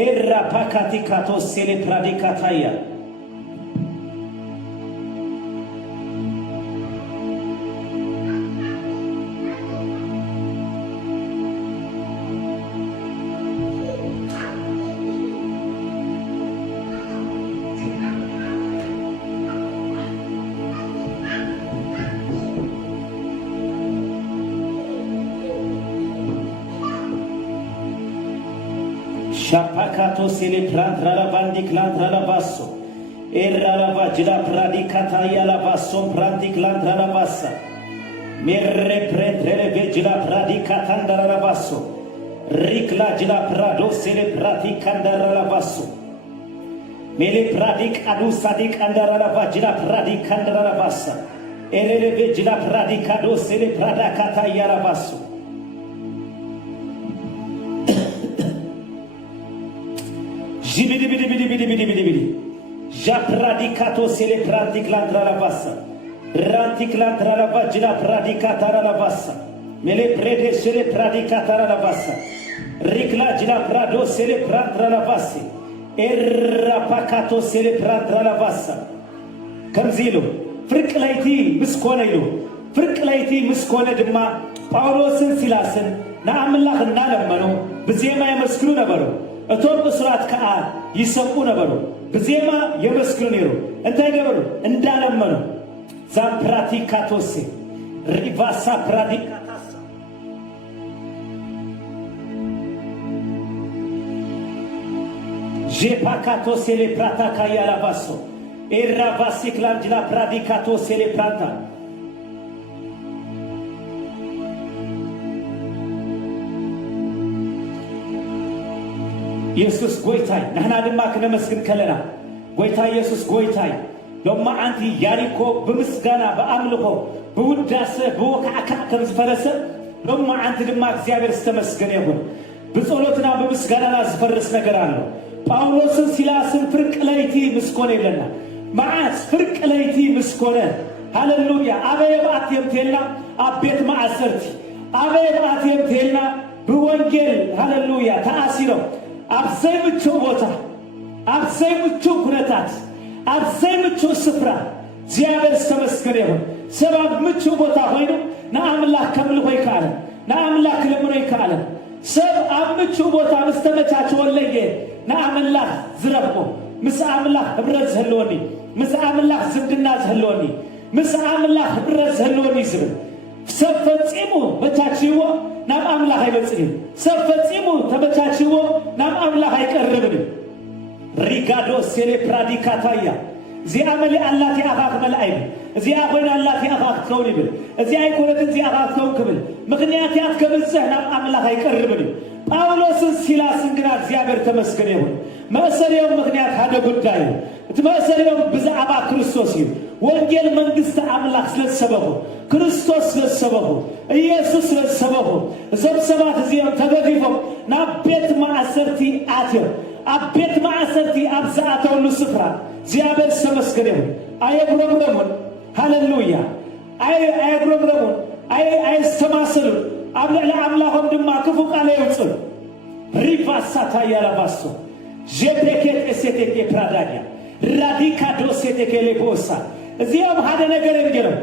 ኤራ ፓካቲካቶስ ሴሌ ፕራዲካታያ Shapakato celebrant ralavandi clant ralavasso. Erralava gira pradicata yalavasso pranti clant ralavassa. Merre prendere vegila pradicata ralavasso. Ricla gira prado celebrati candara ralavasso. Mele pradic adu sadik andaralava gira pradicanda ralavassa. Erre vegila pradicado celebrata cata yalavasso. Jibidi Japradicato sele pradiclantra la vassa. Ranticlantra la vagina pradicatara la vassa. Mele prede sele pradicatara la vassa. Riclagina prado sele prantra la vassi. Errapacato sele prantra la vassa. Kamzilo. Friklaiti miskonailu. Friklaiti miskone dima. Paulosin silasin. Naamillah nalamano. Bizema yamaskruna nabaro. أتون بسرعة كأ يسمعون برو بزيما يمسكونيرو أنت يقولون إندالم منو زام براتيكاتوسي ريفاسا براتيكاتاسا جيباكاتوسي لي براتاكا يالافاسو إيرافاسي كلانجلا براتيكاتوسي لي براتا ኢየሱስ ጎይታይ ነህና ድማ ከነመስግን ከለና ጎይታ ኢየሱስ ጎይታይ ለማ አንቲ ያሪኮ በምስጋና በአምልኮ በውዳሴ በወካካ ተዝፈረሰ ለማ አንቲ ድማ እግዚአብሔር ተመስገነ ይሁን በጸሎትና በምስጋናና ዝፈርስ ነገር አለ ጳውሎስን ሲላስን ፍርቅለይቲ ምስኮነ ይለና ማዓስ ፍርቅለይቲ ምስኮነ ሃሌሉያ አበየባት የምቴልና አቤት ማዓሰርቲ አበየባት የምቴልና በወንጌል ሃሌሉያ ተአሲሮ أبزاي متشو بوتا أبزاي متشو كنتات أبزاي متشو سفرة زيادة استمسكريهم سبب متشو بوتا هينو نعم الله كمل هوي كالم نعم الله كلمه هوي كالم سبب متشو بوتا مستمتعش ولا نعم الله زربو مسعام الله برز هلوني مسعام الله زبدنا هلوني مسعام الله برز هلوني زبد سفتيمو بتاچيو نام الله هيبصيم سفتيمو تبتاچيو نام الله هيقربني ريغادو سيلي براديكاتايا زي عملي الله تي اخاك ملائم زي اخوين الله تي اخاك كوني بل زي ايكونت زي اخاك كون كبل مغنيات ياتكبزه نام الله هيقربني ጳውሎስ ሲላስን ግን እግዚአብሔር ተመስገነ ይሁን መሰሪያው ምክንያት ሀደ ጉዳዩ ተመሰሪያው በዛባ ክርስቶስ ይሁን ወንጌል መንግስት አምላክ ስለሰበሁ ክርስቶስ ስለሰበሁ ኢየሱስ ስለሰበሁ ዘብሰባት እዚያም ተገዲፈው ናቤት ማዕሰርቲ አትዮ አቤት ማዕሰርቲ አብዛአተው ለስፍራ እግዚአብሔር ተመስገነ ይሁን አይግሮምረሙን ሃሌሉያ አይግሮምረሙን አይስተማሰሉ አብለላ አምላኩም ድማ ክፉ ቃል ይውጽል ሪፋሳታ ያላባሶ ጀፕሬኬት ኤሴቴኬ ፕራዳዲያ ራዲካዶ ሴቴኬ ሌፖሳ እዚያም ሀደ ነገር እንገረው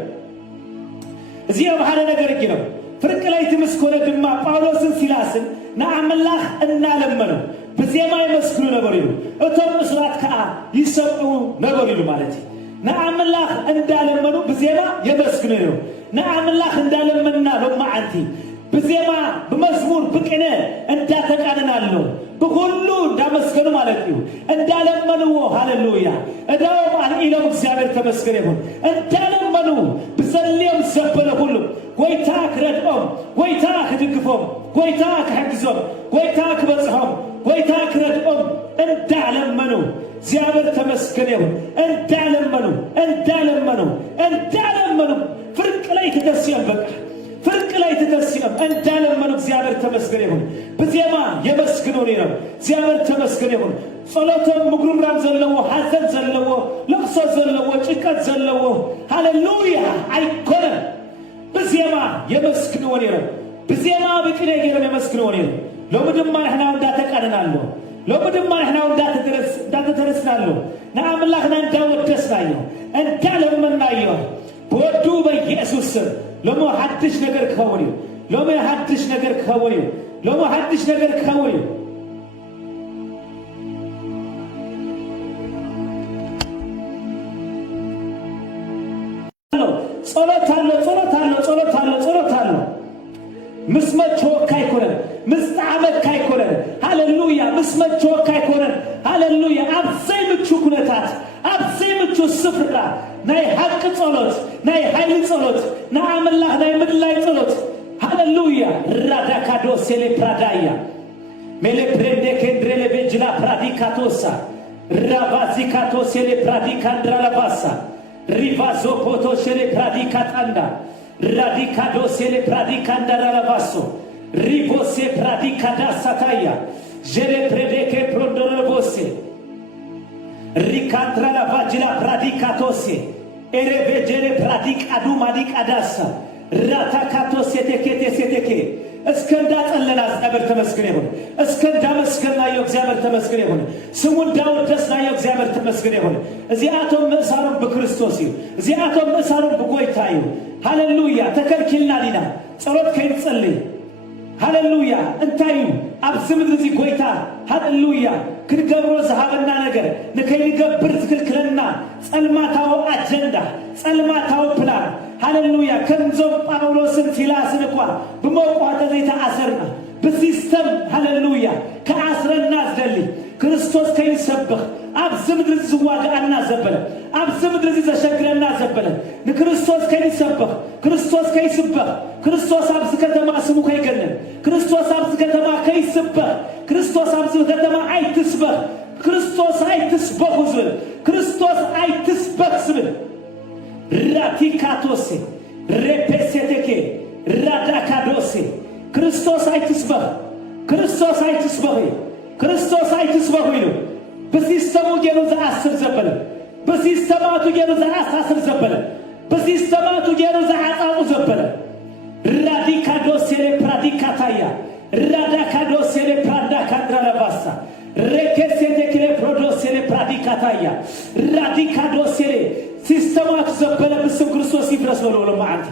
እዚያም ሀደ ነገር እንገረው ፍርቅላይ ትምስኮነ ድማ ጳውሎስን ሲላስን ናአምላህ እናለመነው በዚያማ ይመስክሩ ነበር ይሉ እቶም እስራት ከአ ይሰጡ ነበር ይሉ ማለት ናአምላህ እንዳለመኑ በዚያማ ይመስክሩ ነው ናአምላህ እንዳለመንና ለማዓንቲ በዚያማ በመዝሙር በቀነ እንዳተቃነናለው በሁሉ እንዳመስገኑ ማለት ነው እንዳለመኑ ሃሌሉያ እዳው አልኢለው እግዚአብሔር ተመስገነ ይሁን እንዳለመኑ በዘልየም ዘበለ ሁሉ ጎይታ ክረድኦም ጎይታ ክድግፎም ጎይታ ክሕግዞም ጎይታ ክበጽሖም ጎይታ ክረድኦም እንዳለመኑ እግዚአብሔር ተመስገነ ይሁን እንዳለመኑ ፍርቅ ላይ ተደስየም በቃ ፍርቅ ላይ ተደስየም እንዳለመኑ እግዚአብሔር ተመስገነ ይሁን በዚያማ የመስግነው ነው እግዚአብሔር ተመስገነ ይሁን ጸሎተም ምግሩምራም ዘለዎ ሐዘን ዘለዎ ለቅሶ ዘለዎ ጭንቀት ዘለዎ ሃሌሉያ አይኮነ በዚያማ የመስግነው ነው በዚያማ በቅኔ የመስግነው ነው ለምድማ ነህና እንዳተቃነናለሁ لوبدما إحنا ودات درسنا له نعم الله إحنا ندودسنا له أنت لمن أيوه بودو بيسوس لو ما حدش نقدر كوريو لو ما حدش نقدر كوريو لو ما حدش نقدر كوريو صلوت الله مسمت شوكاي كورن مستعمل كاي كورن هاللويا مسمت شوكاي كورن هاللويا أبسي متشوكنتات أبسي متشوسفرا ناي حق صلوت ناي حيل صلوت نعم الله ناي مدلاي صلوت هاللويا رادا كادو سيلي برادايا ميلي بريندي كندريلي بيجلا براديكاتوسا رافازيكاتو سيلي براديكاندرا لباسا ريفازو بوتو سيلي براديكاتاندا radicado sele pradicandara lavasso ribose pradicada sataya jere predeke prondoro bose ricantra la vagila pradicatose ereve jere pradicadu madicadasa ratakato seteke እስከንዳ ጸለና እግዚአብሔር ተመስገን ይሁን እስከንዳ መስገና እግዚአብሔር ተመስገን ይሁን ስሙን ዳውደስና እግዚአብሔር ተመስገን ይሁን እዚአቶም መሳሩን በክርስቶስ ይሁን እዚአቶም መሳሩን በጎይታዩ ሃሌሉያ ተከልክልና ዲና ጸሎት ከይጸልይ ሃሌሉያ እንታዩ አብዝም ድዚ ጎይታ ሃሌሉያ ክንገብሮ ዘሃበና ነገር ንከይገብር ዝክልክለና ጸልማታው አጀንዳ ጸልማታው ፕላን ሃሌሉያ ከንዞም ጳውሎስን ሲላስን እንኳ በመቋጠር ዘይታ አሰርና በሲስተም ሃሌሉያ ከአስረና ዘሊ ክርስቶስ ከይሰብኽ አብዝም ድዚ ዝዋጋና ዘበለ አብዝም ድዚ ዘሸግረና ዘበለ ንክርስቶስ ከይሰብኽ ክርስቶስ ከይስብኽ ክርስቶስ አብዝ ከተማ ስሙ ከይገነን ክርስቶስ አብዝ ከተማ ከይስብኽ ክርስቶስ አብዝ ከተማ አይትስበኽ ክርስቶስ አይትስበኽ ዝብል ክርስቶስ አይትስበኽ ዝብል ራቲካቶሴ ሬፔሴቴኬ ራዳካዶሴ ክርስቶስ አይትስበኽ ክርስቶስ አይትስበኽ ክርስቶስ አይትስበኽ ይሉ በሲስተሙ ጀሩዛ አስር ዘበለ በሲስተማቱ ጀሩዛ አስር ዘበለ በሲስተማቱ ጀሩዛ አጣው ዘበለ ራዲካዶሴ ፕራዲካታያ ራዳካዶሴ ፕራዳካድራባሳ ሬኬሴቴኬ ፕሮዶሴ ፕራዲካታያ ራዲካዶሴ ሲስተማቱ ዘበለ በስም ክርስቶስ ይፍረስ ብሎ ለማዓት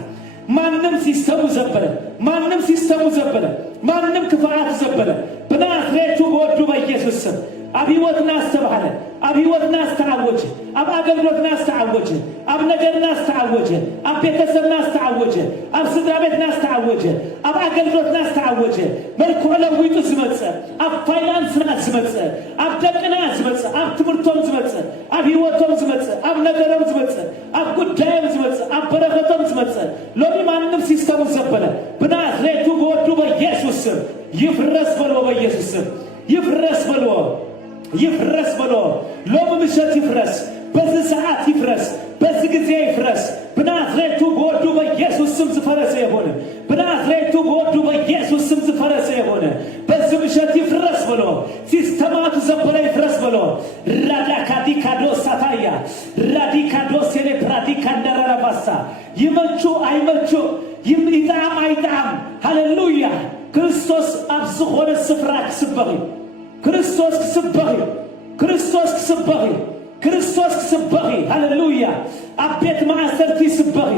ማንንም ሲስተሙ ዘበለ ማንንም ሲስተሙ ዘበለ ማንንም ክፋት ዘበለ በናዝሬቱ ወዱ በኢየሱስ ስም አብይወትና አስተባለ አብይወትና አስተዓወጀ አብ አገልግሎትና አስተዓወጀ አብ ነገርና አስተዓወጀ አብ ቤተሰብና አስተዓወጀ አብ ስድራ ቤትና አስተዓወጀ አብ አገልግሎትና አስተዓወጀ መልኩ ለዊጡ ዝመጸ አብ ፋይናንስና ዝመጸ አብ ደቅና ዝመጸ አብ ትምርቶም ዝመጸ አብ ህይወቶም ዝመጸ አብ ነገሮም ዝመጸ አብ ጉዳዮም ዝመጸ አብ በረከቶም ዝመጸ ሎሚ ማንንም ሲስተሙ ዘበለ በናዝሬቱ ወዱ በኢየሱስ ስም ይፍረስ በሎ በኢየሱስ ስም ይፍረስ በሎ ይፍረስ በሎ ሎም ምሸት ይፍረስ በዚህ ሰዓት ይፍረስ በዚህ ጊዜ ይፍረስ በናዝሬቱ ወዱ በኢየሱስ ስም ዝፈረሰ ይሆን በናዝሬቱ ወዱ በኢየሱስ ስም ዝፈረሰ ይሆን በዚህ ምሸት ይፍረስ በሎ ሲስተማቱ ዘበለ ይፍረስ በሎ ራዳካዲካዶ ሳታያ ራዲካዶ ሴሌ ፕራዲካንዳራባሳ ይመቹ አይመቹ ይምጣም አይጣም ሃሌሉያ ክርስቶስ አብዝ ሆነ ስፍራ ክስበኺ ክርስቶስ ክስበኺ ክርስቶስ ክስበኺ ክርስቶስ ክስበኺ ሃሌሉያ አቤት ማዕሰርቲ ይስበኺ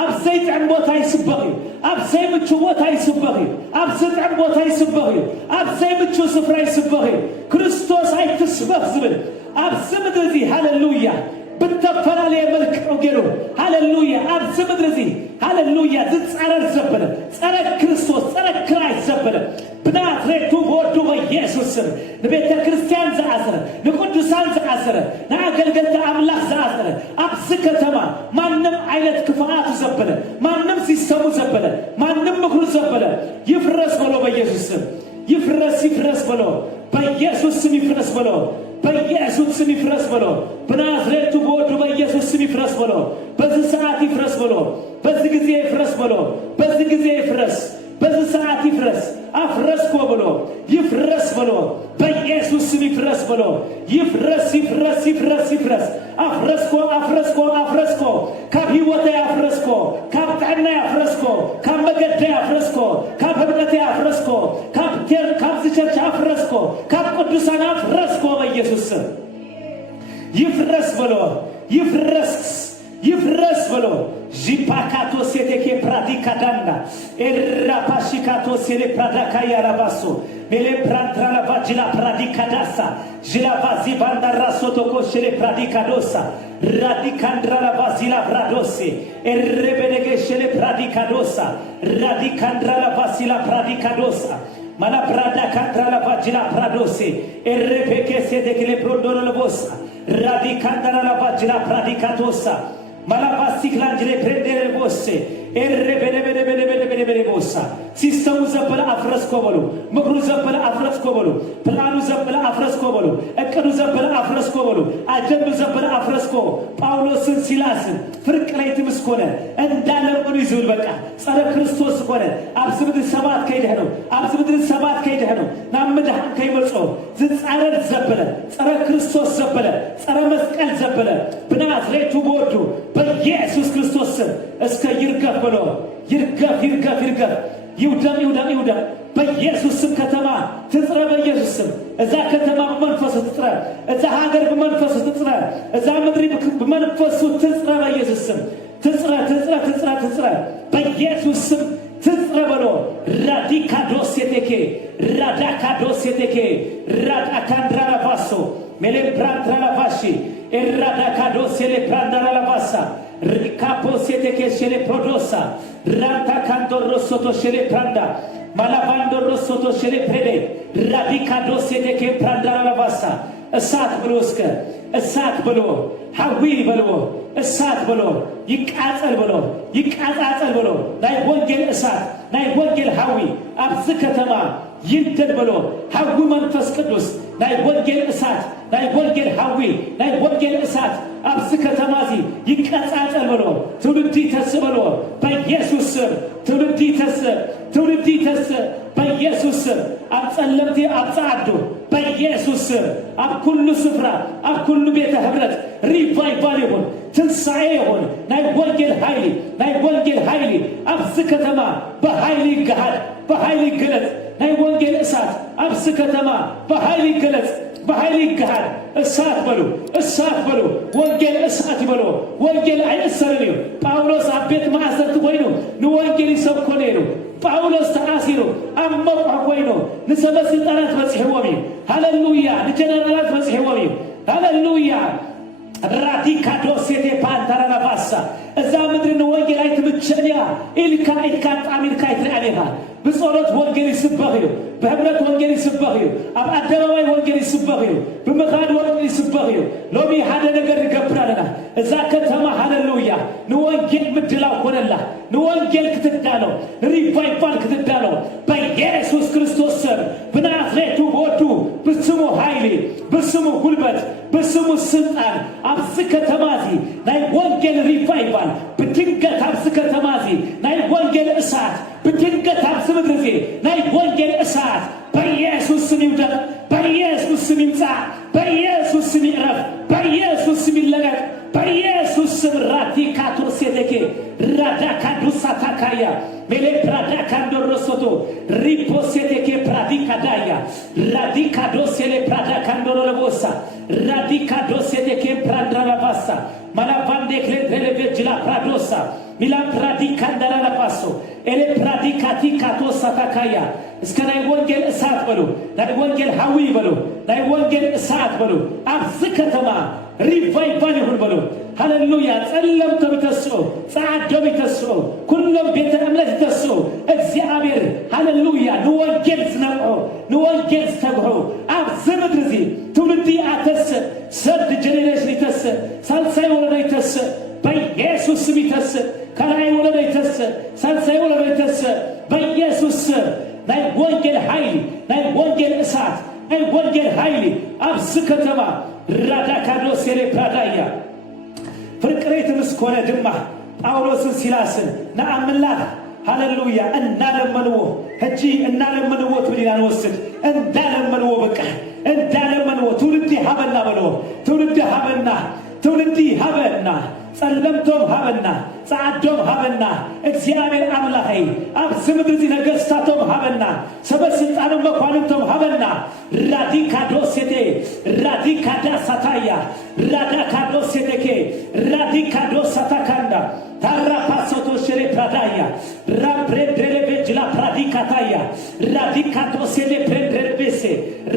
አብ ዘይጥዕም ቦታ ይስበኺ አብ ዘይምቹ ቦታ ይስበኺ አብ ዝጥዕም ቦታ ይስበኺ አብ ዘይምቹ ስፍራ ይስበኺ ክርስቶስ አይትስበኽ ዝብል አብ ዝምድሪ ሃሌሉያ ብተፈላለየ መልክዑ ገይሩ ሃሌሉያ አብ ዝምድሪ ሃሌሉያ ዝፃረር ዘበለ ፀረ ክርስቶስ ፀረ ክራይስት ዘበለ በናዝሬቱ ወዱ በኢየሱስ ስም ለቤተ ክርስቲያን ዘአሰረ ለቅዱሳን ዘአሰረ ለአገልግሎት አምላክ ዘአሰረ አብዝ ከተማ ማንም አይነት ክፋት ዘበለ ማንም ሲስተሙ ዘበለ ማንም ምክሩ ዘበለ ይፍረስ ብሎ በኢየሱስ ስም ይፍረስ ይፍረስ ብሎ በኢየሱስ ስም ይፍረስ ብሎ በኢየሱስ ስም ይፍረስ ብሎ በናዝሬቱ ወዱ በኢየሱስ ስም ይፍረስ ብሎ በዚህ ሰዓት ይፍረስ ብሎ በዚህ ጊዜ ይፍረስ ብሎ በዚህ ጊዜ ይፍረስ በዚህ ሰዓት ይፍረስ አፍረስኮ ብሎ ይፍረስ ብሎ በኢየሱስ ስም ይፍረስ ብሎ ይፍረስ ይፍረስ ይፍረስ ይፍረስ አፍረስኮ አፍረስኮ አፍረስኮ ካብ ህይወቴ አፍረስኮ ካብ ጥዕና አፍረስኮ ካብ መገደ አፍረስኮ ካብ ህብረቴ አፍረስኮ ካብ ዝቸርች አፍረስኮ ካብ ቅዱሳን በኢየሱስ ስም ይፍረስ ብሎ ይፍረስ ብሎ ጂፓካቶ ሴቴኬ ፕራዲካ ዳንዳ ኤራፓሺካቶ ሴሌ ፕራዳካ ያራባሶ ሜሌ ፕራንትራ ላቫጅላ ፕራዲካ ዳሳ ጅላ ቫዚ ባንዳራ ሶቶኮ ሼሌ ፕራዲካ ዶሳ ራዲካንድራ ላቫዚላ ፕራዶሴ ኤሬቤደጌ ሼሌ ፕራዲካ ዶሳ ራዲካንድራ ላቫዚላ ፕራዲካ ዶሳ ማላ ፕራዳ ካንድራ ላቫጅላ ፕራዶሴ ኤሬፔኬ ሴቴኬሌ ፕሮዶሮ ለቦሳ ራዲካንድራ ላቫጅላ ፕራዲካ ዶሳ ማላባሲክላንጅሌ ፕሬንዴሬ ቦሴ ኤሬቤደቤደቤደቤደቤደ ቦሳ ሲስተሙ ዘበለ አፍረስኮ በሉ ምክሩ ዘበለ አፍረስኮ በሉ ፕላኑ ዘበለ አፍረስኮ በሉ እቅዱ ዘበለ አፍረስኮ በሉ አጀንዱ ዘበለ አፍረስኮ ጳውሎስን ሲላስን ፍርቅ ላይ ትምስኮነ እንዳለምኑ ይዙል በቃ ጸረ ክርስቶስ ሆነ አብስምድር ሰባት ከይደህ ነው አብስምድር ሰባት ከይደህ ነው ናምድሃን ከይመጾ ዝጻረር ዘበለ ጸረ ክርስቶስ ዘበለ ጸረ መስቀል ዘበለ በናዝሬቱ ቦዱ በኢየሱስ ክርስቶስ ስም እስከ ይርገፍ ብሎ ይርገፍ ይውደም በኢየሱስ ስም ከተማ ትጽረ በኢየሱስ ስም እዛ ከተማ በመንፈሱ ትጽረ እዛ ሀገር በመንፈሱ ትጽረ እዛ ምድር በመንፈሱ ትጽረ በኢየሱስ ስም ትጽረ በኢየሱስ ስም ትጽረ ብሎ ራዲካዶስ የቴኬ ራዳካዶስ የቴኬ ራዳካንድራ ላቫሶ ሜሌ ፕራንትራ ላቫሺ ኤራዳካዶስ የሌ ፕራንዳራ ላቫሳ ሪካፖስ የቴኬ ሼሌ ፕሮዶሳ ራንታ ካንዶሮሶቶ ሼሌ ፕራንዳ ማላቫንዶሮሶቶ ሼሌ ፕሬዴ ራዲካዶስ የቴኬ ፕራንዳራ ላቫሳ እሳት ብሎ እስከ እሳት ብሎ ሐዊ ብሎ እሳት ብሎ ይቃጸል ብሎ ናይ ወንጌል እሳት ናይ ወንጌል ሐዊ አብዝ ከተማ ይንደድ ብሎ ሐዊ መንፈስ ቅዱስ ናይ ወንጌል እሳት ናይ ወንጌል ሐዊ ናይ ወንጌል እሳት አብዝ ከተማዚ ይቃጸል ብሎ ትውልድ ተስብሎ በኢየሱስ ስም ትውልድ ተስ በኢየሱስ ስም አብጸለምቲ አብጻአዶ በኢየሱስ ስም አብ ኩሉ ስፍራ አብ ኩሉ ቤተ ህብረት ሪቫይቫል ይሁን ትንሣኤ ይሁን ናይ ወንጌል ኃይሊ አብዝ ከተማ በኃይል ይገሃድ በኃይል ይገለጽ ናይ ወንጌል እሳት አብዝ ከተማ በኃይል ይገለጽ በኃይል ይገሃድ እሳት በሉ ወንጌል እሳት በሉ ወንጌል አይሰረዩ ጳውሎስ አቤት ማዕሰት ኮይኑ ንወንጌል ይሰብኮ ነይሩ ጳውሎስ ተአሲሩ አመቆ ኮይኑ ንሰበስልጣናት በጽሕዎሚ ሃሌሉያ ንጀነራላት በጽሕዎሚ ሃሌሉያ ራዲካዶስ የቴ ፓንታራ ላቫሳ እዛ ምድርን ወንጌል አይትምቸንያ ኢልካ ጣሚልካ ይትረአኔታ በጸሎት ወንጌል ይስበኽዩ በህብረት ወንጌል ይስበኽዩ አብ አደባባይ ወንጌል ይስበኽዩ በመኻድ ወንጌል ይስበኽዩ ሎሚ ሓደ ነገር ይገብራልና እዛ ከተማ ሃሌሉያ ንወንጌል ምድላው ሆነላ ንወንጌል ክትዳለው ሪቫይቫል ክትዳለው በኢየሱስ ክርስቶስ ስም በናዝሬቱ ቦዱ በስሙ ኃይል በስሙ ጉልበት በስሙ ስልጣን አብዝ ከተማዚ ናይ ወንጌል ሪቫይቫል በድንገት አብዝ ከተማዚ ናይ ወንጌል እሳት በድንገት አብዝ ምድርዚ ናይ ወንጌል እሳት በኢየሱስ ስም ይውደቅ በኢየሱስ ስም ይምጻ በኢየሱስ ስም ይረፍ በኢየሱስ ስም ይለቀቅ በኢየሱስ ስም ራዲካቶ ሴቴኬ ራዳካዱሳ ታካያ ሜሌ ፕራዳካንዶሮሶቶ ሪፖሴቴኬ ፕራዲካዳያ ራዲካዶሴሌ ፕራዳካንዶሮለቦሳ ራዲካዶሴቴኬ ፕራንድራላባሳ ማላቫንዴክሌ ድሬሌቬጅላ ፕራዶሳ ሚላን ፕራዲካንዳራላባሶ ኤሌ ፕራዲካቲካቶሳ ታካያ እስከ ናይ ወንጌል እሳት በሉ ናይ ወንጌል ሐዊ በሉ ናይ ወንጌል እሳት በሉ አብዝ ከተማ ሪቫይቫል ይሁን በሉ ሃሌሉያ ጸለምቶ ቢተስኦ ጻዕዶ ቢተስኦ ኩሎም ቤተ እምነት ቢተስኦ እግዚአብሔር ሃሌሉያ ንወንጌል ዝነብዖ ንወንጌል ዝተግዑ አብዝ ምድርዚ ትውልዲ አተስ ሰርድ ጀኔሬሽን ይተስ ሳልሳይ ወለዶ ይተስ በኢየሱስ ስም ይተስ ካልአይ ወለዶ ይተስ ሳልሳይ ወለዶ ይተስ በኢየሱስ ስም ናይ ወንጌል ኃይል ናይ ወንጌል እሳት ናይ ወንጌል ኃይል አብዝ ከተማ ራዳካዶስ የሌ ፕራዳያ ፍርቅሬት ምስኮነ ድማ ጳውሎስን ሲላስን ነአምላክ ሃሌሉያ እናለመንዎ ህጂ እናለመንዎ ትብሊናን ወስድ እንዳለመንዎ በቃ እንዳለመንዎ ትውልዲ ሀበና በልዎ ትውልዲ ሀበና ጸለምቶም ሀበና ጻዕዶም ሀበና እግዚአብሔር አምላኸይ አብዝ ምድርዚ ነገሥታቶም ሀበና ሰበስልጣኖም መኳንንቶም ሀበና ራዲካዶስ የቴ rikada sataya rada kado sedeke radikado satakanda tarra pasoto shere pradaya ramprendele vejla pradikataya radikato sele prendrebese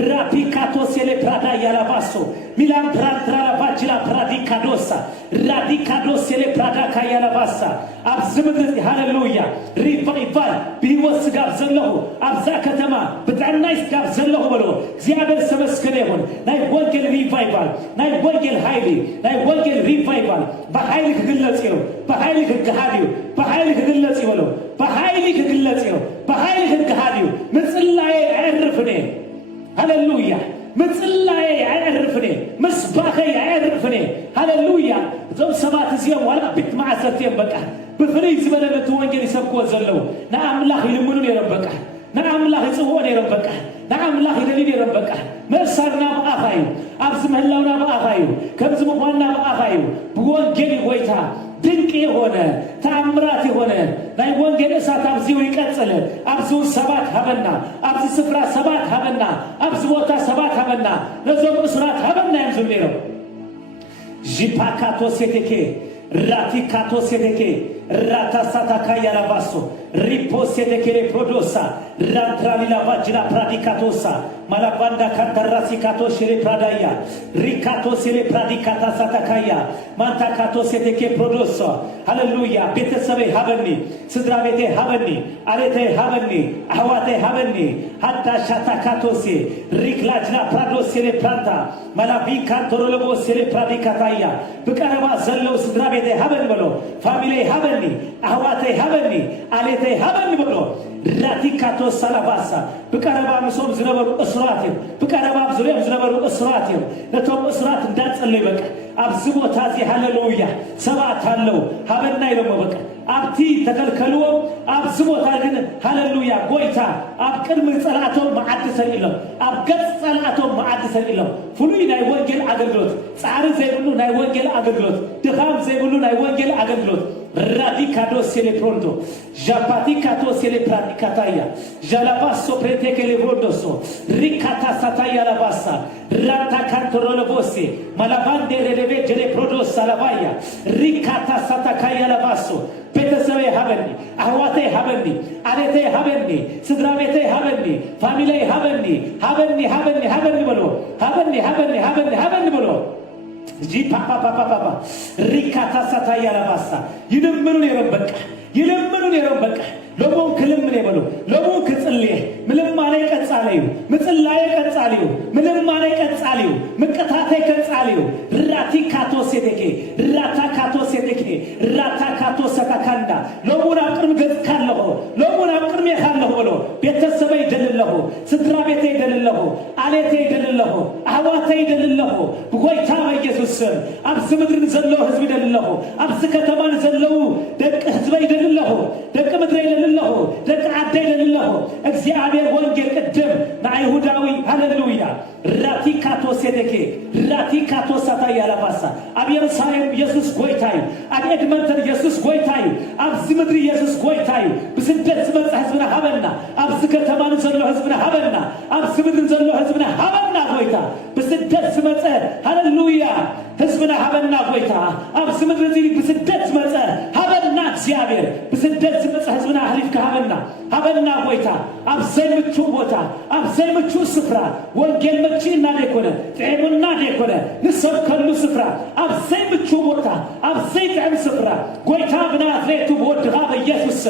rapikato sele pradaya lavaso milan prantra vajla pradikadosa radikado sele pradakaya lavasa abzimdz ሃሌሉያ ሪቫይቫል ቢወስ ጋር ዘለሁ አብዛ ከተማ በጣናይስ ጋር ዘለሁ ብሎ እግዚአብሔር ተመስገነ ይሁን ናይ ወንጌል ሪቫይቫል ናይ ወንጌል ኃይል ናይ ወንጌል ሪቫይቫል በኃይል ግለጽ ነው በኃይል ግሃዲው በኃይል ግለጽ ይብሎ በኃይል ግለጽ ነው በኃይል ግሃዲው ምጽላዬ አይርፍኔ ሃሌሉያ ምጽላዬ አይርፍኔ መስባኸ አይርፍኔ ሃሌሉያ ዘው ሰባት ዚያም ወላ ቢት ማዓሰርቴም በቃ بفري زبالة وانجل يسبقوا زلوا نعم الله يلمنون يربك نعم الله يصوون يربك نعم الله يدليل يربك ما صارنا بأخايو أبزم هلاونا بأخايو كبزم قوانا بأخايو بوانجل ويتا دنكي هنا تعمراتي هنا ناي وانجل إسات أبزيو يكتسل أبزو سبات هبنا أبزي سفرة سبات هبنا أبزو وطا سبات هبنا نزوم أسرات هبنا يمزل ليرو جيباكاتو سيتكي Ratikato sedeke rata sataka yalabaso ripo sedeke le prodosa rantrali la vagina pradikatosa malabanda kantarasikato shere pradaya rikato sele pradikata satakaya mantakato sedeke prodosa hallelujah ቤተሰቤ ሀበኒ ስድራ ቤቴ ሀበኒ አለቴ ሀበኒ አህዋቴ ሀበኒ hatta shatakatosi riklajna prados sele pranta malabi kantorolobo sele pradikataya በቀረባ ዘለው ስድራ ቤቴ ሀበኒ ብሎ ፋሚሊ ሀበኒ አህዋቴ ሀበኒ አለቴ ሀበኒ ብሎ ራቲካቶ ሰላባሳ በቀረባ ምሶም ዝነበሩ እስራቴም በቀረባ ዙሪያም ዝነበሩ እስራቴም ለቶም እስራት እንዳጸለይ በቃ አብዝቦታ ዚ ሃሌሉያ ሰባት አለው ሀበና ይለሞ በቃ አብቲ ተከልከልዎ አብዝቦታ ግን ሃሌሉያ ጎይታ አብቅድም ጸላቶም ማዓድሰን ኢሎም አብገጽ ጸላቶም ማዓድሰን ኢሎም ፍሉይ ናይ ወንጌል አገልግሎት ጻሪ ዘይብሉ ናይ ወንጌል አገልግሎት ድኻም ዘይብሉ ናይ ወንጌል አገልግሎት radicado sele pronto japaticato sele praticataia jalabasso preteke le brodoso ricata sataya la bassa rata cantorolo bosse malabande releve gele prodosa la vaya ricata satakaya la basso ቤተሰቤ ሀበኒ አህዋቴ ሀበኒ አለቴ ሀበኒ ስድራቤቴ ሀበኒ ፋሚሊ ሀበኒ ሀበኒ ሀበኒ ሀበኒ ብሎ ሀበኒ ሀበኒ ሀበኒ ሀበኒ ብሎ ጂ ፓፓ ፓፓ ፓፓ ሪካታ ሳታያ ለባሳ ይደምኑን የረበቃ ይለምኑን የረበቃ ለሞን ክልምን ይበሉ ለሞን ክጽልየ ምልማኔ ቀጻለዩ ምጽላዬ ቀጻለዩ ምልማኔ ቀጻለዩ ምቀታቴ ቀጻለዩ ራቲካቶ ሴደኬ ራታካቶ ሴደኬ ራታካቶ ሰታካንዳ ለሞን አቅርም ገጽካለሁ ለሞን አቅርም ይካለሁ ብሎ ቤተሰቤ ይደልልሁ ስድራ ቤቴ ይደልልሁ አለቴ ይደልልሁ አህዋቴ ይደልልሁ በጎይታ በኢየሱስ አብስ ምድርን ዘለው ህዝብ ይደልልሁ አብስ ከተማን ዘለው ደቅ ህዝብ ይደልልሁ ደቅ ምድር ይደልልሁ ደቅ አዳይ ይደልልሁ እግዚአብሔር ወንጌል ቅድም ናይሁዳዊ ሃሌሉያ ራቲካቶ ሴደኬ ራቲካቶ ሳታያ ለባሳ አብየሩሳሌም ኢየሱስ ጎይታዩ አብኤድመንተን ኢየሱስ ጎይታዩ አብዝ ምድር ኢየሱስ ጎይታዩ በስደት መጽ ህዝብና ሀበና አብዝ ከተማን ዘለው ህዝብና ሀበና አብዝ ምድር ዘለው ህዝብና ሀበና ጎይታ በስደት መጽ ሃሌሉያ ህዝብና ሀበና ጎይታ አብዝ ምድር ዚ በስደት መጽ ሀበና እግዚአብሔር በስደት መጽ ህዝብና አህሊፍ ከሀበና ሀበና ጎይታ አብዘይ ምቹ ቦታ አብዘይ ምቹ ስፍራ ወንጌል መጪና ደኮነ ጤሙና ደኮነ ንሰከሉ ስፍራ አብዘይ ምቹ ቦታ አብዘይ ጤም ስፍራ ጎይታ በናዝሬቱ ወድሃ በኢየሱስ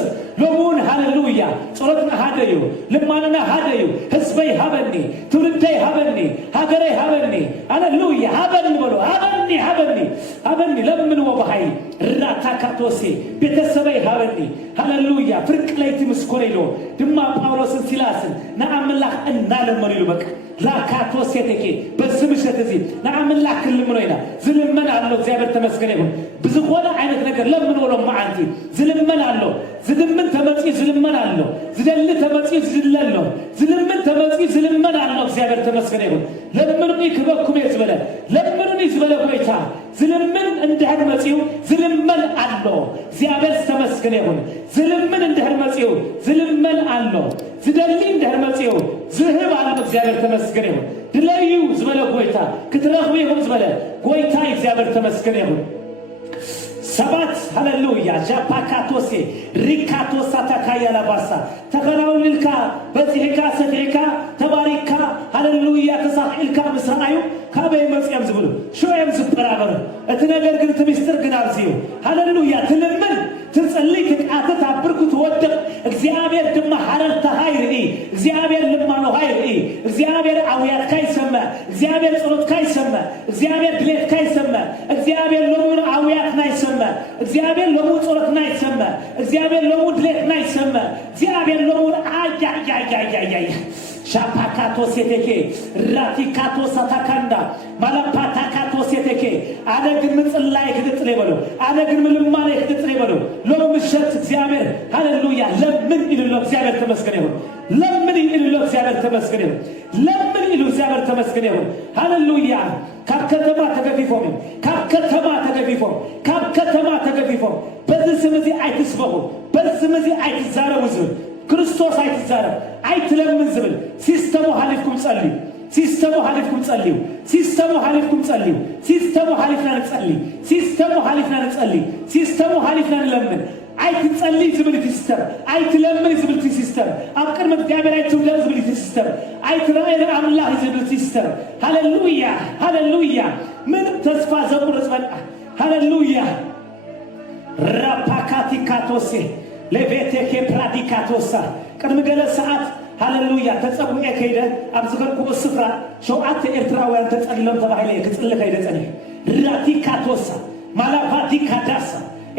ለሙን ሃሌሉያ ጸሎትና ሀደዩ ለማንና ሀደዩ ህዝበይ ሀበኒ ትውልደይ ሀበኒ ሀገሬ ሀበኒ ሃሌሉያ ሀበኒ ብሎ ሀበኒ ሀበኒ ሀበኒ ለምን ወበኃይል ራታካቶሴ ቤተሰበይ ሀበኒ ሃሌሉያ ፍርቅ ለይቲ ምስኮሬሎ ድማ ጳውሎስን ሲላስን ናአምላክ እናለመኑ ይሉ በቃ ላካቶሴ ተኬ በስምሸት እዚ ናአምላክ ልምኖይና ዝልመን አለው እግዚአብሔር ተመስገነ ይሁን ብዙሆነ አይነት ነገር ለምን ወሎ ማዓንቲ ዝልመን አለው ዝልምን ተመጽ ዝልመን አለው ዝደል ተመጽ ዝልለው ዝልምን ተመጽ ዝልመን አለው እግዚአብሔር ተመስገነ ይሁን ለምንኒ ከበኩም ይዝበለ ለምንኒ ዝበለ ጎይታ ዝልምን እንደህር መጽው ዝልመን አለው እግዚአብሔር ተመስገነ ይሁን ዝልምን እንደህር መጽው ዝልመን አለው ዝደል እንደህር መጽው ዝህብ አለ እግዚአብሔር ተመስገን ይሁን ድለዩ ዝበለ ጎይታ ክትረኽቡ ይሁን ዝበለ ጎይታ እግዚአብሔር ተመስገን ይሁን ሰባት ሃሌሉያ ጃፓካቶሴ ሪካቶሳ ታካያላ ባሳ ተከናውልልካ በዚህካ ሰፊካ ተባሪካ ሃሌሉያ ተሳኺልካ ምስራዩ ካበይ መጽያም ዝብሉ ሾየም ዝበራበር እቲ ነገር ግን ትምስጥር ግን አብዚዩ ሃሌሉያ ትልምን ትጸልይ ትቃተት አብርኩ ትወድቅ እግዚአብሔር ድማ ሐረርታ ሃይርኢ እግዚአብሔር ልማኖ ሃይርኢ እግዚአብሔር አውያት ካይሰማ እግዚአብሔር ጸሎት ካይሰማ እግዚአብሔር ድሌት ካይሰማ እግዚአብሔር ለሙን አውያት ናይሰማ እግዚአብሔር ለሙ ጸሎት ናይሰማ እግዚአብሔር ለሙ ድሌት ናይሰማ እግዚአብሔር ለሙን አያያያያያ ሻፓካቶ ሴቴኬ ራቲካቶ ሳታካንዳ ማላፓታካቶ ሴቴኬ አደግን ምጽላይ ክድጥሬ በለው አደግን ምልማኔ ክድጥሬ በለው ለምሽት እግዚአብሔር ሃሌሉያ ለምን ይልሎ እግዚአብሔር ተመስገን ይሁን ለምን ይልሎ እግዚአብሔር ተመስገን ይሁን ለምን ይልሎ እግዚአብሔር ተመስገን ይሁን ሃሌሉያ ካብከተማ ተገፊፎም ካብከተማ ተገፊፎም በዚህ ስምዚ አይትስበሁ በዚህ ስምዚ አይትዛረውዝ ክርስቶስ አይትዛረብ አይትለምን ዝብል ሲስተሙ ሐሊፍኩም ጸልዩ ሲስተሙ ሐሊፍኩም ጸልዩ ሲስተሙ ሐሊፍኩም ጸልዩ ሲስተሙ ሐሊፍና ጸልዩ ሲስተሙ ሐሊፍና ጸልዩ ሲስተሙ ሐሊፍና ለምን አይትጸልይ ዝብል ሲስተም አይትለምን ዝብል ሲስተም አብቀር እግዚአብሔር አይትውለ ዝብል ሲስተም አይትራይ አምላህ ዝብል ሲስተም ሃሌሉያ ሃሌሉያ ምን ተስፋ ዘቁርጽ በቃ ሃሌሉያ ራፓካቲካቶሴ ለቤቴኬ ፕራዲካቶሳ ቅድም ገለ ሰዓት ሃሌሉያ ተጸውዐ ከይደ አብዝገርኩ ስፍራ ሸውዓተ ኤርትራውያን ተጸልለም ተባሂለ ክጽልከ ይደጸነ ራቲካቶሳ ማላፋቲካዳሳ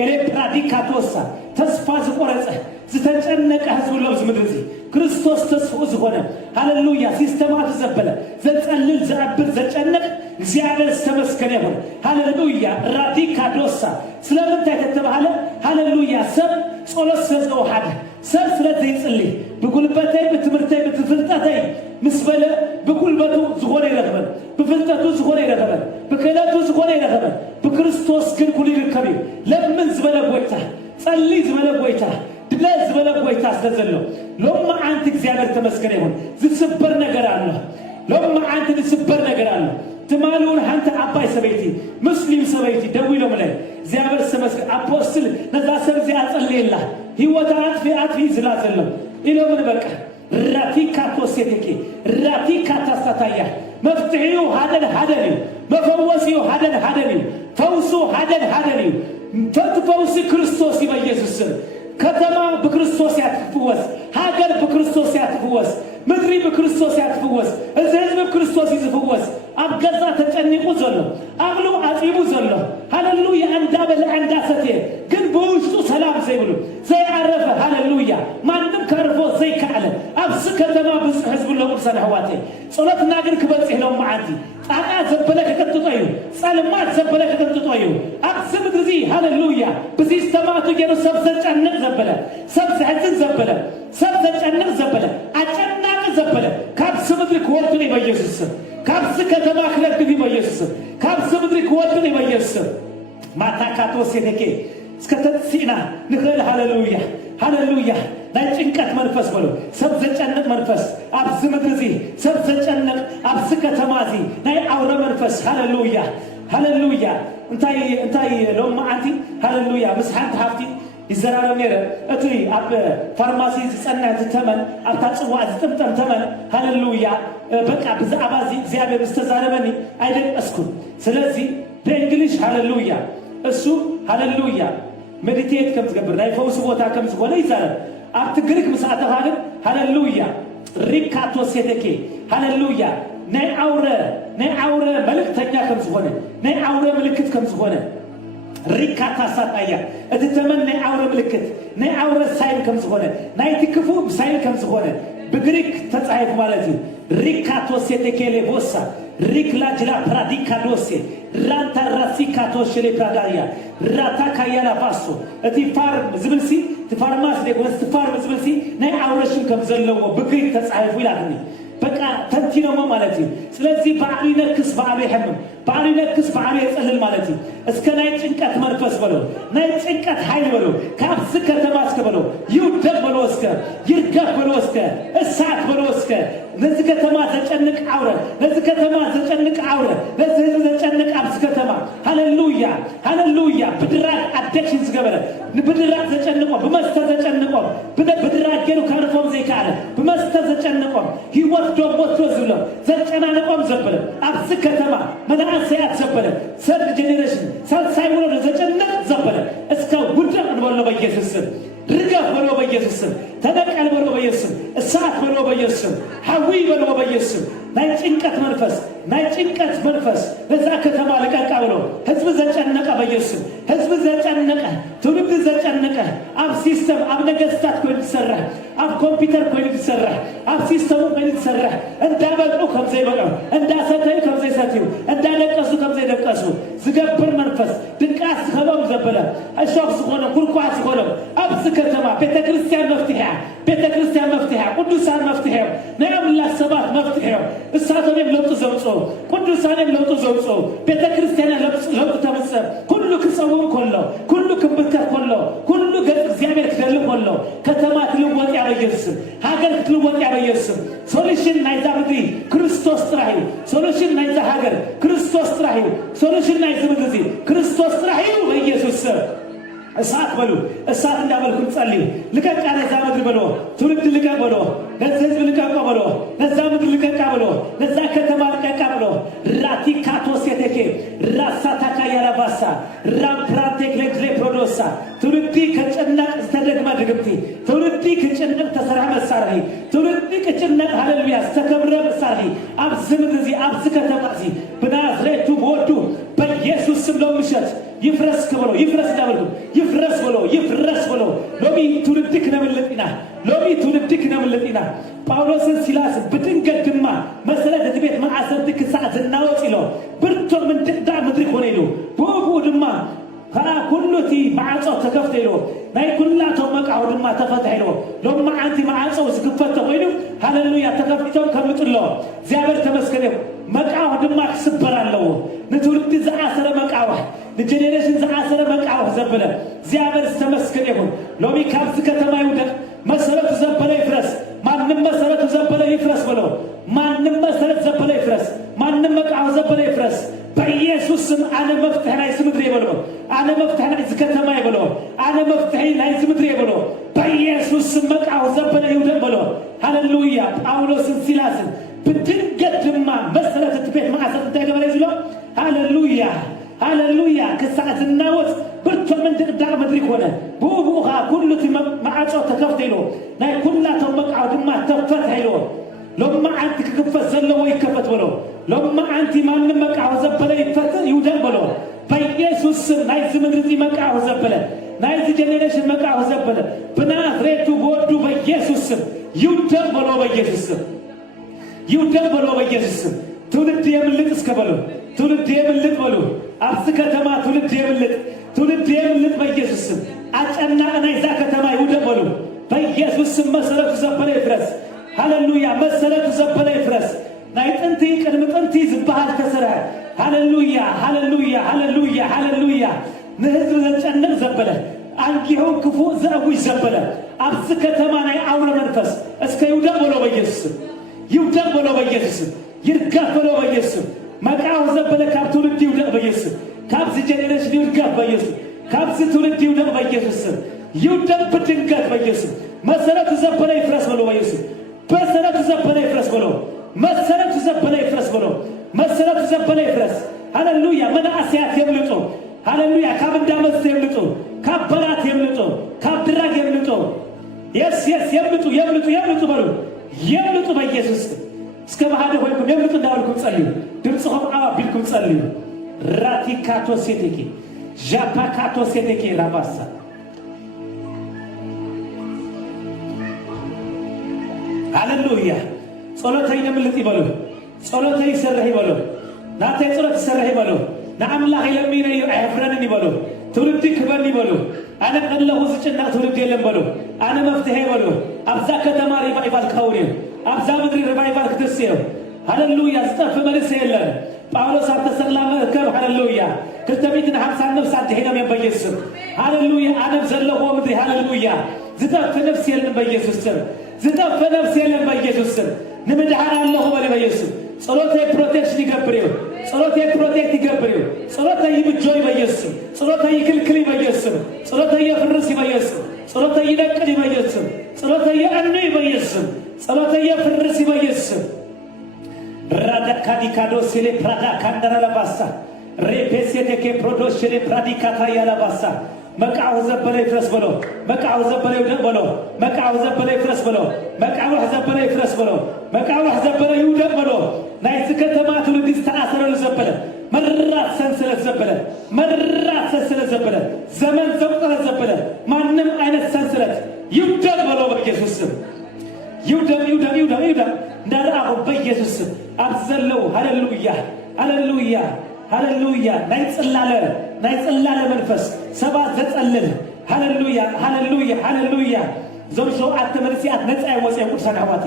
ኤሌ ፕራዲካቶሳ ተስፋ ዝቆረጸ ዝተጨነቀ ህዝብ ለብዝ ምድርዚ ክርስቶስ ተስፋ ዝሆነ ሃሌሉያ ሲስተማት ዘበለ ዘጸልል ዘአብር ዘጨነቅ እግዚአብሔር ተመስገን ይሁን ሃሌሉያ ራዲካዶሳ ስለምንታይ ተተባለ ሃሌሉያ ሰብ ጸሎት ስለዘው ሐደ ሰብ ስለዚህ ይጽልይ በጉልበተይ በትምርተይ በትፍልጠተይ ምስበለ በጉልበቱ ዝሆነ ይረከበ በፍልጠቱ ዝሆነ ይረከበ በከለቱ ዝሆነ ይረከበ በክርስቶስ ግን ኩሉ ይርከብ ለምን ዝበለ ጎይታ ጸልይ ዝበለ ጎይታ ድለዝ ዝበለ ጎይታ ስለዘለው ለማ አንተ እግዚአብሔር ተመስገን ይሁን ዝስበር ነገር አለ ለማ አንተ ዝስበር ነገር አለ ትማሉን አንተ አባይ ሰበይቲ ሙስሊም ሰበይቲ ደውሎ ማለት እግዚአብሔር ተመስገን አፖስትል ነዛሰብ ዚያጸልይላ ህይወታት ፊአት ይዝላዘለው ኢሎምን በቃ ራቲካቶሴቴኬ ራቲካታስታታያ መፍትሄው ሀደን መፈወሲው ሀደን ፈውሱ ሀደን ፈውስ ክርስቶስ በኢየሱስ ከተማ በክርስቶስ ያትፈወስ ሀገር በክርስቶስ ያትፈወስ ምድሪ በክርስቶስ ያትፈወስ ህዝብ በክርስቶስ ይዝፈወስ አብገዛ ተጨንቁ ዘሎ አብሉ አጥይቡ ዘሎ ሃሌሉያ አንዳበለ አንዳሰቴ ግን በውስጡ ሰላም ዘይብሉ ዘይዓረፈ ሃሌሉያ ማንም ከርፎ ዘይካለ አብስ ከተማ ብዙ ህዝብ ለቁርሰና ህዋቴ ጸሎትና ግን ክበጽህ ነው ማዓንቲ ጣቃ ዘበለ ከተጥጦዩ ጸልማት ዘበለ ከተጥጦዩ አብስ ምድርዚ ሃሌሉያ በሲስተማቱ ገሩ ሰብሰጨነቅ ዘበለ ሰብሰህዝን ዘበለ ሰብሰጨነቅ ዘበለ አጨናቅ ዘበለ ካብስ ምድር ኮርቱኒ በኢየሱስ ካብስ ከተማ ክለግቢ በኢየሱስ ካብስ ምድር ኮርቱኒ በኢየሱስ ማታካቶ ሴቴኬ እስከተጽና ንክል ሃሌሉያ ሃሌሉያ ጭንቀት መንፈስ በሉ ሰብ ዘጨነቅ መንፈስ አብዝ ምድርዚ ሰብ ዘጨነቅ አብዝ ከተማዚ ናይ አውረ መንፈስ ሃሌሉያ ሃሌሉያ እንታይ ሎማ አንቲ ሃሌሉያ ምስሓንት ሃፍቲ ይዘራረብ ነረ እቲ አብ ፋርማሲ ዝጸናት ተመን አብታ ጽዋዕ ዝጥምጠም ተመን ሃሌሉያ በቃ ብዛዕባዚ እግዚአብሔር ዝተዛረበኒ አይደቀስኩም ስለዚህ በእንግሊሽ ሃሌሉያ እሱ ሃሌሉያ ሜዲቴት ከም ዝገብር ናይ ፈውስ ቦታ ከም ዝኮነ ይዛረብ አብቲ ግሪክ ምሳተ ሃልን ሃሌሉያ ሪካቶሴቴኬ ሃሌሉያ ናይ አውረ መልእክተኛ ከም ዝኮነ ናይ አውረ ምልክት ከም ዝኮነ ሪካታ ሳጣያ እቲ ተመን ናይ አውረ ምልክት ናይ አውረ ሳይን ከም ዝኮነ ናይ ትክፉ ሳይን ከም ዝኮነ በግሪክ ተጻይፍ ማለት እዩ ሪካቶሴቴኬ ሌቦሳ ሪክላጅላ ፕራዲካዶሴ ራንታ ራሲካቶሽሌ ፕራዳያ ራታ ካያላ ፋሶ እቲ ፋርም ዝብልሲ ትፋርማስ ደጎስ ትፋርም ዝብልሲ ናይ አውረሽን ከም ዘለዎ በግሪክ ተጻይፍ ይላልኒ በቃ ተንቲነሞ ማለት እዩ ስለዚህ ባዕሉ ይነክስ ባዕሉ ይሕምም ባዕሉ ይነክስ ባዕሉ ይጸልል ማለት እዩ እስከ ናይ ጭንቀት መንፈስ በሎ ናይ ጭንቀት ኃይል በሎ ካብስ ከተማ እስከ በሎ ይውደቅ በሎ እስከ ይርገፍ በሎ እስከ እሳት በሎ እስከ ለዚህ ከተማ ዘጨንቅ አውረ ለዚህ ከተማ ዘጨንቅ አውረ ለዚህ ህዝብ ዘጨንቅ አብስ ከተማ ሃሌሉያ ሃሌሉያ ብድራት አዲክሽን ዝገበረ ብድራት ዘጨንቆ በመስተ ዘጨንቆ ብድራት ገሩ ካርፎም ዘይካለ በመስተ ዘጨንቆ ህይወት ዶቦት ዝብሎ ዘጨናነቆም ዘበለ አብስ ከተማ መናሰያት ዘበለ ሰርድ ጄኔሬሽን ሳልሳይ ወሎ ዘጨንቅ ዘበለ እስከ ውድቅ እንበሎ በኢየሱስ ስም ርገፍ በሎ በኢየሱስ ስም ተነቀል በሎ በኢየሱስ ስም እሳት በሎ በኢየሱስ ስም ሐዊ በሎ በኢየሱስ ስም ናይ ጭንቀት መንፈስ ናይ ጭንቀት መንፈስ በዛ ከተማ ለቀቃ ብሎ ህዝብ ዘጨነቀ በኢየሱስ ስም ህዝብ ዘጨነቀ ትውልድ ዘጨነቀ አብ ሲስተም አብ ነገስታት ኮይኑ ተሰራ አብ ኮምፒውተር ኮይኑ ተሰራ አብ ሲስተሙ ኮይኑ ተሰራ እንዳበሉ ከምዘይ በቀው እንዳሰተዩ ከምዘይ ሰተዩ እንዳለቀሱ ከምዘይ ደቀሱ ዝገብር መንፈስ ድንቃስ ከሎም ዘበለ አሻፍ ዝሆነ ኩርኳስ ዝሆነ አብስ ከተማ ቤተክርስቲያን መፍትሄ ቅዱሳን መፍትሄ ነአምላክ ሰባት መፍትሄ እሳተም ለውጥ ዘውጾ ቅዱሳን ለውጥ ዘውጾ ቤተክርስቲያን ለውጥ ተመጸ ሁሉ ክጸውም ኮሎ ሁሉ ክብርከት ኮሎ ሁሉ ገጽ እግዚአብሔር ክደል ኮሎ ከተማ ትልወጥ ያበየስ ሀገር ትልወጥ ያበየስ ሶሉሽን ናይዛ ምድሪ ክርስቶስ ጥራዩ ሶሉሽን ናይዛ ሀገር ክርስቶስ ጥራዩ ሶሉሽን ናይዛ ምድሪ ክርስቶስ ጥራዩ በኢየሱስ ስም እሳት በሉ እሳት እንዳበልኩ ጸልዩ ልቀቃ ለዛ ምድር በሎ ትውልድ ልቀቅ በሎ ለዛ ህዝብ ልቀቅ በሎ ለዛ ምድር ልቀቅ በሎ ለዛ ከተማ ልቀቅ በሎ ራቲካቶ ሴቴኬ ራሳታካ ያላባሳ ራፕራቴክ ለግሌ ፕሮዶሳ ትውልድ ከጨነቅ ተደግማ ድግምቲ ትውልድ ከጨነቅ ተሰራ መሳሪ ትውልድ ከጨነቅ ሃሌሉያ ተከብረ መሳሪ አብዝ ምድር አብዝ ከተማ በናዝሬቱ ቦዱ በኢየሱስ ስም ነው ምሸት ይፍረስ ከበሎ ይፍረስ ዳብሉ ይፍረስ ብሎ ሎሚ ትውልድክ ነምልጥና ሎሚ ትውልድክ ነምልጥና ጳውሎስን ሲላስ በድንገት ድማ መሰረት ቤት ማዓሰርትክ ሰዓት እናወጽ ይሎ ብርቶ ምን ድዳ ምድር ሆነ ይሎ ቦቡ ድማ ኩሉቲ ማዓጾ ተከፍተ ይሎ ናይ ኩላቶ መቃው ድማ ተፈታህ ይሎ ሎማ አንቲ ማዓጾ ዝክፈተ ኮይኑ ሃሌሉያ ተከፍቶም ከምጥሎ እግዚአብሔር ተመስገነ መቃው ድማ ክስበራለው ንትውልድ ዘአሰረ መቃው ለጄኔሬሽን ዘአሰረ መቃው ዘበለ እግዚአብሔር ተመስገነ ይሁን ሎሚ ካብስ ከተማ ይውደቅ መሰረቱ ዘበለ ይፍረስ ማንንም መሰረቱ ዘበለ ይፍረስ ብሎ ማንንም መሰረት ዘበለ ይፍረስ ማንንም መቃው ዘበለ ይፍረስ በኢየሱስ ስም አነ መፍትሄ ላይ ስምድር ይበሎ አነ መፍትሄ ላይ ከተማ ይበሎ አነ መፍትሄ ላይ ስምድር ይበሎ በኢየሱስ ስም መቃው ዘበለ ይውደቅ ብሎ ሃሌሉያ ጳውሎስን ሲላስን በድንገት ድማ መሰረት ቤት ማዓሰት ተገበለ ይዝሎ ሃሌሉያ ከሰዓትና ወጥ ብርቱ ምን ድቅዳቅ ምድሪ ሆነ ቡቡኻ ኩሉ ማዓጾ ተከፍተ ይሎ ናይ ኩላቶም መቃው ድማ ተፈት ይሎ ሎማ አንቲ ክክፈት ዘለዎ ይከፈት ብሎ ሎማ አንቲ ማንም መቃው ዘበለ ይፈት ይውደቅ ብሎ በኢየሱስ ስም ናይ ዝምድሪ መቃው ዘበለ ናይ ጄኔሬሽን መቃው ዘበለ በናዝሬቱ ቦዱ በኢየሱስ ስም ይውደቅ ብሎ በኢየሱስ ስም ይውደቅ ብሎ በኢየሱስ ስም ትውልድ የምልጥ እስከበሉ ትውልድ የምልጥ በሉ አብስ ከተማ ትውልድ የምልጥ በኢየሱስ ስም አጨናቅና ይዛ ከተማ ይውደቅ በሉ በኢየሱስ ስም መሰረቱ ዘበለ ይፍረስ ሃሌሉያ መሰረቱ ዘበለ ይፍረስ ናይ ጥንቲ ቅድም ጥንቲ ዝባሃል ተሰራ ሃሌሉያ ንህዝብ ዘጨነቅ ዘበለ አንጊሁ ክፉ ዘአውጅ ዘበለ አብስ ከተማ ናይ አውረ መንፈስ እስከ ይውደቅ ብሎ በኢየሱስ ስም ይውደቅ ብሎ በኢየሱስ ስም ይርገፍ ብሎ በኢየሱስ ስም መቃው ዘበለ ካብ ትውልድ ይውደቅ በኢየሱስ ስም ካብዚ ጄኔሬሽን ይርገፍ በኢየሱስ ካብዚ ትውልድ ይውደቅ በኢየሱስ ስም ይውደቅ በድንገት በኢየሱስ ስም መሰረቱ ዘበለ ይፍረስ ብሎ በኢየሱስ መሰረቱ ዘበለ ይፍረስ ብሎ መሰረቱ ዘበለ ይፍረስ ብሎ መሰረቱ ዘበለ ይፍረስ ሃሌሉያ መናአስያት የምልጡ ሃሌሉያ ካብ እንዳመስ የምልጡ ካብ በላት የምልጡ ካብ ድራግ የምልጡ የስ የምልጡ በሉ የምልጡ በኢየሱስ እስከ ባህደ ሆይኩም የምልጡ እንዳልኩም ጸልዩ ድምጽኩም አባ ቢልኩም ጸልዩ ራቲካቶ ሴቴኪ ጃፓካቶ ሴቴኪ ራባሳ ሃሌሉያ ጸሎተይ ነምልጥ ይበሉ ጸሎተይ ይሰርህ ይበሉ ናተይ ጸሎት ይሰርህ ይበሉ ናአምላኽ ይለሚነ አይፍረንን ይበሉ ትውልድ ክበን ይበሉ አነ ቀለሁ ዝጭና ትውልድ የለም በሉ አነ መፍትሄ ይበሉ አብዛ ከተማ ሪቫይቫል ካውሪ አብዛ ምድሪ ሪቫይቫል ክትስዮ ሃሌሉያ ዝጠፍ መልስ የለን ጳውሎስ አተሰላመ ከብ ሃሌሉያ ክልተሚትን 50 ነፍሳት ሄደም በኢየሱስ ሃሌሉያ አነብ ዘለሆ ምድሪ ሃሌሉያ ዝጠፍ ነፍስ የለን በኢየሱስ ስም ዝጠፍ ነፍስ የለን በኢየሱስ ስም ንምድሃር አለሁ በኢየሱስ ጸሎቴ ፕሮቴክሽን ይገብርዩ ጸሎቴ ፕሮቴክት ይገብርዩ ጸሎቴ ይብጆይ በኢየሱስ ጸሎቴ ይክልክል በኢየሱስ ጸሎቴ ይፍርስ በኢየሱስ ጸሎቴ ይደቅል በኢየሱስ ጸሎቴ ያኑ በኢየሱስ ጸሎቴ ይፍርስ በኢየሱስ ራዳካዲካዶ ሲሌ ፕራዳ ካንደራላባሳ ሬፔሴቴኬ ፕሮዶሽሌ ፕራዲካታ ያላባሳ መቃው ዘበለ ይፍረስ ብሎ መቃው ዘበለ ይውደቅ ብሎ መቃው ዘበለ ይፍረስ ብሎ መቃው ዘበለ ይፍረስ ብሎ መቃው ዘበለ ይውደቅ ብሎ ናይስ ከተማ ትውልድ ተአሰረው ዘበለ መራት ሰንሰለት ዘበለ መራት ሰንሰለት ዘበለ ዘመን ዘውቀረ ዘበለ ማንም አይነት ሰንሰለት ይውደቅ ብሎ በኢየሱስ ስም ይውደቅ ይውደቅ ይውደቅ ይውደቅ እንዳራሁ በኢየሱስ ስም አብዘለው ሃሌሉያ ሃሌሉያ ሃሌሉያ ናይጽላለ መንፈስ ሰባት ዘጸልል ሃሌሉያ ሃሌሉያ ሃሌሉያ ዘምሾ አተመርሲያት ነፃ ይወጽ ቅዱሳን አባቴ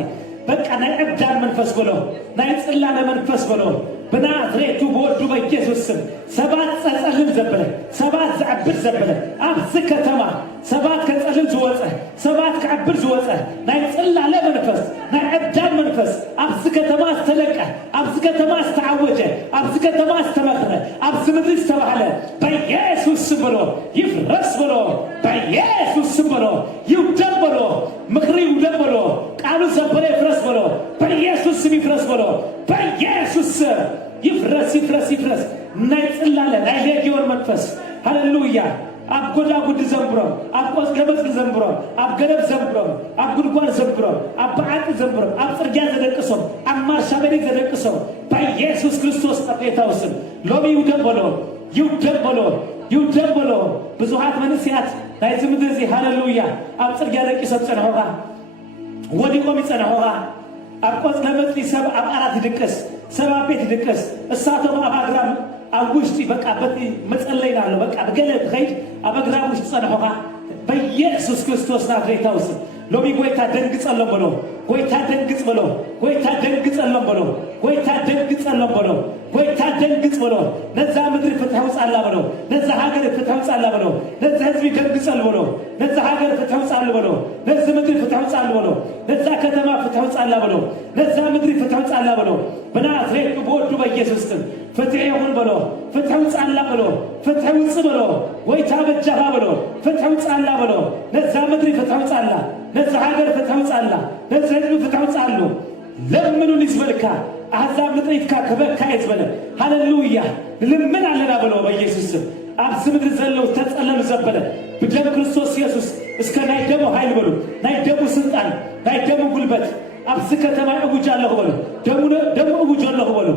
በቃ ናይ ዕብዳን መንፈስ ብሎ ናይጽላለ መንፈስ ብሎ በናዝሬቱ በወዱ በኢየሱስ ስም ሰባት ጸጸልን ዘበለ ሰባት ዘዕብድ ዘበለ አብዝ ከተማ ሰባት ከጸልን ዝወፀ ሰባት ከዕብድ ዝወፀ ናይጽላለ መንፈስ ናይ ዕብዳን መንፈስ አብዝ ከተማ አስተለቀ አብዝ ከተማ አስተዓወጀ አብዝ ከተማ አስተመክረ አብዝ ምድር ዝተባህለ በኢየሱስ ስም ብሎ ይፍረስ ብሎ በኢየሱስ ስም ብሎ ይውደቅ ብሎ ምክሪ ይውደቅ ብሎ ቃሉ ዘበለ ይፍረስ ብሎ በኢየሱስ ስም ይፍረስ ብሎ በኢየሱስ ስም ይፍረስ ይፍረስ ይፍረስ ናይጽላለ ናይ ሌጊዮን መንፈስ ሃሌሉያ አብ ጎዳ ጉድ ዘንብሮ አብ ቆስ ገበጽ ዘንብሮ አብ ገረብ ዘንብሮ አብ ጉድጓድ ዘንብሮ አብ በዓጥ ዘንብሮ አብ ጽርጊያ ዘደቅሶ አብ ማርሻበሪ ዘደቅሶ በኢየሱስ ክርስቶስ ጠጤታው ስም ሎሚ ይውደቅ ብሎ ይውደቅ ብሎ ይውደቅ ብሎ ብዙሃት መንስያት ናይ ዝምድር ዚ ሃሌሉያ አብ ጽርጊያ ደቂሶ ጸንሖኻ ወዲቆም ይጸንሖኻ አብ ቆስ ለመጽ ሰብ አብ አራት ይድቅስ ሰብ አብ ቤት ይድቅስ እሳቶም አብ አግራም አብ ውሽጢ በቃ መጸለይ ናለው በቃ በገለጥ ኸይድ አብ አግራም ውሽጢ ጸንሖኻ በኢየሱስ ክርስቶስ ናዝሬታው ስም ሎሚ ጎይታ ደንግጸሎም ብሎ ጎይታ ደንግጽ ብሎ ጎይታ ደንግጸሎም ብሎ ጎይታ ደንግጸሎም ብሎ ጎይታ ደንግጽ ብሎ ነዛ ምድር ፍትሐው ጻላ ብሎ ነዛ ሀገር ፍትሐው ጻላ ብሎ ነዛ ህዝብ ደንግጸል ብሎ ነዛ ሀገር ፍትሐው ጻላ ብሎ ነዛ ምድር ፍትሐው ጻላ ብሎ ነዛ ከተማ ፍትሐው ጻላ ብሎ ነዛ ምድር ፍትሐው ጻላ ብሎ በናዝሬቱ በወዱ በኢየሱስ ስም ፍትሕ ይሁን ብሎ ፍትሐው ጻላ ብሎ ፍትሐው ጽ ብሎ ጎይታ በጃሃ ብሎ ፍትሐው ጻላ ብሎ ነዛ ምድር ፍትሐው ጻላ ነዛ ሀገር ፍትሐው ጻላ ነዛ ህዝብ ፍትሐው ጻሉ ለምኑ ሊስበልካ አሕዛብ ንጥሪትካ ከበካ ይዝበለ ሃሌሉያ ልምን አለና ብሎ በኢየሱስ ስም አብዝ ምድር ዘለው ተጸለሉ ዘበለ በደም ክርስቶስ ኢየሱስ እስከ ናይ ደሙ ኃይል ብሎ ናይ ደሙ ስልጣን ናይ ደሙ ጉልበት አብዝ ከተማ እጉጃለሁ ብሎ ደሙ እጉጃለሁ ብሎ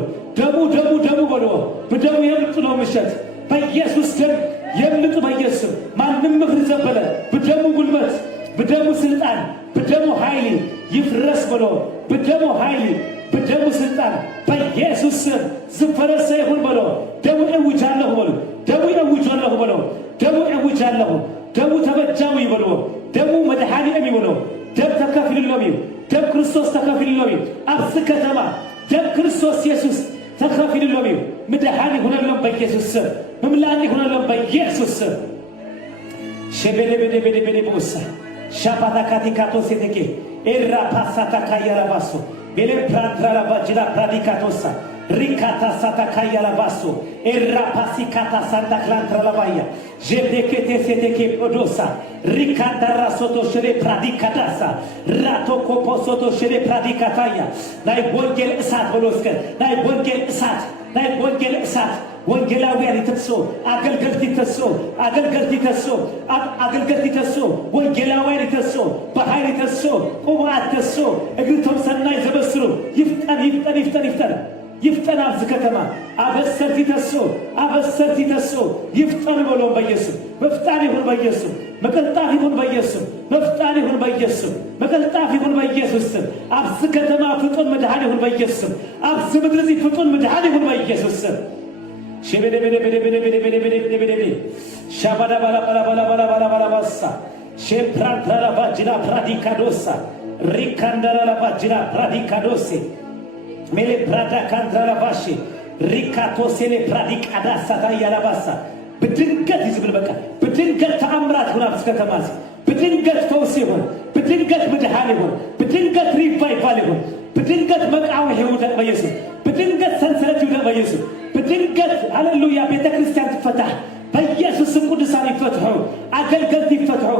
ደሙ ብሎ በደሙ የምጥ ነው ምሸት በኢየሱስ ደም የምጥ በኢየሱስ ማንም ምክር ዘበለ በደሙ ጉልበት በደሙ ስልጣን በደሙ ኃይል ይፍረስ ብሎ በደሙ ኃይል በደሙ ስልጣን በኢየሱስ ስም ዝፈረሰ ይሁን ብሎ ደሙ እውጃለሁ ብሎ ደሙ እውጃለሁ ብሎ ደሙ እውጃለሁ ደሙ ተበጃው ይብሎ ደሙ መድኃኒዓም ይብሎ ደም ተከፍልሎም ደም ክርስቶስ ተከፍልሎም አብዝ ከተማ ደም ክርስቶስ ኢየሱስ ተከፍልሎም መድኃኒ ይሁንሎም በኢየሱስ ስም መምላኒ ይሁንሎም በኢየሱስ ስም ሸበለ በደ ቦሳ ሻፓታ ካቲካቶ ሴቴኬ ኤራ ፓሳታ ካያራባሶ ቤሌ ፕራንትራላ ባጅላ ፕራዲካቶሳ ሪካታ ሳታ ካያራባሶ ኤራ ፓሲካታ ሳንታ ክላንትራላ ባያ ጀብዴኬቴ ሴቴኬ ኦዶሳ ሪካንዳራ ሶቶ ሽሬ ፕራዲካዳሳ ራቶ ኮፖ ሶቶ ሽሬ ፕራዲካታያ ናይ ወንጌል እሳት ብሎስከ ናይ ወንጌል እሳት ናይ ወንጌል እሳት ወንጌላውያን ይተሶ አገልገልት ይተሶ ወንጌላውያን ይተሶ በኃይል ይተሶ ቁባት ይተሶ እግርቶም ሰናይ ዘበስሩ ይፍጠን አብዝ ከተማ አበሰርቲ ተሶ ይፍጠን ብሎ በኢየሱስ መፍጣን ይሁን በኢየሱስ መቀልጣፍ ይሁን በኢየሱስ መፍጣን ይሁን በኢየሱስ መቀልጣፍ ይሁን በኢየሱስ አብዝ ከተማ ፍጡን መድኃኒ ይሁን በኢየሱስ አብዝ ምድር ፍጡን መድኃኒ ይሁን በኢየሱስ ሸበደ በደ ሻባዳ ባላ ባሳ ሼፕራንትራላ ባጅላ ፕራዲካዶሳ ሪካንዳራ ላባጅራ ፕራዲካዶሴ ሜሌ ፕራዳ ካንድራ ላባሼ ሪካቶሴሌ ፕራዲቃዳ ሳታያ ላባሳ በድንገት ይዝብል በቃ በድንገት ተአምራት ሆና በስከተማስ በድንገት ፈውስ ይሆን በድንገት መድኃኒት ይሆን በድንገት ሪቫይቫል ይሆን በድንገት መቃወም ይሁን በኢየሱስ በድንገት ሰንሰለት ይሁን በኢየሱስ በድንገት ሃሌሉያ ቤተክርስቲያን ትፈታህ በኢየሱስ ቅዱሳን ይፈትሑ አገልግሎት ይፈትሑ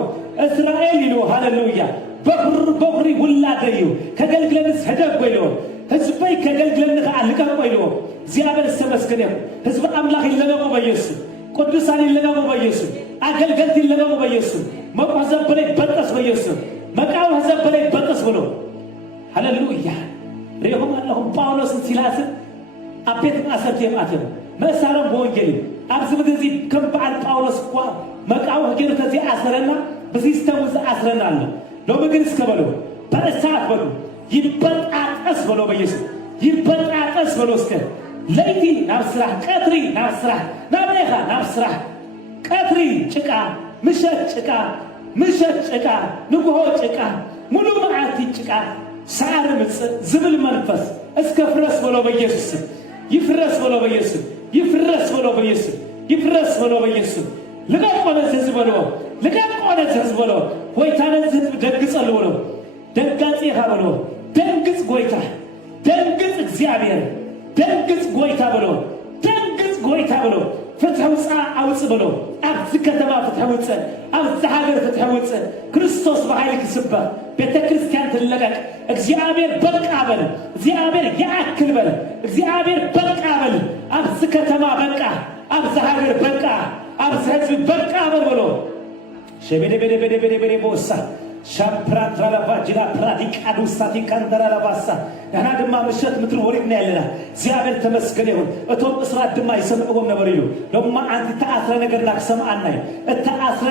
እስራኤል ይሉ ሃሌሉያ በግሪ ውላደዩ ከገልግለንስ ሄደው ይሉ ህዝበይ ከገልግለን አልቀው ይሉ እግዚአብሔር ይመስገን ህዝብ አምላክ ይለቀቁ በኢየሱስ ቅዱሳን ይለቀቁ በኢየሱስ አገልግሎት ይለቀቁ በኢየሱስ መቋዘብ በላይ በጠስ በኢየሱስ መቃው ህዝብ በላይ በጠስ ብሎ ሃሌሉያ ሪሆም አላሁ ጳውሎስ ሲላስ አቤት ማሰርት የማተም መሳረም ወንጌል አብዝብ ጊዜ ከበዓል ጳውሎስ ቋ መቃው ሄገር ተዚህ አስረና በሲስተም ውስጥ አስረናል ነው ግን እስከበሉ በእሳት በሉ ይበጣጠስ ብሎ በኢየሱስ ይበጣጠስ ብሎ እስከ ለይቲ ናብስራ ቀትሪ ናብስራ ናብለኻ ናብስራ ቀትሪ ጭቃ ምሸት ጭቃ ንጉሆ ጭቃ ሙሉ መዓልቲ ጭቃ ሳር ምጽ ዝብል መንፈስ እስከ ፍረስ ብሎ በኢየሱስ ይፍረስ ብሎ በኢየሱስ ይፍረስ ብሎ በኢየሱስ ይፍረስ ብሎ በኢየሱስ ለቀቆነ ህዝብ ብሎ ለቀቆነ ህዝብ ብሎ ወይታነ ህዝብ ደግጸሉ ብሎ ደጋጺ ብሎ ደንግጽ ጎይታ ደንግጽ እግዚአብሔር ደንግጽ ጎይታ ብሎ ደንግጽ ጎይታ ብሎ ፍትሐውፃ አውጽ ብሎ አብዝ ከተማ ፍትሐውጽ አብዝ ሀገር ፍትሐውጽ ክርስቶስ በኃይል ክስባ ቤተክርስቲያን ትለቀቅ እግዚአብሔር በቃ በል እግዚአብሔር ያክል በል እግዚአብሔር በቃ በል አብዝ ከተማ በቃ አብዝ ሀገር በቃ አብዝ ህዝብ በቃ በል ብሎ ሸቤዴ ቦሳ ሻፕራንትራ ለባጅራ ፕራዲቃዱ ሳቲ ካንደራ ለባሳ ያና ድማ ምሸት ምትል ወሪት ነው ያለና እግዚአብሔር ተመስገን ይሁን እቶም እስራት ድማ ይሰምዑም ነበር ይሉ ደማ አንተ ተአስረ ነገርና ከሰማአናይ ተአስረ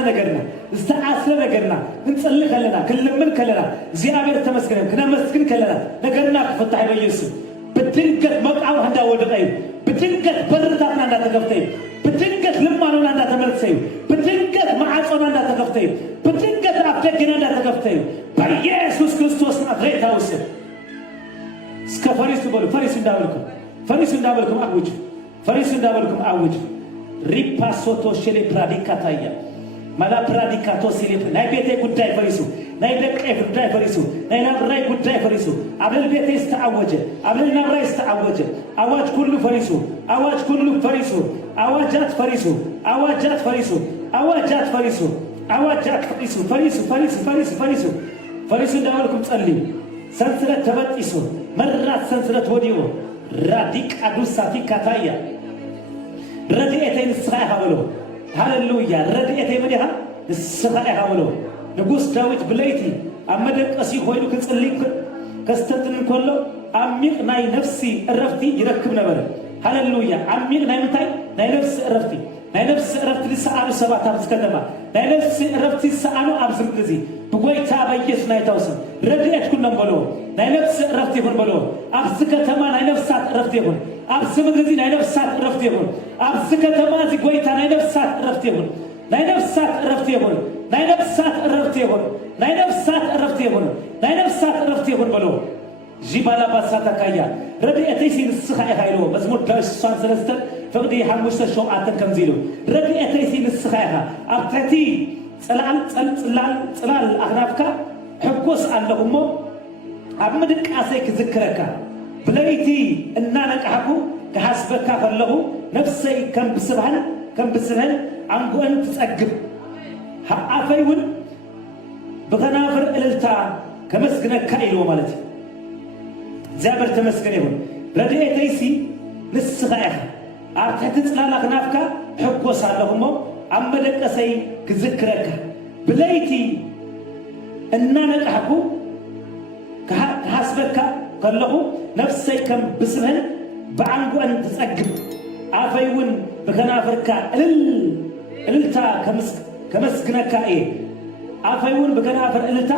ነገርና እንጸልይ ከለና ክልምን ከለና እግዚአብሔር ተመስገን ከነመስግን ከለና ነገርና ከፈታህ በኢየሱስ በድንገት መቃው እንዳ ወደቀይ በድንገት በርታትና እንዳ ተከፍተይ በድንገት ልማኑና እንዳ ተመልሰይ በድንገት ማዓጾና እንዳ ተከፍተይ በድንገት አፍደግና እንዳ ተከፍተይ በኢየሱስ ክርስቶስ ናዝሬት ታውስ እስከ ፈሪሱ በሉ ፈሪሱ እንዳበልኩም አውጅ ሪፓሶቶ ሼሌ ፕራዲካታያ ማላ ፕራዲካቶ ሲሌፕ ናይ ቤቴ ጉዳይ ፈሪሱ ናይ ደቀይ ጉዳይ ፈሪሱ ናይ ናብራይ ጉዳይ ፈሪሱ አብል ቤቴ استعوጀ አብል ናብራይ استعوጀ አዋጅ ሁሉ ፈሪሱ አዋጃት ፈሪሱ እንዳበልኩም ጸልዩ ሰንሰለት ተበጥሶ መራት ሰንሰለት ወዲዮ ራዲቃዱ ሳቲ ካታያ ረድኤተይ ንስኻይ ሃብሎ ሃሌሉያ ረድኤተይ መዲሃ ንስኻይ ሃብሎ ንጉስ ዳዊት ብለይቲ አመደቀሲ ሆይሉ ክጽልይ ከስተትን ኮሎ አሚቅ ናይ ነፍሲ እረፍቲ ይረክብ ነበር ሃሌሉያ አሚቅ ናይ ምታይ ናይ ነፍሲ እረፍቲ ሊሰአሉ ሰባት አብዝ ከተማ ናይ ነፍሲ እረፍቲ ሰአሉ አብዝ ጊዜ በጎይታ በኢየሱስ ናይ ታውስም ረድኤት ኩነም በሎ ናይ ነፍሲ እረፍቲ ይሁን በሎ አብዝ ከተማ ናይ ነፍሳት እረፍቲ ይሁን አብዝ ምድሪ ናይ ነፍሳት እረፍቲ ይሁን አብዝ ከተማ ዚ ጎይታ ናይ ነፍሳት እረፍቲ ይሁን ናይ ነፍሳት እረፍቲ ይሁን በሎ ጂባላ ባሳታ ካያ ረድኤተይ ሲንስኻ ይሃይሎ መዝሙር ዳዊት 33 ፍቅዲ 5 ሸውዓተን ከምዚሉ ረድኤተይ ሲንስኻ ይሃ አብተቲ ጽላል አኽናፍካ ሕጎስ ኣለሁሞ ኣብ ምድቃሰይ ክዝክረካ ብለይቲ እናነቃሕኩ ክሓስበካ ከለኹ ነፍሰይ ከም ብስብህን አንጎን ትጸግብ አፈይውን በከናፍር እልልታ ከመስግነካ ኢሎ ማለት እግዚአብሔር ተመስገን ይሁን ረድኤተይ ንስኻ ኢኻ ኣብ ትሕቲ ጽላል አኽናፍካ ሕጎስ ኣለሁሞ ኣብ መደቀሰይ ክዝክረካ ብለይቲ እናነቃሕኩ ክሓስበካ ከለኹ ነፍሰይ ከም ብስብህን ብዓንጎን ትጸግብ አፈይውን በከናፍርካ እልልታ ከመስግነካ እየ አፈይውን በከናፍር እልልታ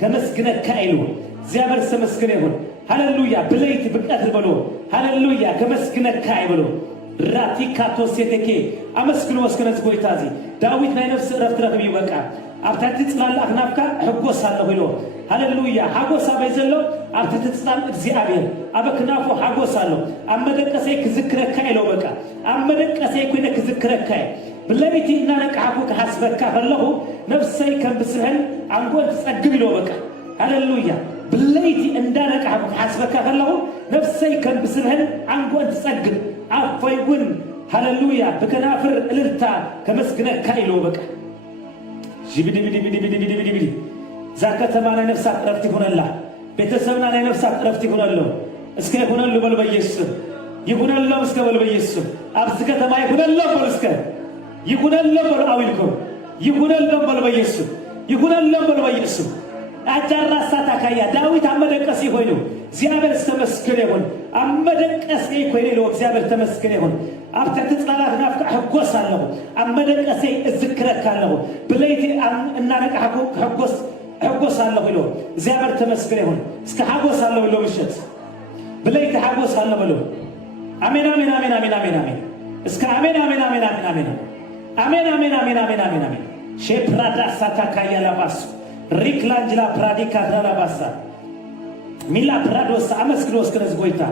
ከመስግነካ ኢሉ እግዚአብሔር ተመስገን ይሁን ሃሌሉያ ብለይቲ ብቀትር በሎ ሃሌሉያ ከመስግነካ ይበሎ ራቲካቶ ሴቴኬ አመስግኖ ወስከነስ ጎይታዚ ዳዊት ናይ ነፍስ እረፍት ረክብ ይበቃ أبتت تصلال أخنافك حقوس الله إلو هللويا حقوس أبيزلو أبتت تصلال إزيابير أبكنافو حقوس الله أما دك أسيك ذكرك إلو بك أما دك أسيك وينك ذكرك بلبيتي إننا نكعبوك حسبك فالله نفسي كان بسهل عنقول تسقب إلو بك هللويا بلبيتي إننا نكعبوك حسبك فالله نفسي كان بسهل عنقول تسقب عفوا هللويا بكنافر الالتا كمسكنك إلو بك جبدي بدي بدي بدي بدي بدي بدي زكاة مانا نفسك رفتي هنا الله بيتسمنا على نفسك رفتي هنا الله اسكي هنا الله بل بيسس يكون الله اسكي بل بيسس أبسكة ما يكون الله بل اسكي يكون الله بل أويلكم يكون الله بل بيسس يكون الله بل بيسس أجر راساتا كيا داويت أمدك أسي هونو زيابر استمسكريهون أمدك أسي كويلو زيابر تمسكريهون أبتت تصلاه نافك حقوس الله أمدك أسي ذكرك الله بليتي أنك حقوس الله بلو زيابر تمسكريهون اسك حقوس الله بلو مشت بليتي حقوس الله بلو آمين آمين آمين آمين آمين آمين اسك آمين آمين آمين آمين آمين آمين آمين آمين آمين آمين آمين شبرادا ساتا كايا لباسو ريكلانجلا براديكا لباسا ميلا برادوس أمسكروس كنز قويتا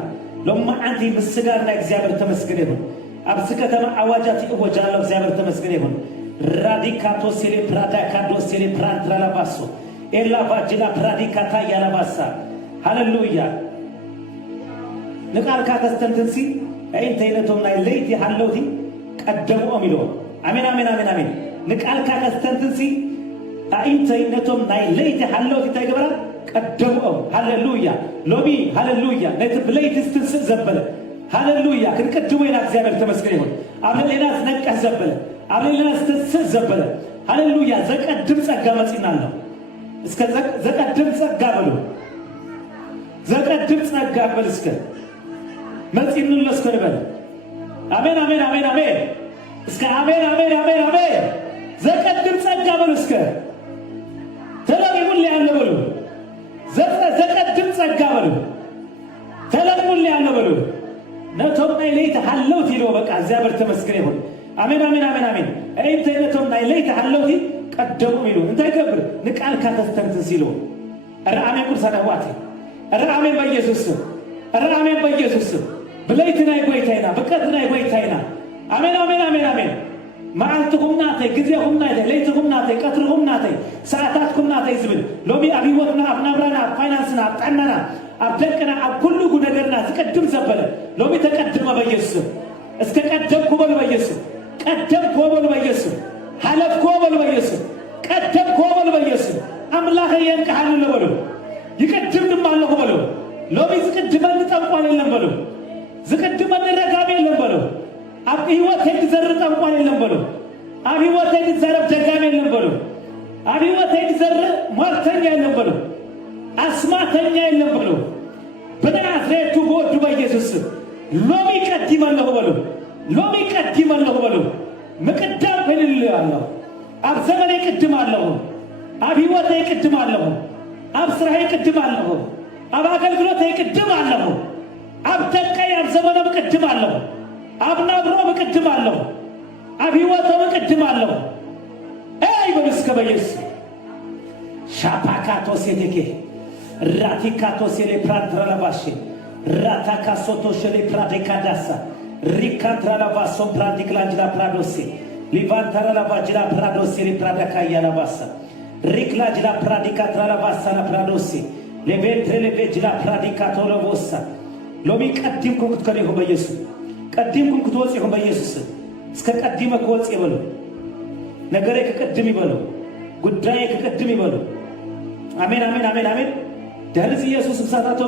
لما أنتي بالسجارنا إخزيابر تمسكريهون أبسكة ما أواجاتي أوجالا إخزيابر تمسكريهون راديكاتو سيلي برادا كادو سيلي برانترا لباسو إلا باجلا براديكاتا يا لباسا هاللويا نقال كاتستنتنسي أين تينتم نايليتي هاللوتي قدموا أميلو آمين آمين آمين آمين نقال كاتستنتنسي أين تينتم نايليتي هاللوتي تايقبرا قدموا هاللويا لوبي هاللويا نتبليت استنسل زبلة هاللويا كن قدموا إلى إخزيابر تمسكريهون أبل الناس نكه زبلة أبل الناس استنسل زبلة هاللويا زك قدم سقامتين الله اسك زك قدم سقابلو زك قدم سقابل اسك متين الله سكربل آمين آمين آمين آمين اسك آمين آمين آمين آمين زك قدم سقابل اسك تلاقي مولي عنه بلو زك قدم سقابلو تلاقي مولي عنه بلو نتوم نايليت حلوتي لو بقى زابر تمسكريهون آمين آمين آمين آمين أنت نتوم نايليت حلوتي قدموا ميلو انت يكبر نقال كاتستنتسيلو الرعامين قرصة نواتي الرعامين بيسوس الرعامين بيسوس بليتنا يقويتينا بكتنا يقويتينا آمين آمين آمين آمين معلتكم ناتي قذيهم ناتي ليتكم ناتي قطرهم ناتي ساعتاتكم ناتي زبل لوبي أبي وطنا أبنابرانا فاينانسنا أبتعننا أبدكنا أب كله نقرنا تقدم زبلة لوبي تقدم بيسوس اسكقدم كوبل بيسوس قدم كوبل بيسوس حلف كوبل بيسوس قدم كوبل بيسوس أملاك ينكحل لبلو يقدم دمالله بلو لوبي زقدم نطنقال يلم بلو زقدم نرقام يلم بلو أب هيوت يتزر طنقال يلم بلو أب هيوت يتزرب دقام يلم بلو أب هيوت يتزر مالتن يلم بلو أسماتن يلم بلو بنعثرت بود بيسوس لوبي قدم الله بلو لوبي قدم الله بلو مقدام بلله الله أب زمن يقدم الله أب هيوت يقدم الله أب سرح يقدم الله أب أقلقلوت يقدم الله أب تقى أب زمن يقدم الله أب نابرو يقدم الله أب هيوت يقدم الله أي بمسك بيس شابكاتو سيدكي راتيكاتو سيلي برانترا لباشي راتاكاسوتو شلي براديكاداسا ريكانترا لباسو براديكلانجلا برادوسي Livantara la vagina pradosi li pradakaya la bassa. Rikla jila pradikatra la bassa la pradosi. Le ventre le vegila pradikato la vossa. Lomi qaddim kunku kale ho bayesu. Qaddim kunku tawsi ho bayesu. Ska qaddima kwatsi balo. Nagare ka qaddim ibalo. Gudaye ka qaddim ibalo. Amen amen amen amen. Dahriz ኢየሱስ ምሳታቶ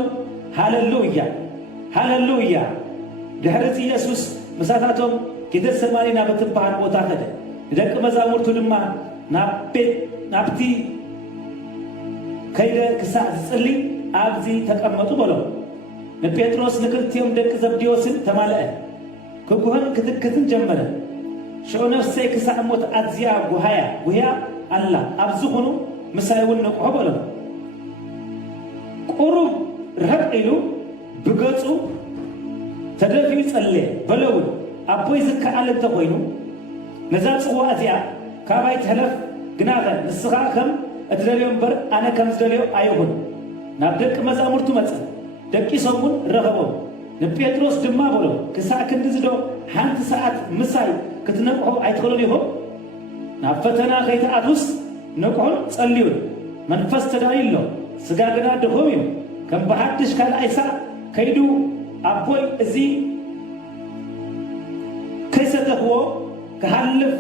ሃሌሉያ ሃሌሉያ. Dahriz ኢየሱስ ምሳታቶ كده سماري نابت بحر موتا كده دك مزامور تلما نابتي كيدا كسا تصلي أبزي تكمتو بلو نبيتروس نكلتيوم دك زبديوسن تمالأ كوكوهن كتن جمبنا شو نفسي كسا موت أزيا وهيا الله أبزوهنو مسايون نقوه بلو قرب رهب إلو بقصو تدفي يصلي بلو أبوي زكاة على التقوينو نزال صواتيا كاباي تهلف ግናኸ ንስኻኸም እትደልዮ እምበር ኣነ ከም ዝደልዮ ኣይኹን ናብ ደቂ መዛሙርቱ መጽእ ደቂሶምን ረኸቦም ንጴጥሮስ ድማ ብሎ ክሳዕ ክንዲ ዝዶ ሓንቲ ሰዓት ምሳይ ክትነቅሑ ኣይትኽእሉን ኢኹም ናብ ፈተና ከይተኣትውስ ንቁሑን ጸልዩን መንፈስ ተዳልዩሎ ስጋ ግና ድኹም እዩ ከም ብሓድሽ ካልኣይ ሳዕ ከይዱ ኣቦይ እዚ ከይሰተኽዎ ክሃልፍ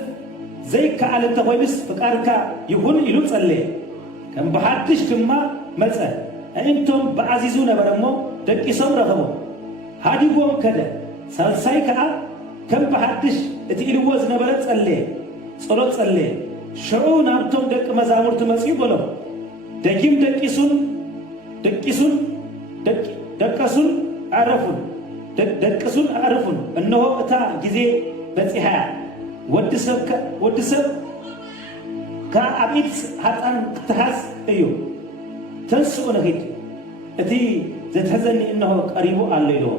ዘይከኣል እንተኾይኑስ ፍቃድካ ይሁን ኢሉ ጸለየ ከም ብሓድሽ ድማ መጸ ኣእንቶም ብዓዚዙ ነበረ እሞ ደቂሶም ረኸቦ ሃዲጎም ከደ ሳልሳይ ከዓ ከም ብሓድሽ እቲ ኢልዎ ዝነበረ ጸለየ ጸሎት ጸለየ ሽዑ ናብቶም ደቂ መዛሙርቱ መጺኡ በሎም ደጊም ደቀሱን ኣዕረፉን እነሆ እታ ጊዜ በጺሓ ወዲ ሰብ ካብ ኢድ ሓጣን ክትሓዝ እዩ ተንስኡ ንኺድ እቲ ዘትሕዘኒ እነሆ ቀሪቡ ኣሎ ኢልዎ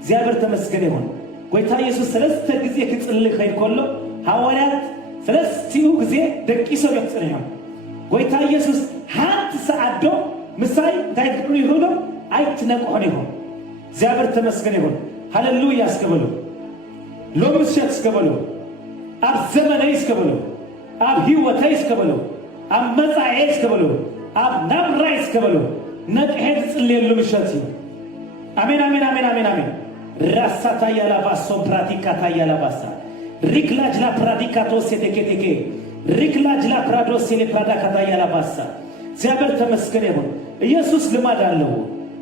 እግዚአብሔር ተመስገን ይሁን ጌታ ኢየሱስ ሰለስተ ጊዜ ክጽልይ ኸይድ ከሎ ሐዋርያት ሰለስቲኡ ጊዜ ደቂሶም ይጽልዩም ጌታ ኢየሱስ ሓንቲ ሰዓት ዶ ምሳይ እንታይ ክብሉ ይሁኑ ኣይትነቅሑን ይሁን እግዚአብሔር ተመስገን ይሁን ሃሌሉያ እስከበሉ ሎሚ ምሽት እስከበሉ ኣብ ዘመነይ እስከበሉ ኣብ ህይወተይ እስከበሉ ኣብ መጻኤ እስከበሉ ኣብ ናብራይ እስከበሉ ነቅሔ ዝጽልየሉ ምሽት እዩ አሜን አሜን አሜን አሜን አሜን ራሳታ ያላ ባሶ ፕራቲካታ ያላ ባሳ ሪክላጅ ላ ፕራዲካቶ ሴቴኬቴኬ ሪክላጅ ላ ፕራዶ ሴሌ ፕራዳካታ ያላ ባሳ እግዚአብሔር ተመስገን ይሁን ኢየሱስ ልማድ አለው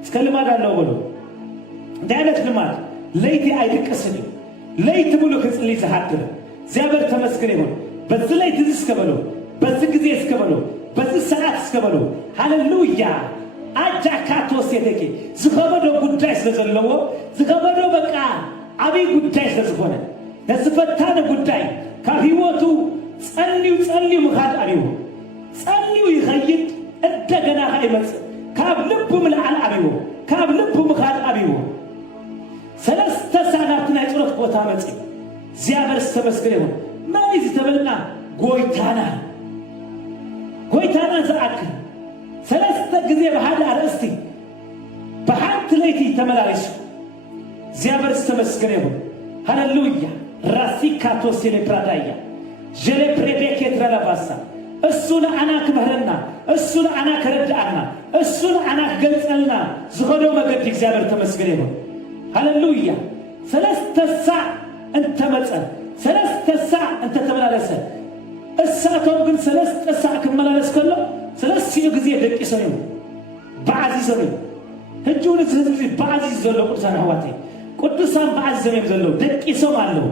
እስከ ልማድ አለው ብሎ እንደ አይነት ልማድ ለይቲ አይድቀስኒ ለይቲ ብሎ ክጽልይ ዝሓድር እግዚአብሔር ተመስገን ይሁን በዚህ ላይ ትዝ እስከበሉ በዚህ ጊዜ እስከበሉ በዚህ ሰዓት እስከበሉ ሃሌሉያ አጃካቶ ሴቴኬ ዝኸበዶ ጉዳይ ስለዘለዎ ዝኸበዶ በቃ አብይ ጉዳይ ስለዝኾነ ነዝፈታነ ጉዳይ ካብ ህይወቱ ጸልዩ ምኻድ አብዩ ጸልዩ ይኸይድ እንደገና ይመጽእ ካብ ልቡ ምልዓል አብዩ ካብ ልቡ ምኻድ አብዩ ሰለስተ ሰዓት ናይ ጸሎት ቦታ መጽእ እግዚአብሔር ተመስገን ይሁን ማይዝ ተበልና ጎይታና ዘአክል ሰለስተ ጊዜ በሃዳ አርእስቲ በሓንቲ ለይቲ ተመላለሱ እግዚአብሔር ተመስገን ይሁን ሃሌሉያ ራሲካቶ ሴሌብራዳያ ጀሌ ፕሬቤኬ ትረለባሳ እሱን አና ክምህረና እሱን አና ከረዳአና እሱን አና ገልጸልና ዝኸዶ መገድ እግዚአብሔር ተመስገን ይሁን ሃሌሉያ ሰለስተ ሰዓት እንተ መጸ ሰለስተ ሰዓት እንተ ተመላለሰ እሳቶም ግን ሰለስተ ሰዓት ክመላለስ ከሎ ሰለስተ ጊዜ ደቂሶም እዩ በዓዚዞም እዩ ህጁን ህዝቢ በዓዚዝ ዘሎ ቅዱሳን ኣሕዋተይ ቅዱሳን በዓዚዞም እዮም ዘለዉ ደቂሶም ኣለዉ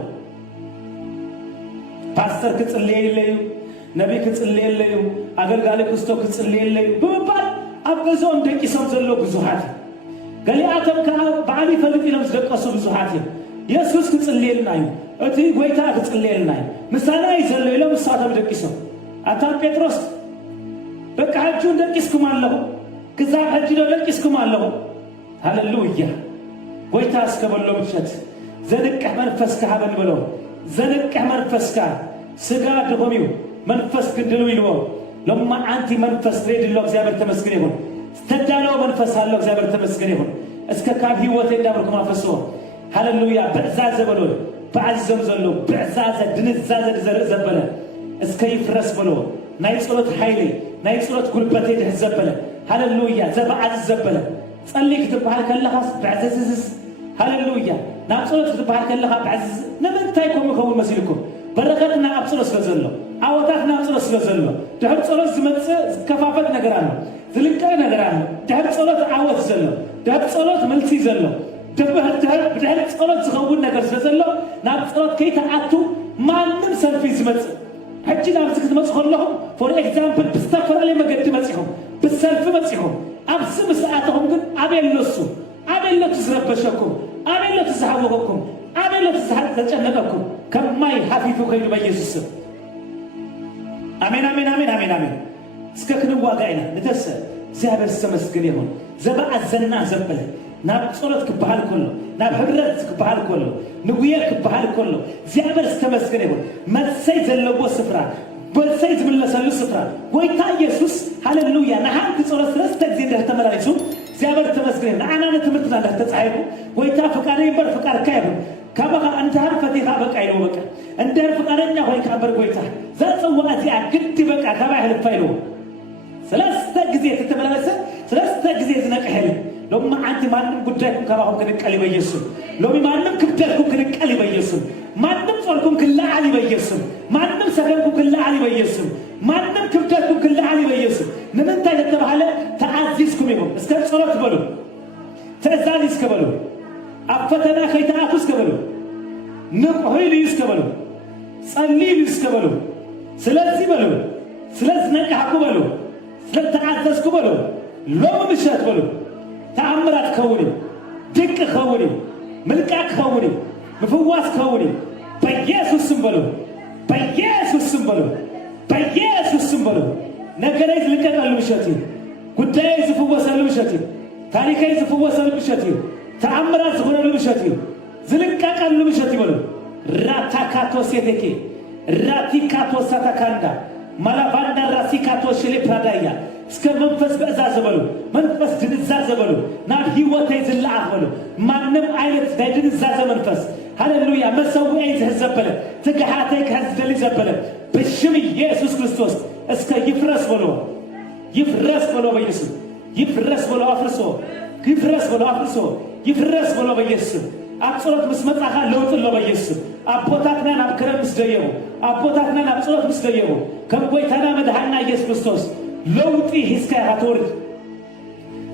ፓስተር ክጽልየለዩ ነቢይ ክጽልየለዩ ኣገልጋሊ ክርስቶ ክጽልየለዩ ብምባል ኣብ ገዝኦም ደቂሶም ዘሎ ብዙሓት ገሊኣቶም ከዓ በዓል ይፈልጥ ኢሎም ዝደቀሱ ብዙሓት እዮም ኢየሱስ ክጽልየልና እዩ እቲ ጐይታ ክጽልየልና እዩ ምሳና እዩ ዘሎ ኢሎም እሳቶም ደቂሶም ኣታ ጴጥሮስ በቃ ሕጁን ደቂስኩም ኣለኹ ክዛብ ሕጂ ዶ ደቂስኩም ኣለኹ ሃሌሉያ ጐይታ እስከበሎ ምሸት ዘንቅሕ መንፈስካ ሃበን ብሎ ዘንቅሕ መንፈስካ ስጋ ድኹም እዩ መንፈስ ግድሉ ኢልዎ ሎማ ዓንቲ መንፈስ ትሬድሎ እግዚአብሔር ተመስገን ይሁን ዝተዳለወ መንፈስ ኣሎ እግዚአብሔር ተመስገን ይሁን እስከ ካብ ህይወተይ እንዳብርኩም ኣፈስዎ ሃሌሉያ ብዕዛዘ በሎ ብዓዚዞም ዘሎ ብዕዛዘ ድንዛዘ ድዘርእ ዘበለ እስከ ይፍረስ በሎ ናይ ጸሎት ሓይሊ ናይ ጸሎት ጉልበተይ ድሕዝ ዘበለ ሃሌሉያ ዘበዓዝዝ ዘበለ ጸልይ ክትበሃል ከለኻስ ብዕዘዝዝ ሃሌሉያ ናብ ጸሎት ክትበሃል ከለኻ ብዕዝዝ ንምንታይ ከምኡ ይኸውን መሲልኩም በረከትና ኣብ ጸሎት ስለ ዘሎ ዓወታትና ኣብ ጸሎት ስለ ዘሎ ድሕሪ ጸሎት ዝመጽእ ዝከፋፈት ነገር ኣሎ ዝልቀቕ ነገር ኣሎ ድሕሪ ጸሎት ዓወት ዘሎ ድሕሪ ጸሎት መልሲ ዘሎ ብድሕሪ ጸሎት ዝኸውን ነገር ስለ ዘሎ ናብ ጸሎት ከይተኣቱ ማንም ሰልፊ ዝመጽእ ሕጂ ናብዚ ክትመጽእ ከለኹም ፎር ኤግዛምፕል ብዝተፈላለየ መገዲ መጺኹም ብሰልፊ መጺኹም ኣብዚ ምስኣተኹም ግን ኣበየሎሱ ኣበየሎቱ ዝረበሸኩም ኣበየሎቱ ዝሓወኸኩም ኣበየሎቱ ዘጨነቀኩም ከም ማይ ሓፊፉ ከይዱ በኢየሱስ ስም አሜን አሜን አሜን አሜን አሜን እስከ ክንዋጋ ኢና ንተሰ እግዚአብሔር ተመስገን ይሁን ዘበዓዘና ዘበለ ናብ ጸሎት ክበሃል ከሎ ናብ ሕብረት ክበሃል ከሎ ንጉየ ክበሃል ከሎ እግዚአብሔር ተመስገን ይሁን መሰይ ዘለዎ ስፍራ በሰይዝ ምለሰሉ ስፍራ ጎይታ ኢየሱስ ሃሌሉያ ናሃንት ጾረት ረስተ ጊዜ እንደተመላልሱ እግዚአብሔር ተመስገን አናነ ትምህርት እንዳለ ተጻይቡ ጎይታ ፈቃደኝ በር ፈቃድ ካይቡ ከበቃ አንተ ፈቲካ በቃ ይለው በቃ እንደ ፈቃደኛ ሆይ ካበር ጎይታ ዘጽዋት ያ ግድ በቃ ተባህል ፋይሎ ስለስተ ጊዜ ተተመላለሰ ስለስተ ጊዜ ዝነቀህል ሎማ አንተ ማንም ጉዳይኩም ከባሁ ከነቀል በኢየሱስ ሎሚ ማንም ክብደትኩም ከነቀል በኢየሱስ ማንም ጾርኩም ከላዓሊ በኢየሱስ ማንም ሰገንኩም ከላዓሊ በኢየሱስ ማንም ክብደትኩም ከላዓሊ በኢየሱስ ምንታ የተባለ ተአዚዝኩም ይሁን እስከ ጾረት በሉ ተዛዝ ይስከበሉ አፈተና ከይታአፍ ይስከበሉ ንቁሂል ይስከበሉ ጸሊል ይስከበሉ ስለዚህ በሉ ስለዚህ ነቃኩ በሉ ስለተአዘዝኩ በሉ ሎም ምሸት በሉ ተአምራት ከውኒ ድንቅ ከውኒ መልቃቅ ከውኒ መፈዋስ ከውኒ በኢየሱስ ስም በሉ በኢየሱስ ስም በሉ በኢየሱስ ስም በሉ ነገሬ ዝልቀቃሉ ምሸት ጉዳይ ዝፈወሳሉ ምሸት ታሪካይ ዝፈወሳሉ ምሸት ተአምራት ዝሆናሉ ምሸት ዝልቀቃሉ ምሸት በሉ ራታካቶ ሴቴኬ ራቲካቶ ሳታካንዳ ማላባንዳ ራሲካቶ ሸሌ ፕራዳያ እስከ መንፈስ በእዛዝ በሉ መንፈስ ድንዛዝ በሉ ናብ ህይወት ይዝልዓፍ በሉ ማንም አይነት ድንዛዝ መንፈስ ሃሌሉያ መሰውዒ ዝህዘበለ ትግሓተይ ከዝደል ዘበለ በሽም ኢየሱስ ክርስቶስ እስከ ይፍረስ በሉ በኢየሱስ ይፍረስ በሉ አፍርሶ ይፍረስ በሉ አፍርሶ ይፍረስ በሉ በኢየሱስ አብጾት መስመጣኻ ለውጥ ለው በኢየሱስ አቦታትና ናብከረም ምስደየው አቦታትና ናብጾት ምስደየው ከጎይታና መድኃኒና ኢየሱስ ክርስቶስ ለውጥ ሂስካ ያተወርድ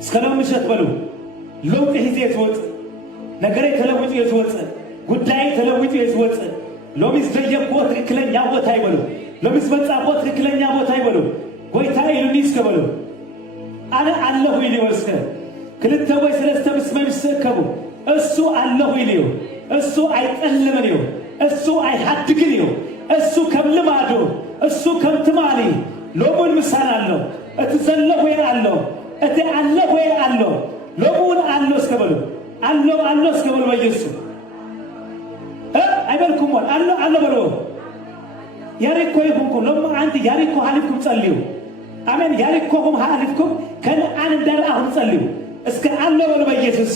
እስከለው ምሸት በሉ ለውጥ ሂዜ ይወጥ ነገሬ ተለውጥ ይወጥ ጉዳይ ተለውጥ ይወጥ ሎሚስ ደየቆ ትክክለኛ ቦታ ይበሉ ሎሚስ መጻፎ ትክክለኛ ቦታ ይበሉ ጎይታ ይሉኒስ ከበሉ አነ አለሁ ይሊወስከ ክልተ ወይ ሰለስተ ምስመም ይሰከቡ እሱ አለሁ ይሊው እሱ አይጠልመኒው እሱ አይሐድግኒው እሱ ከምልማዶ እሱ ከምትማሊ ሎሙን ምሳን አለው እትዘለሁ ወይ አለው እቴ አለሁ ወይ አለው ሎሙን አለው እስከበሉ አለው እስከበሉ በኢየሱስ አይበልኩም ወል አለው በሉ ያሪኮ ይሁንኩም ሎማ አንተ ያሪኮ ሐሊፍኩም ጸልዩ አሜን ያሪኮኩም ሐሊፍኩም ከነአን እንዳለ አሁን ጸልዩ እስከ አለው በሉ በኢየሱስ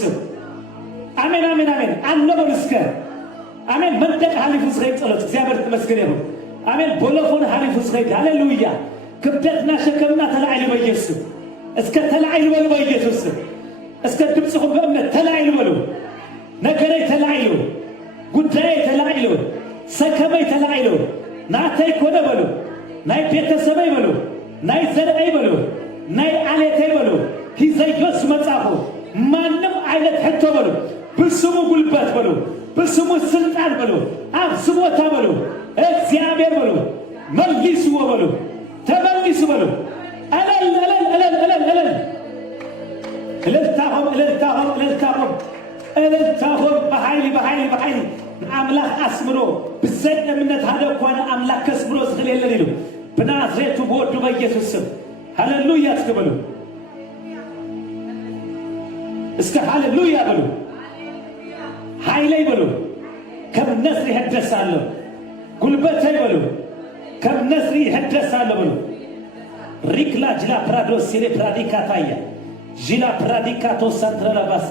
አሜን አሜን አሜን አለው በሉ እስከ አሜን መንደቅ ሐሊፉ እስከ ጸሎት እግዚአብሔር ተመስገን ይሁን አሜን ቦሎፎን ሐሊፉ እስከ ሃሌሉያ ክብደትና ሸከምና ተላዕሉ በኢየሱስ እስከ ተላዕሉ በሉ በኢየሱስ እስከ ድምጽኩም በእምነት ተላዕሉ በሉ ነገሬ ተላዕሉ ጉዳይ ተላዕሉ ሰከመይ ተላዕሉ ናተይ ኮነ በሉ ናይ ቤተሰበይ በሉ ናይ ዘርአይ በሉ ናይ ዓሌተይ በሉ ሂዘዮስ መጻፉ ማንም አይነት ሕቶ በሉ በስሙ ጉልበት በሉ በስሙ ስልጣን በሉ አብስሞታ በሉ እግዚአብሔር በሉ መልሱ በሉ ተመልሱ በሉ እልልታሆም በኃይል አምላክ አስምሮ ብዘይ እምነት ሃደ ኮነ አምላክ ከስምሮ ዝኽል ይሉ በናዝሬቱ በወዱ በኢየሱስ ስም ሃሌሉያ እስከበሉ እስከ ሃሌሉያ በሉ ኃይለይ በሉ ከምነስሪ ይሕደሳለሁ ጉልበተይ በሉ ከምነስሪ ይሕደሳለሁ በሉ ሪክላ ጅላ ፕራዶስ ሲሌ ፕራዲካ ታያ ጅላ ፕራዲካ ቶሳንትረለባስ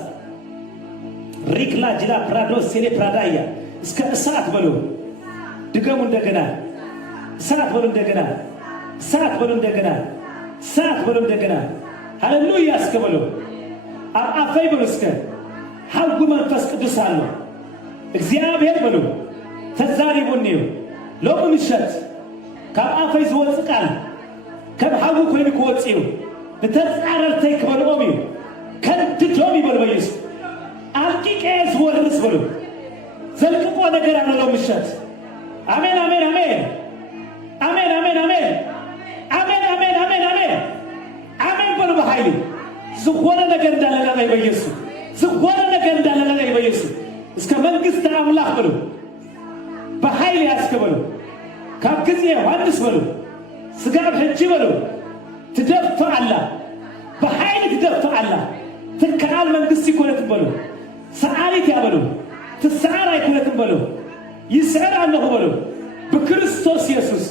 ሪክላ ጅላ ፕራዶስ ሲሌ ፕራዳያ እስከ እሳት በሉ ድገሙ እንደገና እሳት በሉ እንደገና እሳት በሉ እንደገና እሳት በሉ እንደገና ሃሌሉያ እስከበሉ አፍአፈይ በሉ እስከ ሐውጉ መንፈስ ቅዱስ አለው እግዚአብሔር በሉ ተዛሪቡኒው ሎሙ ምሸት ካብ አፈይ ዝወፅ ቃል ከም ሐውጉ ኮይኑ ክወፅዩ ብተፃረርተይ ክበልኦም እዩ ከንድዶም ይበሉ በኢየሱስ አልቂቄ ዝወርስ በሉ ዘልቅቆ ነገር አለው ምሸት አሜን አሜን አሜን አሜን አሜን አሜን አሜን አሜን አሜን አሜን አሜን በሉ በኃይል ዝሆነ ነገር እንዳለና በኢየሱስ ዝሆነ ነገር እንዳለና በኢየሱስ እስከ መንግስት አምላክ በሉ በኃይል ያስከበሉ ካብ ጊዜ ዮሐንስ በሉ ስጋ በእጅ በሉ ትደፋአላ በኃይል ትደፋአላ ትከአል መንግስት ይኮነት በሉ ሰዓሊት ያበሉ ትሰዓር አይኮነትም በሉ ይስዕር አለሁ በሉ በክርስቶስ ኢየሱስ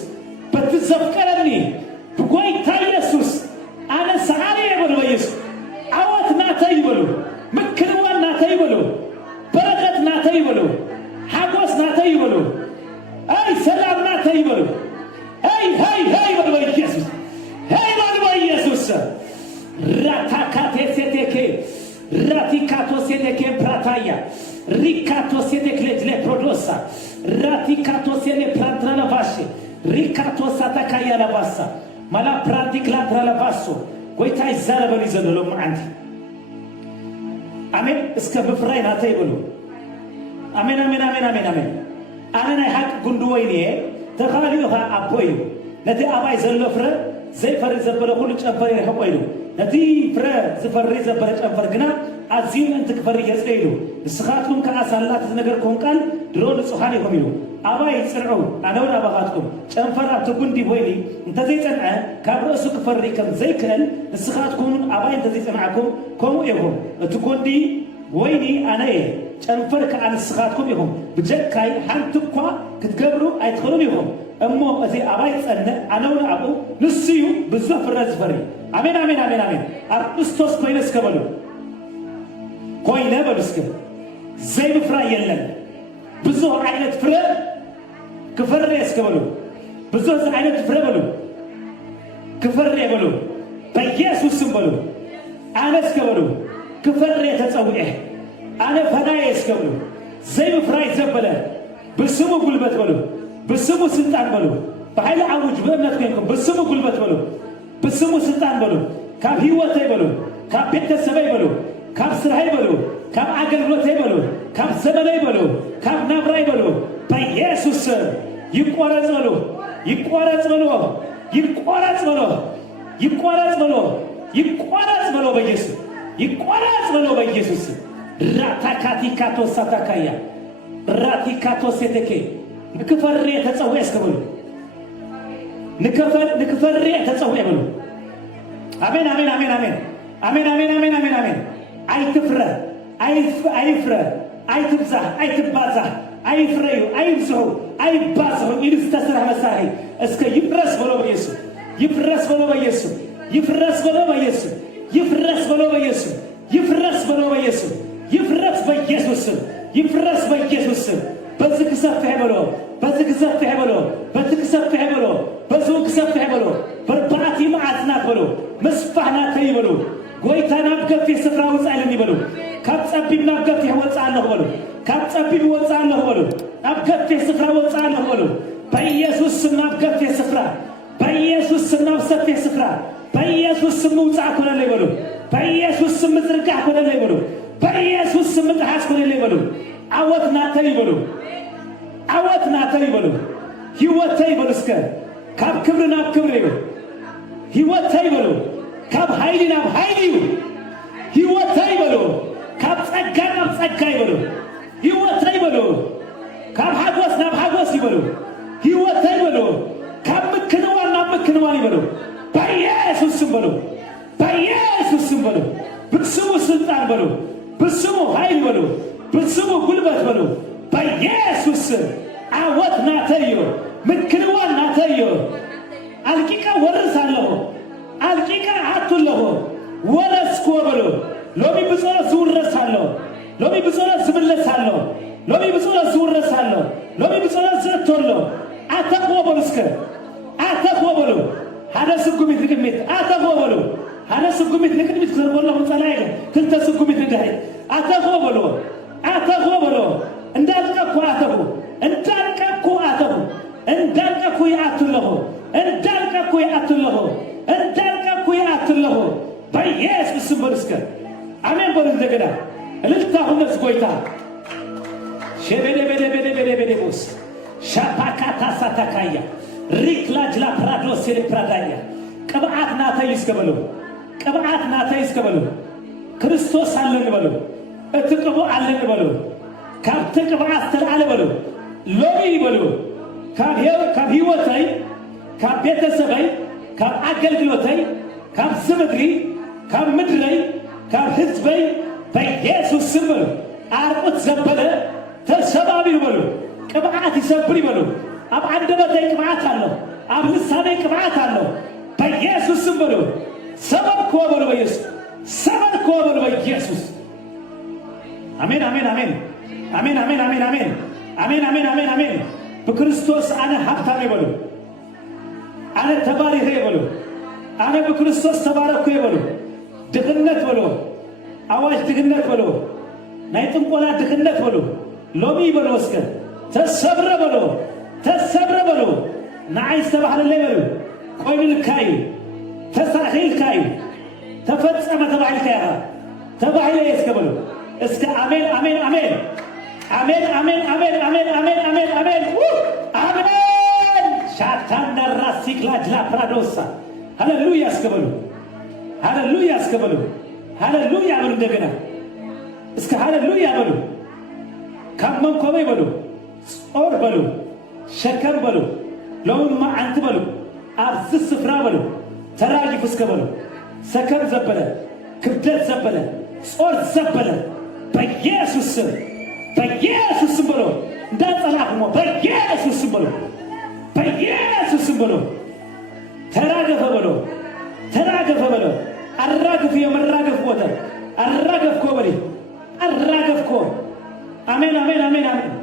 ብዘፍቀረኒ ብጎይታ ኢየሱስ አነ ሰዓሪ ይበሉ በኢየሱስ አወት ናተ ይበሉ ምክንዋን ናተ ይበሉ በረከት ናተ ይበሉ ሐጎስ ናተ ይበሉ አይ ሰላም ናተ ይበሉ አይ ይበሉ በኢየሱስ አይ ይበሉ በኢየሱስ ራታካቴ ሴቴኬ ራቲካቶ ሴቴኬ ፕራታያ ሪካቶ ሴቴክሌት ለፕሮዶሳ ራቲካቶ ሴኔ ፕራንትራላቫሽ ሪካቶ ሳታካያ ለባሳ ማላ ፕራንቲክ ላትራላቫሶ ጎይታ ይዛረበሉ ይዘለሉ ማንት አሜን እስከ በፍራይ ናተ ይበሉ አሜን አሜን አሜን አሜን አሜን አና ሐቅ ጉንዱ ወይኔ ተኻሊው አቦይ ነቲ አባይ ዘለፍረ ዘይፈር ዘበለ ሁሉ ጨፈረ ይحقይሉ ነቲ ፍረ ዝፈር ዘበለ ጨፈር ግና አዚም እንት ክፈር ይጽይሉ እስኻትኩም ከአሳላት ነገር ኮንቃል ድሮ ንጹሃን ይሆሚሉ አባይ ጽርዑ አነው አባኻትኩም ጨንፈራ ተጉንዲ ወይኒ እንተዘይ ጸንዐ ካብረሱ ክፈር ከም ዘይከል እስኻትኩም አባይ እንተዘይ ጸንዐኩም ኮሙ ይሁን እትጎንዲ ወይኒ አነየ ጨንፈር ከአንስኻትኩም ይሁን በጀካይ ሓንትኳ ክትገብሩ አይትኸሉም ይሁን እሞ እዚ አባይ ጸነ አነው አቡ ንስዩ ብዘፍረ ዝፈሪ አሜን አሜን አሜን አሜን አርስቶስ ኮይነስ ከበሉ ኮይነ በልስከ ዘይ ፍራ የለም ብዙ አይነት ፍረ ክፈረ እስከበሉ ብዙ አይነት ፍረ በሉ ክፈረ በሉ በኢየሱስ ስም በሉ አነስ ከበሉ ክፈረ ተጸውዐ አነ ፈናዬ እስከበሉ ዘይ ፍራ ይዘበለ በስሙ ጉልበት በሉ በስሙ ስልጣን በሉ በኃይል አውጅ በእምነት ከንኩም በስሙ ጉልበት በሉ በስሙ ስልጣን በሉ ካብ ህይወት ይበሉ ካብ ቤተሰብ ይበሉ ካብ ስራ ይበሉ ካብ አገልግሎት ይበሉ ካብ ዘመን ይበሉ ካብ ናብራ ይበሉ በኢየሱስ ይቆረጽ በሉ ይቆረጽ በሉ ይቆረጽ በሉ ይቆረጽ በሉ ይቆረጽ በሉ በኢየሱስ ይቆረጽ በሉ በኢየሱስ ራታካቲካቶ ሳታካያ ራቲካቶ ሴቴኬ ንክፈሬ ተጸውዐ እስከበሉ ንክፈሬ ተጸውዐ በሉ አሜን አሜን አሜን አሜን አሜን አሜን አሜን አሜን አሜን አይትፍረ አይፍረ አይትብዛህ አይትባዛህ አይፍረዩ አይብዛሁ አይባዛሁ ይልስተስራ መሳይ እስከ ይፍረስ በሎ በኢየሱስ ይፍረስ በሎ በኢየሱስ ይፍረስ በሎ በኢየሱስ ይፍረስ በሎ በኢየሱስ ይፍረስ በሎ በኢየሱስ ይፍረስ በኢየሱስ ይፍረስ በኢየሱስ በዝክ ሰፍህ በሎ በዝክ ሰፍህ በሎ በዝክ ሰፍህ በሎ በዝክ ሰፍህ በሎ በርባቲ ማዕዝናት በሎ መስፋህናት ይበሉ ጎይታ ናብገፍ የስፍራ ወጻለን ይበሉ ካብ ጸቢብ ናብገፍ ይወጻለሁ በሉ ካብ ጸቢብ ወጻለሁ በሉ ናብገፍ የስፍራ ወጻለሁ በሉ በኢየሱስ ስም ናብገፍ የስፍራ በኢየሱስ ስም ናብሰፍ የስፍራ በኢየሱስ ስም ውጻ ኮለለ ይበሉ በኢየሱስ ስም ዝርጋ ኮለለ ይበሉ በኢየሱስ ስም ተሐስ ኮለለ ይበሉ አወት ናተ ይበሉ አወት ናተ ይበሉ ህይወት ይበሉ እስከ ካብ ክብር ናብ ክብር ይበሉ ህይወት ይበሉ ካብ ኃይል ናብ ኃይል ህይወት ይበሉ ካብ ጸጋ ናብ ጸጋ ይበሉ ህይወት ይበሉ ካብ ሐጎስ ናብ ሐጎስ ይበሉ ህይወት ይበሉ ካብ ምክንዋን ናብ ምክንዋን ይበሉ በኢየሱስ ስም በሉ በኢየሱስ ስም በሉ በስሙ ስልጣን በሉ በስሙ ኃይል በሉ በስሙ ጉልበት በሉ በኢየሱስ ስም አወት ናተዮ ምክንዋን ናተዮ አልቂቃ ወርሳለሁ አልቂቃ አቱለሁ ወለስኮ በሉ ሎሚ ብጾለት ዝውረሳለሁ ሎሚ ብጾለት ዝብለሳለሁ ሎሚ ብጾለት ዝውረሳለሁ ሎሚ ብጾለት ዘተለሁ አተቆ በሉ እስከ አተቆ በሉ ሓደ ስጉሚት ንቅድሚት አተቆ በሉ ሓደ ስጉሚት ንቅድሚት ዘርጎለሁ ጸላይለ ክልተ ስጉሚት ንድሕሪ አተቆ በሉ አተቆ በሉ እንዳልቀኩ አተቁ እንዳልቀኩ አተቁ እንዳልቀኩ ያአቱለሁ እንዳልቀኩ ያአቱለሁ እንዳልቀኩ ያአቱለሁ በኢየሱስ ስም በሉ እስከ አሜን በሉ እንደገና እልልታ ሁነስ ጎይታ ሸበደበደበደበደበደቦስ ሻፓካታ ሳታካያ ሪክላጅ ላፕራዶ ሴል ፕራዳያ ቅብዓት ናተይ እስከበሉ ቅብዓት ናተይ እስከበሉ ክርስቶስ አለን በሉ እትቅቡ አለን በሉ ካብተ ቅብዓት ተልዓለ በሉ ሎሚ በሉ ካብ ህይወተይ ካብ ቤተሰበይ ካብ አገልግሎተይ ካብ ስምድሪ ካብ ምድረይ ካብ ህዝበይ በኢየሱስ ስም በሉ አርቁት ዘበለ ተሰባቢሩ በሉ ቅብዓት ይሰብር ይበሉ አብ አንደበተይ ቅብዓት አለሁ አብ ልሳኔ ቅብዓት አለው በኢየሱስ ስም በሉ ሰበርኮ በሉ በኢየሱስ ሰበርኮ በሉ በኢየሱስ አሜን አሜን አሜን አሜን አሜን አሜን አሜን አሜን አሜን አሜን አሜን በክርስቶስ አነ ሀብታም በሉ አነ ተባረከ በሉ አነ በክርስቶስ ተባረኩ በሉ ድህነት በሉ አዋጅ ድህነት በሉ ናይ ጥንቆላ ድህነት በሉ ሎሚ በሉ እስከ ተሰብረ በሉ ተሰብረ በሉ ናይ ዝተባህለለ በሉ ቆይሉ ልካዩ ተሳኺልካዩ ተፈጸመ ተባሂልካያ ተባሂለ እስከ በሉ እስከ አሜን አሜን አሜን አሜን አሜን አሜን አሜን አሜን አሜን አሜን አሜን ሻታና ራሲክላ ጅላ ፕራዶሳ ሃሌሉያ እስከ በሉ ሃሌሉያ እስከ በሉ ሃሌሉያ በሉ እንደገና እስከ ሃሌሉያ በሉ ካመንኮበ በሉ ጾር በሉ ሸከም በሉ ለውማ አንተ በሉ አብዝ ስፍራ በሉ ተራጅፍ እስከ በሉ ሰከም ዘበለ ክብደት ዘበለ ጾር ዘበለ በኢየሱስ ስም በኢየሱስ ስም በሉ እንዳጸናፍሞ በኢየሱስ ስም በሉ በኢየሱስ ስም በሉ ተራገፈ በሉ ተራገፈ በሉ አራግፍ የመራገፍ ቦታ አራገፍኮ በሉ አራገፍኮ አሜን አሜን አሜን አሜን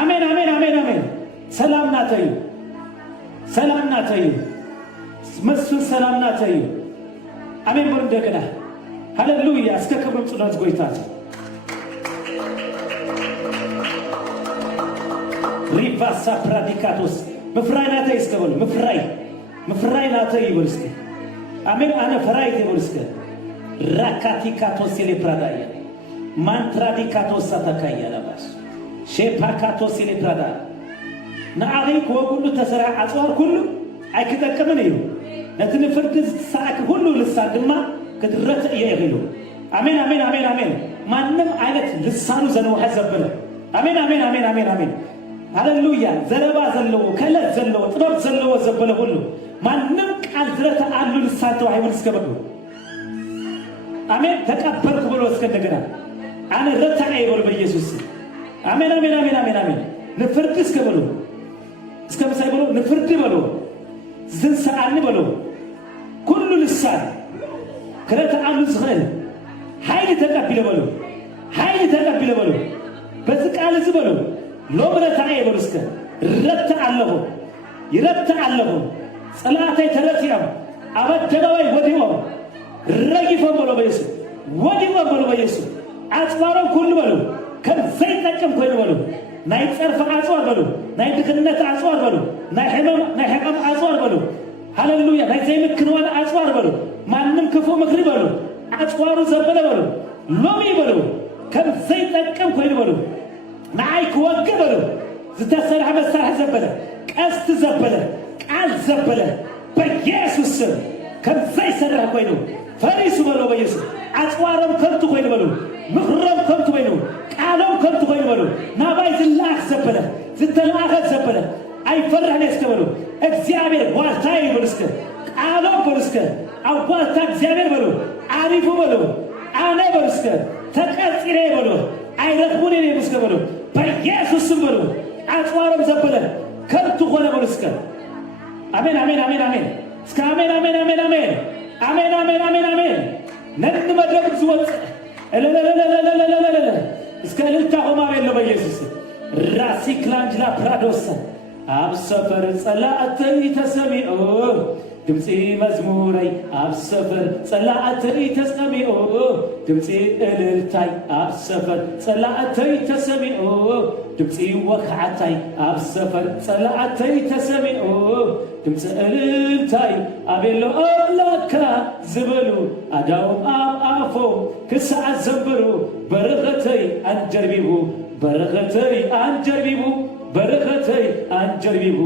አሜን አሜን አሜን አሜን ሰላም ናተዩ ሰላም ናተዩ መስፍን ሰላም ናተዩ አሜን በሉ እንደገና ሃሌሉያ እስከ ክብር ጽናት ጎይታት ሪቫሳ ፕራዲካቶስ መፍራይ ናተይ እስከበሉ መፍራይ ናተይ ይበሉ እስከ አሜን አነ ፈራይ ይበሉ እስከ ራካቲካቶስ የሌፕራዳያ ማንትራዲካቶስ ሳታካያ ለባስ ሼፓካቶስ የሌፕራዳ ናአገይ ከወጉሉ ተሰራ አጽዋር ሁሉ አይከተከምን ይሉ ነትን ፍርድ ሰዓት ሁሉ ልሳን ድማ ከድረት ይይሉ አሜን አሜን አሜን አሜን ማንም አይነት ልሳኑ ዘነው ሐዘበለ አሜን አሜን አሜን አሜን አሜን ሃሌሉያ ዘረባ ዘለው ከለት ዘለው ጥበብ ዘለው ዘበለ ሁሉ ማንም ቃል ዝረተ አሉ ልሳተው አይወል እስከበሉ አሜን ተቀበልኩ ብሎ እስከደገና አነ ረታዬ ይበሉ በኢየሱስ አሜን አሜን አሜን አሜን አሜን ንፍርድ እስከበሉ እስከምሳይ ብሎ ንፍርድ ብሎ ዝንሰአን ብሎ ኩሉ ልሳን ከለተ አሉ ዝኸል ኃይል ተቀበለ ብሎ ኃይል ተቀበለ ብሎ በዝቃል ዝበሉ ሎብረታዬ ይበሉ እስከ ረታ አለሁ ይረታ አለሁ ጸላታይ ተረቲያም አበደባይ ወዲሞ ረጊፎ ብሎ በኢየሱስ ወዲሞ ብሎ በኢየሱስ አጽባረው ኩሉ ብሎ ከዘይ ተቀም ኮይኑ ብሎ ናይ ጸርፈ አጽዋር በሉ ናይ ድክነት አጽዋር በሉ ናይ ሕማም አጽዋር በሉ ሃሌሉያ ናይ ዘይምክንዋን አጽዋር በሉ ማንም ክፉ ምክሪ በሉ አጽዋሩ ዘበለ በሉ ሎሚ በሉ ከም ዘይጠቅም ኮይኑ በሉ ናይ ክወግ በሉ ዝተሰርሐ መሳርሕ ዘበለ ቀስት ዘበለ ቃል ዘበለ በኢየሱስ ስም ከም ዘይሰርሕ ኮይኑ ፈሪሱ በሉ በኢየሱስ አጽዋሮም ከንቱ ኮይኑ በሉ ምክሮም ከንቱ ኮይኑ ቃሎም ከንቱ ኮይኑ በሉ ናባይ ዝላኽ ዘበለ ዝተላኸ ዘበለ አይፈራህን እስከበሉ እግዚአብሔር ዋልታዬ ይበሉ እስከ ቃሎም በሉ እስከ አዋልታ እግዚአብሔር በሉ አሪፉ በሉ አነ በሉ እስከ ተቀጽሬ በሉ አይረክቡን እኔ እስከ በሉ በኢየሱስ ስም በሉ አጽዋሮም ዘበለ ከንቱ ሆነ በሉ እስከ አሜን አሜን አሜን አሜን እስከ አሜን አሜን አሜን አሜን አሜን አሜን አሜን አሜን ነን መድረክ ዝወፅ እስከ ልልታ ሆማ ቤሎ በኢየሱስ ራሲክላንጅላ ፕራዶስ አብ ሰፈር ጸላእተይ ተሰሚኦ ድምፂ መዝሙረይ አብ ሰፈር ጸላእተይ ተሰሚኦ ድምፂ እልልታይ አብ ሰፈር ጸላእተይ ተሰሚኦ ድምፂ ወክዓታይ አብ ሰፈር ጸላእተይ ተሰሚኦ ድምፂ እልልታይ አቤሎ አምላካ ዝበሉ አዳዎም አብ አፎ ክሰዓት ዘንበሩ በረኸተይ አንጀርቢቡ በረኸተይ አንጀርቢቡ በረከተይ አንጀርቢቡ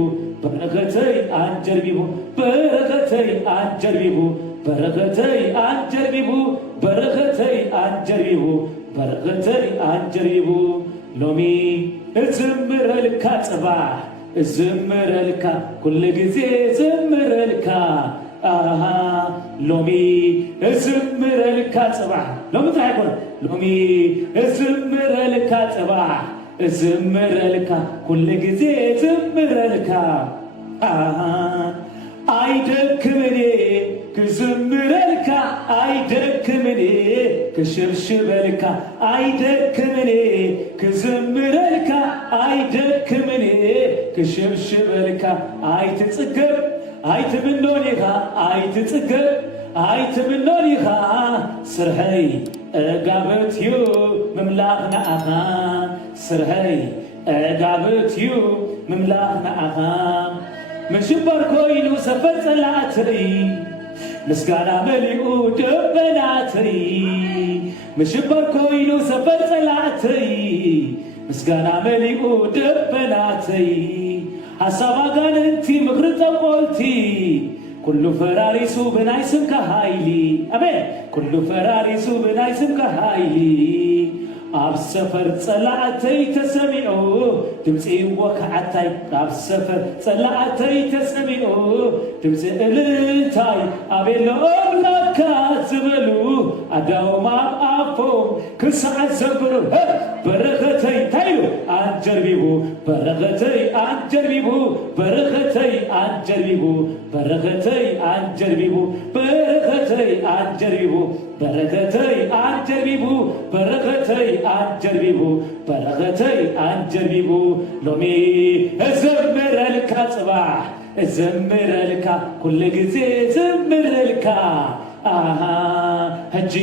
በረከተይ አንጀርቢቡ በረከተይ አንጀርቢቡ በረከተይ አንጀርቢቡ በረከተይ አንጀርቢቡ በረከተይ አንጀርቢቡ ሎሚ እዝምረልካ ጽባሕ እዝምረልካ ኩሉ ጊዜ እዝምረልካ አሃ ሎሚ እዝምረልካ ጽባሕ ሎሚ ጥራሕ አይኮነ ሎሚ እዝምረልካ ጽባሕ እዝምረልካ ኩሉ ጊዜ እዝምረልካ ክሽብሽበልካ አይደክምኔ ክዝምረልካ አይደክምኔ ክሽብሽበልካ አይትጽገብ አይትምኖኒኻ አይትጽገብ አይትምኖኒኻ ስርሐይ እጋበትዩ ምምላኽ ንኣኻ ስርሐይ እጋበትዩ ምምላኽ ንኣኻ ምሽበር ኮይኑ ሰፈር ጸላእትሪ ምስጋና መሊኡ ደበናትሪ ምሽበር ኮይኑ ሰፈር ጸላእትሪ ምስጋና መሊኡ ደበናትሪ ሓሳብ አጋንንቲ ምክሪ ጠቆልቲ ኩሉ ፈራሪሱ ብናይ ስምካ ሃይሊ አሜን ኩሉ ፈራሪሱ ብናይ ስምካ ሃይሊ ኣብ ሰፈር ጸላእተይ ተሰሚዑ ድምፂ ወከዓታይ ኣብ ሰፈር ጸላእተይ ተሰሚዑ ድምፂ እልልታይ ኣቤሎም ለካ ዝበሉ ኣዳውም ኣብ ኣፎም ክሰዓት ዘብሩ በረኸተይ ታይሉ አንጀርቢቡ በረኸተይ አንጀርቢቡ በረኸተይ አንጀርቢቡ በረኸተይ አንጀርቢቡ በረኸተይ አንጀርቢቡ በረኸተይ አንጀርቢቡ በረኸተይ አንጀርቢቡ በረኸተይ አንጀርቢቡ ሎሚ እዘምረልካ ጽባሕ እዘምረልካ ኩሉ ግዜ እዘምረልካ ሕጂ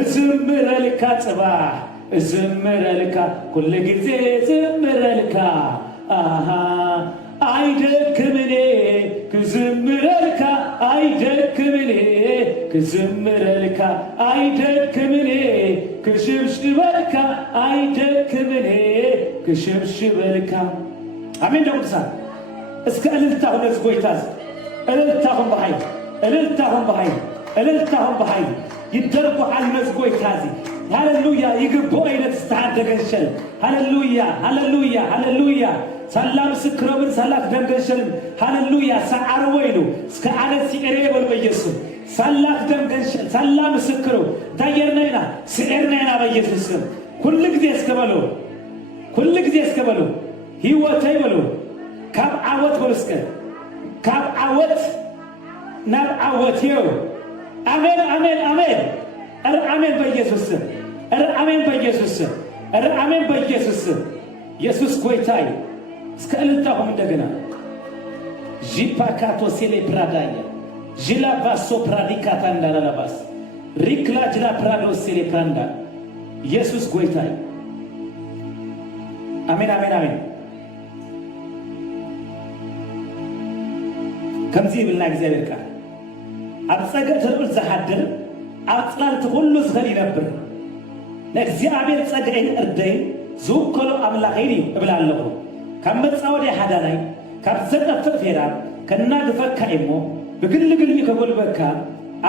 እዘምረልካ ጽባሕ እዘምረልካ ኩሉ ግዜ እዘምረልካ አይደክምኔ ክዝምረልካ አይደክምኔ ክዝምረልካ አይደክምኔ ክሽብሽበልካ አይደክምኔ ክሽብሽበልካ አሜን ደውልሳ እስከ እልልታሁን ለዝጎይታዝ እልልታሁን በሃይ እልልታሁን በሃይ እልልታሁን በሃይ ይደርጉ አልመዝጎይታዚ ሃሌሉያ ይግቦ አይነት ስተሐደገንሸል ሃሌሉያ ሃሌሉያ ሃሌሉያ ሳላ ምስክሮብን ሳላክ ደምገንሸልን ሃሌሉያ ሰዓር ወይሉ እስከ ዓለት ሲዕሬ በሉ በኢየሱስ ሳላክ ደምገንሸል ሳላ ምስክሮ ታየርናይና ስዕርናይና በኢየሱስ ኩሉ ጊዜ እስከበሉ ኩሉ ጊዜ እስከበሉ ህይወተይ በሉ ካብ ዓወት በሉ እስከ ካብ ዓወት ናብ ዓወት ይው አሜን አሜን አሜን አሜን በኢየሱስ አሜን በኢየሱስ አሜን በኢየሱስ ኢየሱስ ጎይታይ እስከ እልልታሁም እንደገና ጂፓካቶ ሴሌ ፕራዳያ ጂላ ባሶ ፕራዲካታ እንዳላላባስ ሪክላ ጅላ ፕራዶ ሴሌ ፕራንዳ ኢየሱስ ጎይታይ አሜን አሜን አሜን ከምዚ ብልና እግዚአብሔር ቃል ኣብ ጸገት ርዑት ዝሓድር ኣብ ጽላልቲ ኩሉ ዝኸል ይነብር ለእግዚአብሔር ጸጋይን እርደይን ዝውከሎ ኣምላኸይን እዩ እብል ኣለኹ ካብ መጻወደይ ሓዳናይ ካብ ዘጠፍእ ፌራ ከናግፈካ እሞ ብግልግል ከጎልበካ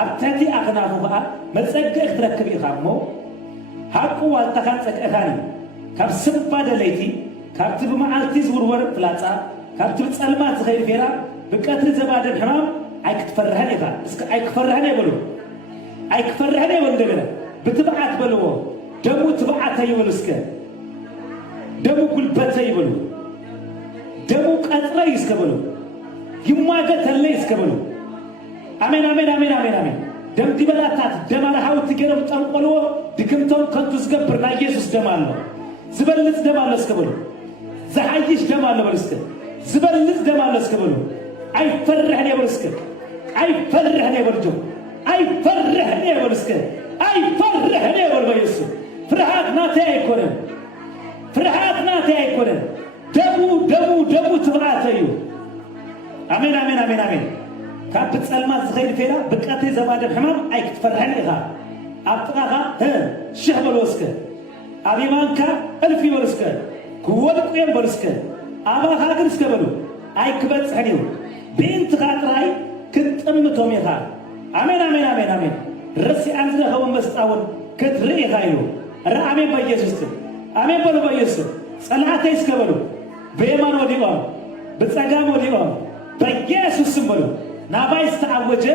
ኣብ ታሕቲ ኣኽናፉ ከዓ መጸግዒ ክትረክብ ኢኻ እሞ ሃቁ ዋልታኻን ጸግዕኻን እዩ ካብ ስባ ደለይቲ ካብቲ ብመዓልቲ ዝውርወር ፍላጻ ካብቲ ብጸልማት ዝኸይድ ፌራ ብቀትሪ ዘባደን ሕማም ኣይክትፈርሐን ኢኻ እስከ ኣይክፈርሐን የበሉ ኣይክፈርሐን የበሉ እንደገና ብትብዓት በልዎ ደሙ ትብዓተ ይበሉ እስከ ደሙ ጉልበተ ይበሉ ደሙ ቀጥረ ይስከበሉ ይሟገተለ ይስከበሉ አሜን አሜን አሜን አሜን አሜን ደም ዲበላታት ደማራሃውት ገረም ጠንቆልዎ ድክምቶም ከንቱ ዝገብር ናይ ኢየሱስ ደም አለ ዝበልጽ ደም አለ እስከበሉ ዘሐይሽ ደም አለ በሉ እስከ ዝበልጽ ደም አለ እስከበሉ አይፈርህን የበሉ እስከ አይፈርህን የበሉ አይፈርህን የበሉ እስከ አይፈርህን የበሉ በኢየሱስ ፍርሃት ናቴ አይኮነን ፍርሃት ናቴ አይኮነን ደሙ ደሙ ደሙ ትብዓተዩ አሜን አሜን አሜን አሜን ካብ ጸልማት ዝኸይድ ፌራ ብቀትሪ ዘባደን ሕማም ኣይክትፈርሐን ኢኻ ኣብ ጥቓኻ ሽሕ በሉ እስከ ኣብ የማንካ እልፍ ይበሉ እስከ ክወድቁ እዮም በሉ እስከ ኣባኻ ግን እስከ በሉ ኣይክበጽሕን እዩ ብእንትኻ ጥራይ ክትጥምቶም ኢኻ አሜን አሜን አሜን አሜን ረሲዓን ዝረኸቦም መስጣውን ክትርኢ ኢኻ እዩ አሜን በኢየሱስ አሜን በሉ በኢየሱስ ጸላእተይ እስከ በሉ በየማን ወዲኦም በጸጋም ወዲኦም በኢየሱስ ስም በሉ ናባይ ዝተዓወጀ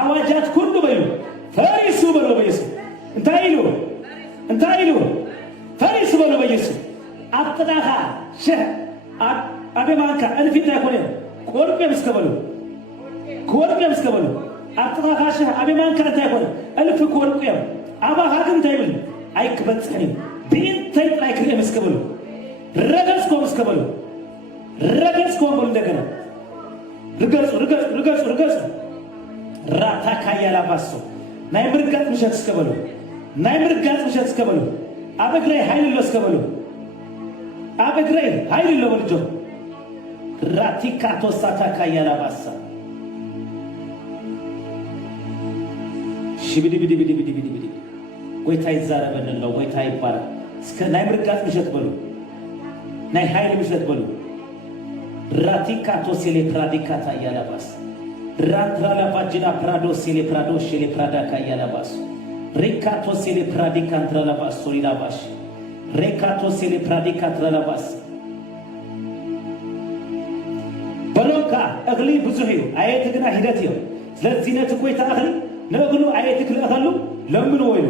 አዋጃት ኩሉ በሉ ፈሪሱ በሉ በኢየሱስ እንታይ ኢሉ ፈሪሱ በሉ በኢየሱስ ኣብ ጥቓኻ ሽሕ ኣብ የማንካ እልፊት ኣይኮነን ክወድቁ እስከ በሉ ክወድቁ እስከ በሉ ኣብ ጥቓኻ ሽሕ ኣብ የማንካ እንታይ ኣይኮነን እልፊ ክወድቁ እዮም أبا هاكم تايبل أي كبت سكني بين تايب لايك ليه مسكبلو رجس كوم مسكبلو رجس كوم بقول دكنا رجس راتا كايلا باسو ناي مرقات مش هتسكبلو ناي مرقات مش هتسكبلو أبغري هايل لو سكبلو أبغري هايل لو ولجو راتي كاتو ساتا كايلا باسا شبيدي بدي بدي بدي بدي بدي ويتاي زارا بنلو ويتاي بارا سك ناي مرقات مش هتبلو ناي هايل مش هتبلو راتي كاتو سيلي برادي كاتا يالا باسا Rantra la vagina prado sile prado shile prada kayala basu. Rekato sile pradi kantra la basu la bashi. Rekato sile pradi kantra la basu. Baloka agli buzuhiyo ayet gna hidatiyo. ስለዚህነት እኮ ይታአኸሊ ነግሉ አየትክ ለአኸሉ ለምን ወይሉ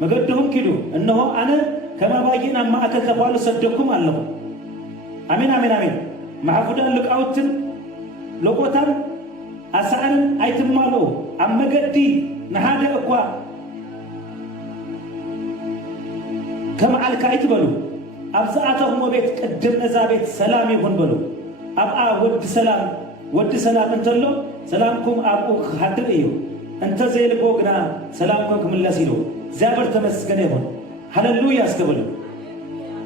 መገደሁም ኪዱ እነሆ አነ ከማባይና ማአከል ተባሉ ሰደኩም አለሁ አሜን አሜን አሜን ማሐፉዳን ልቃውትን ለቆታን أسأل أيتمالو أما قدي نهاده أقوى كما على كايتبلو أبزعتهم وبيت قدم نزابيت سلامي هون بلو أبقى ود سلام انتلو سلامكم أبقى حدر إيو انت زي لبوغنا سلامكم كمل لسيلو زابر تمسكني هون هللويا اسكبلو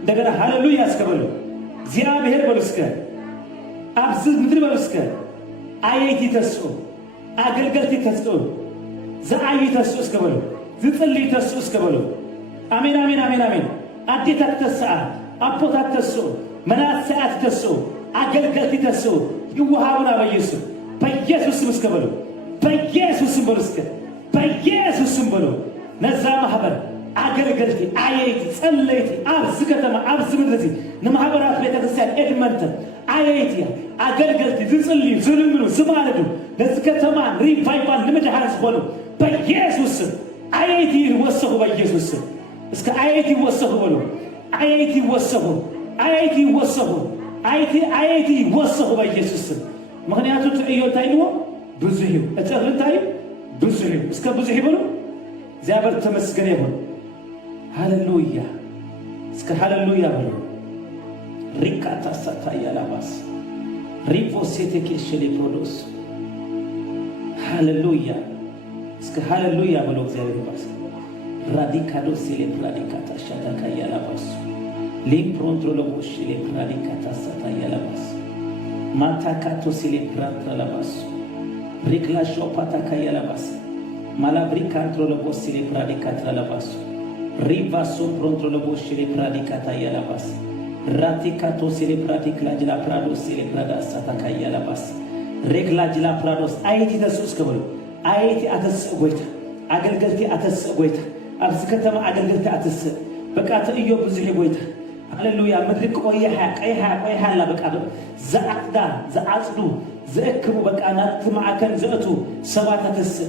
دقنا هللويا اسكبلو زيابهر بلوسك أبزد مدري بلوسك آيتي تسو أقلقلتي تسو زعاي تسو اسكبلو زتصلي تسو اسكبلو آمين آمين آمين آمين أديتك تسعى أبوتك تسو منات ساعات تسو أقلقلتي تسو يوهاونا بيسو بيسوس اسكبلو بيسوس بلوسك بيسوس بلو نزام حبر أقلقلتي آيتي صليتي أبز كتما أبز مدرسي نمحبرات بيتكسيان إدمنتن آيتي أقلقلتي تتصلي زلمنو سمالدو نزكتمان ريفايفال لمجحانس بلو بيسوس آيتي وصفو بيسوس اسك آيتي وصفو بلو آيتي وصفو آيتي وصفو آيتي وصفو بيسوس مغنياتو تعيو تاينو بزهيو اتغلن تايو بزهيو اسك بزهيو بلو زابر تمسكن يبون هاللويا اسك هاللويا بلو ريكاتا ساتا يالاباس ريفو سيتكي شلي برودوس هاللويا اسك هاللويا بلو زابر باس راديكادو سيلي براديكاتا شاتا يالاباس لين برونترو لبو شلي براديكاتا ساتا يالاباس ماتا كاتو سيلي برانترا لاباس ريكلا شوباتا يالاباس Malabrica antro lo bossile pradicata la basso. Riva sopra lo bossile pradicata la basso. Raticato sile praticla di la prado sile prada sataka la basso. Regla di la prados aiti da suscabolo. Aiti atas goita. Agalgalti atas goita. Abscatama agalgalti atas. Bacata io buzi goita. Hallelujah. Madrik oya la bacado. Zaakda, zaazdu, zaekbu bacanat maakan zatu, sabatatas.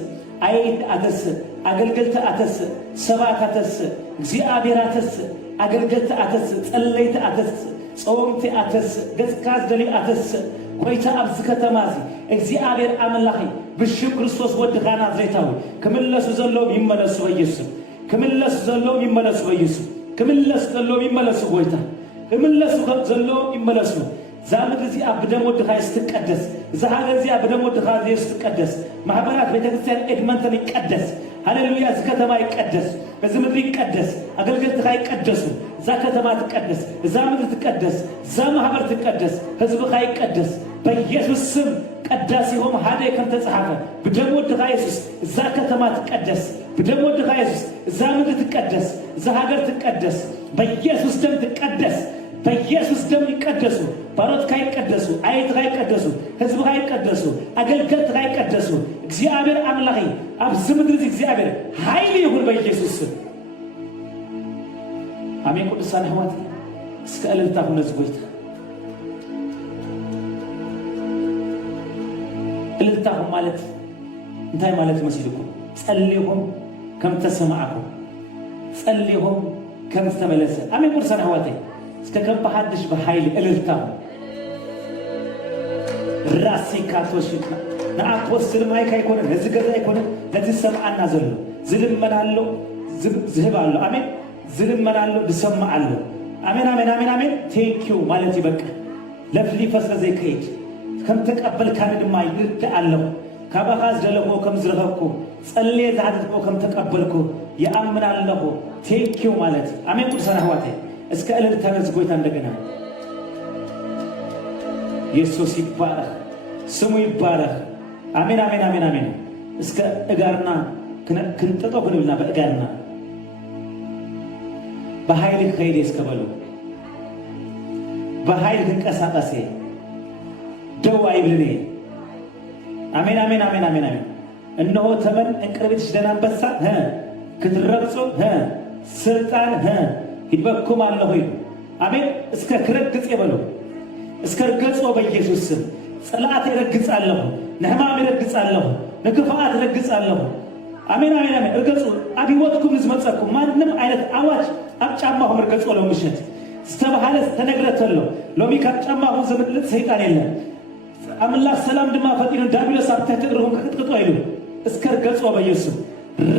آيت أتس أقلقلت أتس سبات أتس زيابير أتس أقلقلت أتس صليت أتس صومت أتس قسكاز دلي أتس كويتا أبزكة تمازي زيابير أملاحي بالشكر كريستوس ودغانا زيتاوي كملس زلو يملس ويسو كملس زلو يملس ويسو كملس زلو يملس ويتا كملس زلو يملس زامد زي أبدم ودغاي استقدس زهاد زي أبدم ودغاي استقدس محبرات بيتكسر إدمنتني قدس هللويا زكتما يقدس بزمدري يقدس أقلقلت غاي يقدسو زكتما تقدس زامد تقدس زامحبر تقدس حزب غاي يقدس بيسوس سم قداسيهم هذا كم تصحافه بدم ودغاي يسوس زكتما تقدس بدم ودغاي يسوس زامد تقدس زهاجر تقدس بيسوس دم تقدس በኢየሱስ ደም ይቀደሱ ባሮት ካይቀደሱ አይት ካይቀደሱ ህዝብ ካይቀደሱ አገልግሎት ካይቀደሱ እግዚአብሔር አምላክ አብዝ ምድር እግዚአብሔር ኃይል ይሁን በኢየሱስ ስም አሜን። ቅዱሳን ህዋት እስከ እልልታ ሁሉ ዝጎይታ እልልታ ማለት እንታይ ማለት መስልኩ ጸልዩም ከም ተሰማዓኩ ጸልዩም ከም ተመለሰ አሜን። ቅዱሳን ህዋት استكب حدش بحيل الالتام راسي كاتوشيكا نعطوس سلماي كايكون هزغزا يكون لذي سمعنا زلو زلم منالو ዝህብ አለው አሜን ዝልመናለሁ ድሰማዓለሁ አሜን አሜን አሜን አሜን ቴንኪዩ ማለት ይበቃ ለፍሊፈስ ለዘይከይድ ከም ተቀበልካን ድማ ይርዳአለሁ ካባኻዝ ደለሞ ከም ዝረኸብኩ ጸልየ ዝዓድትኮ ከም ተቀበልኩ ይአምናለሁ ቴንኪዩ ማለት አሜን ቅዱሳን አሕዋቴ እስከ እልልታ ነዝጎይታ እንደገና ኢየሱስ ይባረክ ስሙ ይባረክ አሜን አሜን አሜን አሜን እስከ እጋርና ክንጠጦ ክንብልና በእጋርና በኃይል ከይዴ እስከበሉ በኃይል ክንቀሳቀሴ ደው አይብልኔ አሜን አሜን አሜን አሜን አሜን እነሆ ተመን እንቅርብትሽ ደናንበሳ ክትረግጾ ስልጣን ይበኩም አለሁ አሜን እስከ ክረግጽ ይበሉ እስከ ረግጾ በኢየሱስ ስም ጸላአት ይረግጻለሁ ነህማም ይረግጻለሁ ንክፋአት ይረግጻለሁ አሜን አሜን አሜን እርገጹ አቢወትኩም ዝመጸኩም ማንም አይነት አዋጅ አጫማሁ እርገጹ ነው ምሽት ስተባሃለስ ተነግረተሎ ሎሚ ካጫማሁ ዘምድልት ሰይጣን የለም አምላክ ሰላም ድማ ፈጢኑ ዳቢሎስ አብተተግሩም ከጥቅጦ አይሉ እስከ ረግጾ በኢየሱስ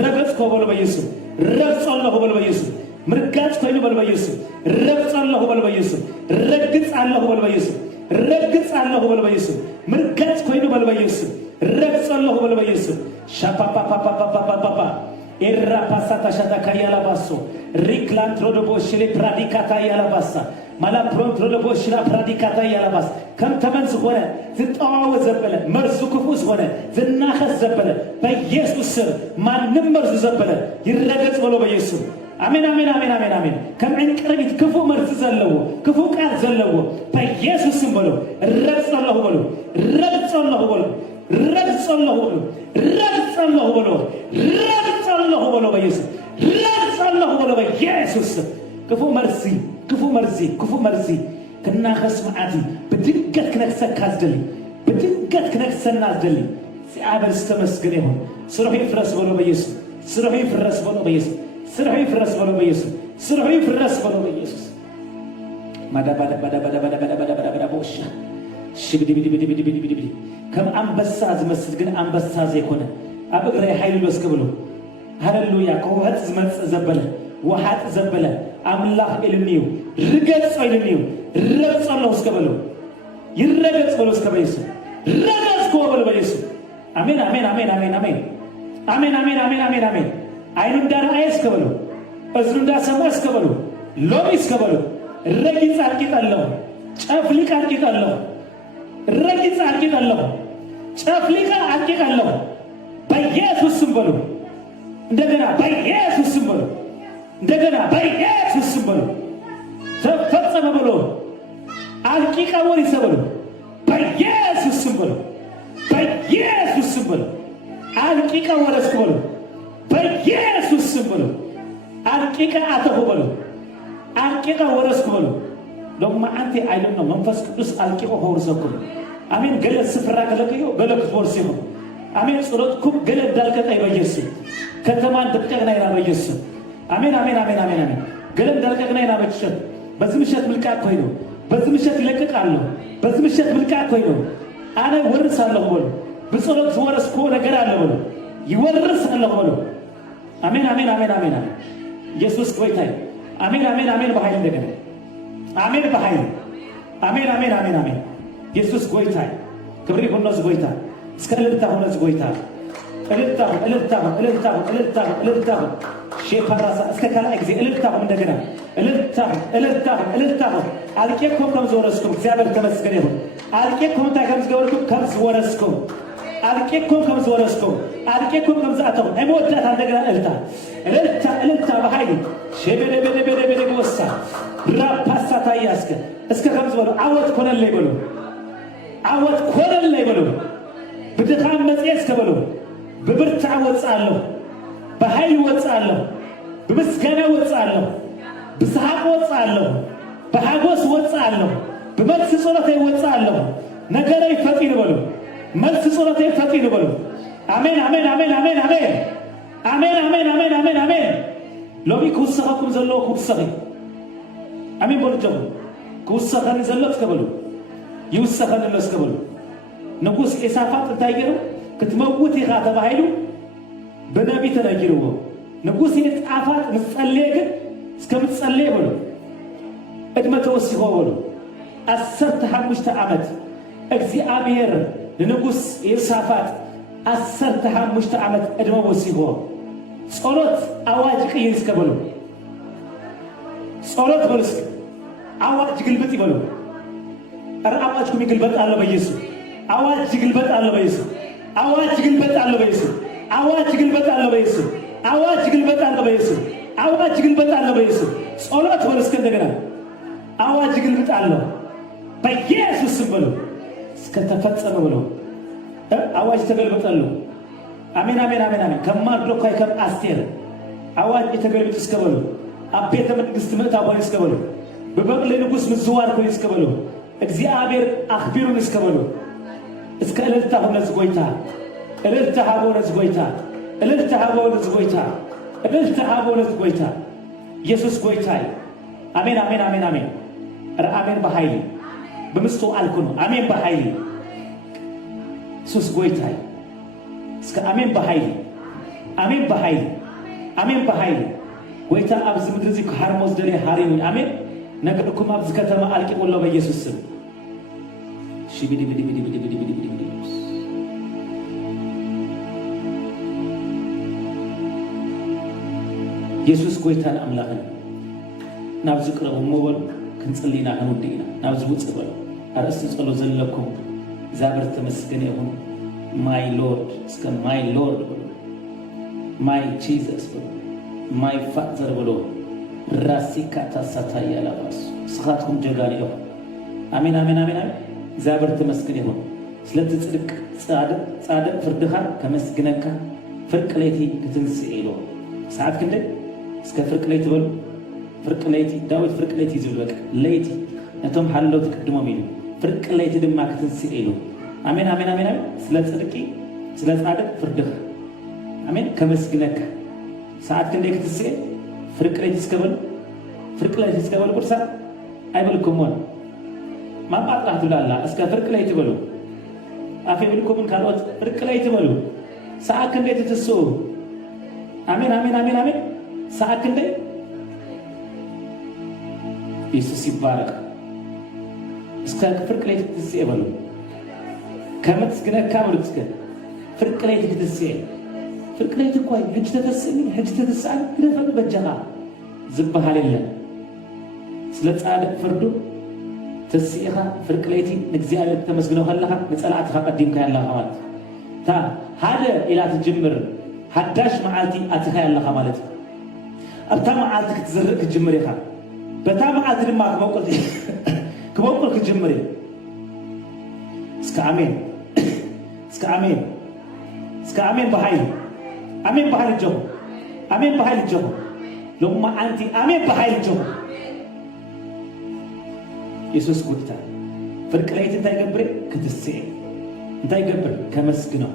ረግጾ በሎ በኢየሱስ ረግጾለሁ በሎ በኢየሱስ ምርጋጭ ኮይኑ በሎ በኢየሱስ ረግጾለሁ በሎ በኢየሱስ ረግጻለሁ በሎ በኢየሱስ ረግጻለሁ በሎ በኢየሱስ ምርጋጭ ኮይኑ በሎ በኢየሱስ ረግጾለሁ በሎ በኢየሱስ ሻፓፓፓፓፓፓፓ ኤራ ፓሳታ ሻታ ካያላ ባሶ ሪክላንትሮ ደቦሽሌ ፕራዲካታ ያላባሳ ማላ ፕሮንትሮ ደቦሽላ ፕራዲካታ ያላባስ ከም ተመንስ ሆነ ዝጣዋው ዘበለ መርዙ ክፉስ ሆነ ዝናኸስ ዘበለ በኢየሱስ ስም ማንም መርዙ ዘበለ ይረገጽ ብሎ በኢየሱስ አሜን አሜን አሜን አሜን አሜን ከም እንቅርቢት ክፉ መርዝ ዘለዎ ክፉ ቃል ዘለዎ በኢየሱስ ስም ብሎ ረግጾለሁ ብሎ ረግጾለሁ ብሎ ረግጾለሁ ብሎ ረግጾለሁ ብሎ ረግጾለሁ ብሎ በኢየሱስ ረግጾለሁ ብሎ በኢየሱስ ክፉ መርዚ ክፉ መርዚ ክፉ መርዚ ክናኸስ መዓቲ በድንገት ክነክሰካ ዝደሊ በድንገት ክነክሰና ዝደሊ ሲአበር ዝተመስገነ ይሁን ስርሑ ይፍረስ ብሎ በኢየሱስ ስርሑ ይፍረስ ብሎ በኢየሱስ ስርሑ ይፍረስ ብሎ በኢየሱስ ስርሑ ይፍረስ ብሎ በኢየሱስ ማዳባዳ ባዳባዳ ባዳባዳ ባዳባዳ ቦሻ ሽብዲብዲብዲብዲብዲብዲ ከም አንበሳ ዝመስል ግን አንበሳ ዘይኮነ ኣብ እግረ ኃይሉ ለስከብሎ ሃሌሉያ ከውሃት ዝመጽ ዘበለ ወሃት ዘበለ አምላክ ኢልኒዩ ርገጽ ኢልኒዩ ረግጾለሁ እስከበሎ ይረገጽ ብሎ እስከበይሱ ረገጽ ኮበሎ በኢየሱስ አሜን አሜን አሜን አሜን አሜን አሜን አሜን አሜን አሜን አሜን አይኑ እንዳራየ እስከበሎ እዝኑ እንዳሰማ እስከበሎ ሎሚ እስከበሎ ረጊጽ አልቂጣለሁ ጨፍሊቅ አልቂጣለሁ ረጊጽ አልቂጣለሁ ጨፍሊቅ አልቂጣለሁ በኢየሱስ ስም በሉ እንደገና በኢየሱስ ስም በሉ እንደገና በኢየሱስ ስም በሉ ተፈጸመ በሉ አልቂቃ ወሪሰ በሉ በኢየሱስ ስም በሉ በኢየሱስ ስም በሉ አልቂቃ ወረስኩ በሉ በኢየሱስ ስም በሉ አልቂቃ አተሁ በሉ አልቂቃ ወረስኩ በሉ ደግሞ አንተ አይደል ነው መንፈስ ቅዱስ አልቂቆ ወርሰኩ አሜን ገለ ስፍራ ገለቀዮ ገለክ ወርሰኩ አሜን ጸሎትኩም ገለ ዳልቀጣይ በኢየሱስ ከተማን ተቀቅና ይራ በኢየሱስ አሜን አሜን አሜን አሜን አሜን ገለ ዳልቀቅና ይራ በኢየሱስ በዚህ ምሽት ምልቃት ኮይኑ በዚህ ምሽት ይለቀቃለሁ በዚህ ምሽት ምልቃት ኮይኑ አነ ወርሳለሁ በሉ በጸሎት ወረስኩ ነገር አለ በሉ ይወርሳለሁ በሉ አሜን አሜን አሜን አሜን ኢየሱስ ቆይታይ አሜን አሜን አሜን በኃይል እንደገና አሜን በኃይል አሜን አሜን አሜን አሜን ኢየሱስ ቆይታይ ክብሪ ሁሉስ ቆይታ እስከ እልልታ ሁሉስ ቆይታ እልልታ እልልታ እልልታ እልልታ እልልታ ሼፓራሳ እስከ ካላይ ጊዜ እልልታ እንደገና እልልታ እልልታ እልልታ አልቄኮም ከምዝወረስኩም እግዚአብሔር ተመስገን ይሁን አልቄኮም ከምዝወረስኩም ከምዝወረስኩም አልቄኮም ከምዝወረስኩም አልቄኮም ከምዛአተው አይሞዳት እንደገና እልልታ እልልታ እልልታ በኃይል ሸበደበደበደበደ ወሳ ራፓሳታ ያስከ እስከ ከምዝወረ አወት ኮነለይ በሉ አወት ኮነለይ በሉ በድኻም መጽየስ ከበሉ በብርታ ወጻለሁ በኃይል ወጻለሁ በምስጋና ወጻለሁ በሰሐቅ ወጻለሁ በሐጎስ ወጻለሁ በመልስ ጸሎት ወጻለሁ ነገረ ይፈጥን በሉ መልስ ጸሎት ይፈጥን በሉ አሜን አሜን አሜን አሜን አሜን አሜን አሜን አሜን አሜን አሜን ሎቢ ኩሰኸኩም ዘሎ ኩሰኺ አሜን በሉ ጀሙ ኩሰኸን ዘሎት ከበሉ ይውሰኸን ለስ ከበሉ ንጉስ ኢሳፋጥ ታይገሩ ክትመውት ይኻ ተባሂሉ በነቢ ተነግሩዎ ንጉሥ የጻፋት ምጸልየ ግን እስከምትጸልየ በሉ ዕድመ ተወሲሆ በሉ 15 ዓመት እግዚአብሔር ለንጉሥ የጻፋት 15 ዓመት ዕድመ ወሲሆ ጸሎት አዋጅ ቅይር እስከበሉ ጸሎት በሉ እስከ አዋጅ ግልብጥ ይበሉ አዋጅኩም ይግልበጥ አለ በኢየሱስ አዋጅ ግልበጥ አለ በኢየሱስ አዋጅ ግልበጥ አለ በኢየሱስ አዋጅ ግልበጥ አለ በኢየሱስ አዋጅ ግልበጥ አለ በኢየሱስ አዋጅ ግልበጥ አለ በኢየሱስ ጸሎት በሉ እስከ እንደገና አዋጅ ግልበጥ አለ በኢየሱስ ስም በሉ እስከ ተፈጸመ በሉ አዋጅ ተገልበጣሉ አሜን አሜን አሜን አሜን ከማድረኳይ ከም አስቴር አዋጅ የተገልበጥ እስከበሉ አቤተ መንግስት ምእታው እስከበሉ በበቅለ ንጉሥ ምዝዋር ኮይ እስከበሉ እግዚአብሔር አኽቢሩን እስከበሉ እስከ እልልታ ሆነ ዝጎይታ እልልታ ሆነ ዝጎይታ እልልታ ሆነ ዝጎይታ እልልታ ሆነ ዝጎይታ ኢየሱስ ጎይታይ አሜን አሜን አሜን አሜን አሜን በኃይል በምስቶ አልኩኑ አሜን በኃይል ኢየሱስ ጎይታይ እስከ አሜን በኃይል አሜን በኃይል አሜን በኃይል ጎይታ አብዝ ምድር ዚ ከሃርሞስ ደሬ ሃሪኒ አሜን ነገርኩም አብዝ ከተማ አልቂ ወሎ በኢየሱስ ስም ሽቢዲ ቢዲ ቢዲ ቢዲ ቢዲ ቢዲ ቢዲ ኢየሱስ ጎይታን አምላክን ናብዝ ቅረቡ ሞበል ክንጽሊና ከንውዲና ናብዝ ውጽበል አርስ ጸሎ ዘለኩም እግዚአብሔር ተመስገን ይሁን ማይ ሎርድ እስከ ማይ ሎርድ ብሎ ማይ ጂሰስ ብሎ ማይ ፋዘር ብሎ ራሲካ ታሳታያ ያላባስ ስኻትኩም ጀጋኒ ነው አሜን አሜን አሜን አሜን እግዚአብሔር ተመስገን ይሁን ስለትጽድቅ ጻድቅ ፍርድኻ ከመስግነካ ፍርቅ ለይቲ ክትንስኤሎ ሰዓት ክንደ እስከ ፍርቅ ለይቲ በሉ ፍርቅ ለይቲ ዳዊት ፍርቅ ለይቲ ዝብለቅ ለይቲ ነቶም ሓለው ትቅድሞም ኢሉ ፍርቅ ለይቲ ድማ ክትንስኤሎ አሜን አሜን አሜን አሜን ስለ ጽድቂ ስለ ጻድቅ ፍርድኻ አሜን ከመስግነካ ሰዓት ክንደ ክትስኤ ፍርቅ ለይቲ እስከበሉ ፍርቅ ለይቲ እስከበሉ ቁርሳ አይበልኩም ሆነ ማጣጣት ብላላ እስከ ፍርቅ ለይቲ በሉ አፌ ብልኩምን ካልወጥ ፍርቅ ለይቲ በሉ ሰዓት ክንደ ትትሱ አሜን አሜን አሜን አሜን ሰዓት ክንደ ኢየሱስ ይባረክ እስከ ፍርቅ ለይቲ ትስኤ በሉ ከምትስግነካ በሉ እስከ ፍርቅ ለይቲ ክትስኤ ፍርቅ ለይቲ እኮ ህጅ ተተስኒ ህጅ ተተሳል ግደፈን በጀኻ ዝብሃል የለን ስለ ጻድቅ ፍርዱ ተስኢኻ ፍርቅ ለይቲ ንእግዚአብሔር ተመስግነው ከለኻ ንጸላእትኻ ቀዲምካ ያለኻ ማለት ታ ሓደ ኢላ ትጅምር ሓዳሽ መዓልቲ ኣትኻ ያለኻ ማለት ኣብታ መዓልቲ ክትዝርእ ክጅምር ኢኻ በታ መዓልቲ ድማ ክበቁል ክጅምር ኢኻ እስከ አሜን እስከ አሜን እስከ አሜን በኃይል አሜን በኃይል ጀሁ አሜን በኃይል ጀሁ ለማ አንቲ አሜን በኃይል ጀሁ ኢየሱስ ጎይታ ፍርቅ ለይቲ እንታይ ገብረ ክትስኤ እንታይ ገብር ከመስግነው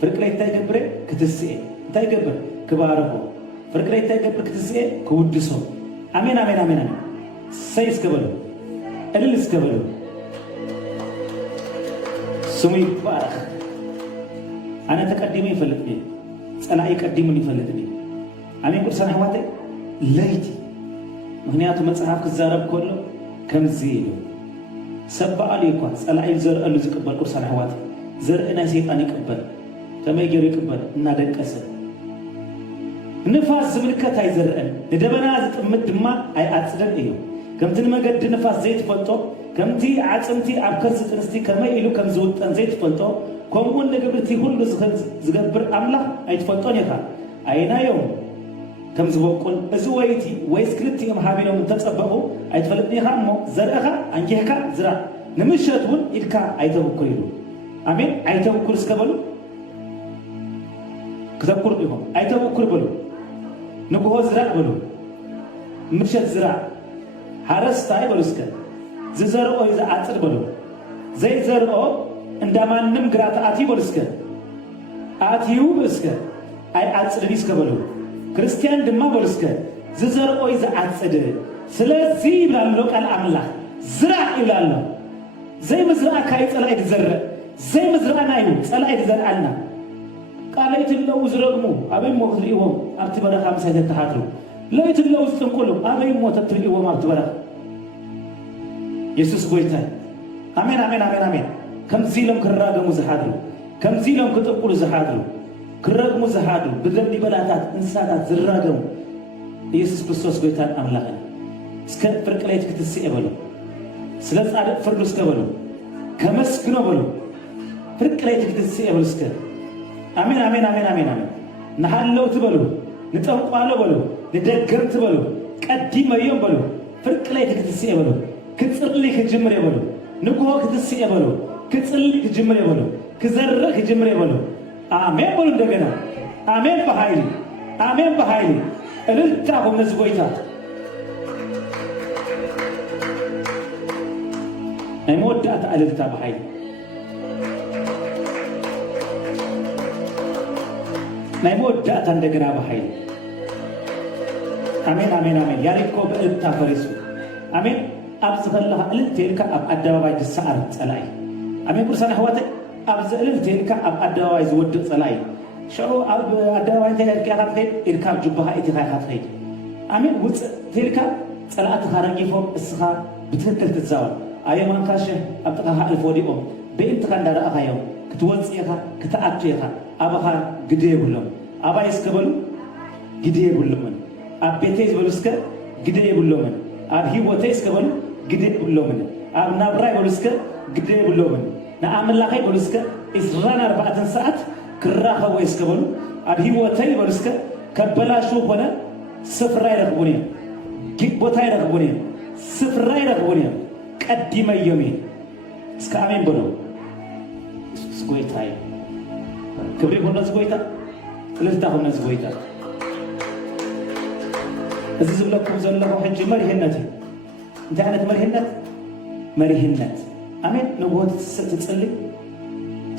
ፍርቅ ለይቲ እንታይ ገብረ ክትስኤ እንታይ ገብር ክባረኮ ፍርቅ ለይቲ እንታይ ገብር ክትስኤ ክውድሶ አሜን አሜን አሜን አሜን ሰይ እስከበሉ እልል እስከበሉ ስሙ ይባረክ አነ ተቀድሜ ይፈልጥኒ ጸላኢ ቀዲሙን ይፈልጥኒ አሜን ቁርሳን አህዋቴ ለይቲ ምክንያቱ መጽሐፍ ክዛረብ ከሎ ከምዚ ኢሉ ሰብኣሉ ይኳ ጸላኢ ዘርአሉ ዝቅበል ቁርሳን አህዋቴ ዘርኢ ናይ ሰይጣን ይቅበል ተመይገሩ ይቅበል እናደቀሰ ንፋስ ዝምልከት ኣይዘርአን ንደበና ዝጥምት ድማ ኣይኣጽደን እዩ ከምቲ ንመገዲ ንፋስ ዘይትፈልጦ ከምቲ ዓጽምቲ ኣብ ከርሲ ጥንስቲ ከመይ ኢሉ ከም ዝውጠን ዘይትፈልጦ ከምኡውን ንግብርቲ ሁሉ ዝገብር ኣምላኽ ኣይትፈልጦን ኢኻ ኣይናዮም ከም ዝበቁል እዚ ወይቲ ወይስ ክልቲኦም ሃቢሎም እንተጸበቑ ኣይትፈልጥኒ ኢኻ እሞ ዘርእኻ አንጊሕካ ዝራእ ንምሸት እውን ኢልካ ኣይተብኩር ኢሉ አሜን ኣይተብኩር እስከበሉ ክዘኩር ኢኹም ኣይተብኩር በሉ ንግሆ ዝራእ በሉ ምሸት ዝራእ ሓረስታይ በሉ እስከ ዝዘርኦ ይዝዓጽድ በሉ ዘይዘርኦ እንደማንም ግራ ተኣትዩ በሉ እስከ ኣትዩ እስከ ኣይዓጽድን እስከበሉ ክርስቲያን ድማ በሉ እስከ ዝዘርኦ ይዝዓጽድ ስለዚ ይብላሎ ቃል አምላክ ዝራእ ይብላሎ ዘይ ምዝራእካ ጸላኢ ትዘርእ ዘይ ምዝራእና እዩ ጸላኢ ትዘርአልና ቃለይት ለው ዝረግሙ አበይ ሞት ሊሆም አብቲ በረኻ ምሳይ ተተሓድሩ ለይት ለው ዝጥንቁሉ አበይ ሞት ትልኢዎም አብቲ በረኻ ኢየሱስ ጎይታ አሜን አሜን አሜን አሜን ከምዚ ሎም ክራገሙ ዝሓድሩ ከምዚ ሎም ክጥንቁሉ ዝሓድሩ ክረግሙ ዝሓድሩ ብገምዲ በላታት እንስሳታት ዝራገሙ ኢየሱስ ክርስቶስ ጎይታን አምላኽን እስከ ፍርቅለይት ክትስእ በሉ ስለ ጻድቅ ፍርዱ እስከ በሉ ከመስግኖ በሉ ፍርቅለይት ክትስእ በሉ እስከ አሜን አሜን አሜን አሜን አሜን ነሐለው ትበሉ ንጠንቋሎ በሉ ንደገም ትበሉ ቀዲመዮም በሉ ፍርቅለይት ክትስእ በሉ ክጽልይ ክጅምር በሉ ንጉሆ ክትስእ በሉ ክጽልይ ክጅምር በሉ ክዘርእ ክጅምር በሉ አሜን በሉ እንደገና አሜን በኃይል አሜን በኃይል እልልታሁም ነዚህ ጎይታ አይሞዳት እልልታ በኃይል ናይሞዳት እንደገና በኃይል አሜን አሜን አሜን ያሪኮ በእልልታ ፈሪሱ አሜን አብዝ ፈላህ እልልቴልካ አብ አደባባይ ድሰዓር ጸላይ አሜን ቁርሳን አህዋተ አብዝ እልልቴልካ አብ አደባባይ ዝወድቅ ጸላይ ሸሮ አብ አደባባይ ተልካት ኸይድ ኢልካብ ጅባሃ ኢትኻይኻት ኸይድ አሜን ውጽ ቴልካ ጸላአት ኻረጊፎም እስኻ ብትክክል ትዛወር አየማንካሽ አብጥኻሃ አልፎ ዲኦም በእንትኻ እንዳረአኻዮም ክትወጽኢኻ ክትኣትየኻ አባኻ ግዴ ይብሎም አባይ እስከበሉ ግዴ ይብሎምን አብ ቤተይ ዝበሉ እስከ ግዴ ይብሎምን አብ ሂወተይ እስከበሉ ግዴ ይብሎምን አብ ናብራይ በሉ እስከ ግዴ ይብሎምን ንኣምላኸይ በሉ እስከ 24 ሰዓት ክራኸቡ እስከበሉ አብ ሂወተይ በሉ እስከ ከበላሹ ሆነ ስፍራ ይረኽቡን እዮም ቦታ ይረኽቡን እዮም ስፍራ ይረኽቡን እዮም ቀዲመዮም እስከ አሜን በሉ ኢየሱስ ጎይታ ክብሪ ይሁን ነዚህ ጎይታ እልልታ ይሁን ነዚህ ጎይታ እዚ ዝብለኩም ዘለኹ ሕጂ መሪህነት እንታይ ዓይነት መሪህነት መሪህነት አሜን ንጎት ስትጽልይ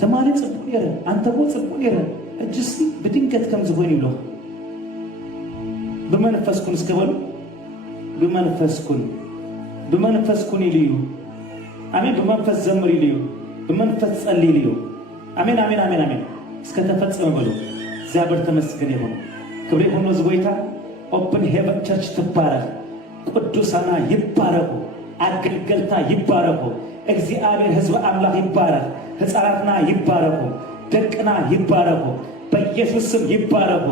ተማሪ ጽቡቅ ነይረ አንተ ቦ ጽቡቅ ነይረ እጅስ ብድንገት ከም ዝሆን ይብሎ ብመንፈስኩን እስከበሉ ብመንፈስኩን ይልዩ አሜን በመንፈስ ዘምር ይልዩ በመንፈስ ጸልይ ይልዩ አሜን አሜን አሜን አሜን እስከ ተፈጸመ በሉ እግዚአብሔር ተመስገን ይሁን ክብር ይሁን ነዚህ ጎይታ ኦፕን ሄቨን ቸርች ትባረክ ቅዱሳና ይባረኩ አገልገልታ ይባረኩ እግዚአብሔር ሕዝብ አምላክ ይባረክ ሕፃናትና ይባረኩ ደቅና ይባረኩ በኢየሱስ ስም ይባረኩ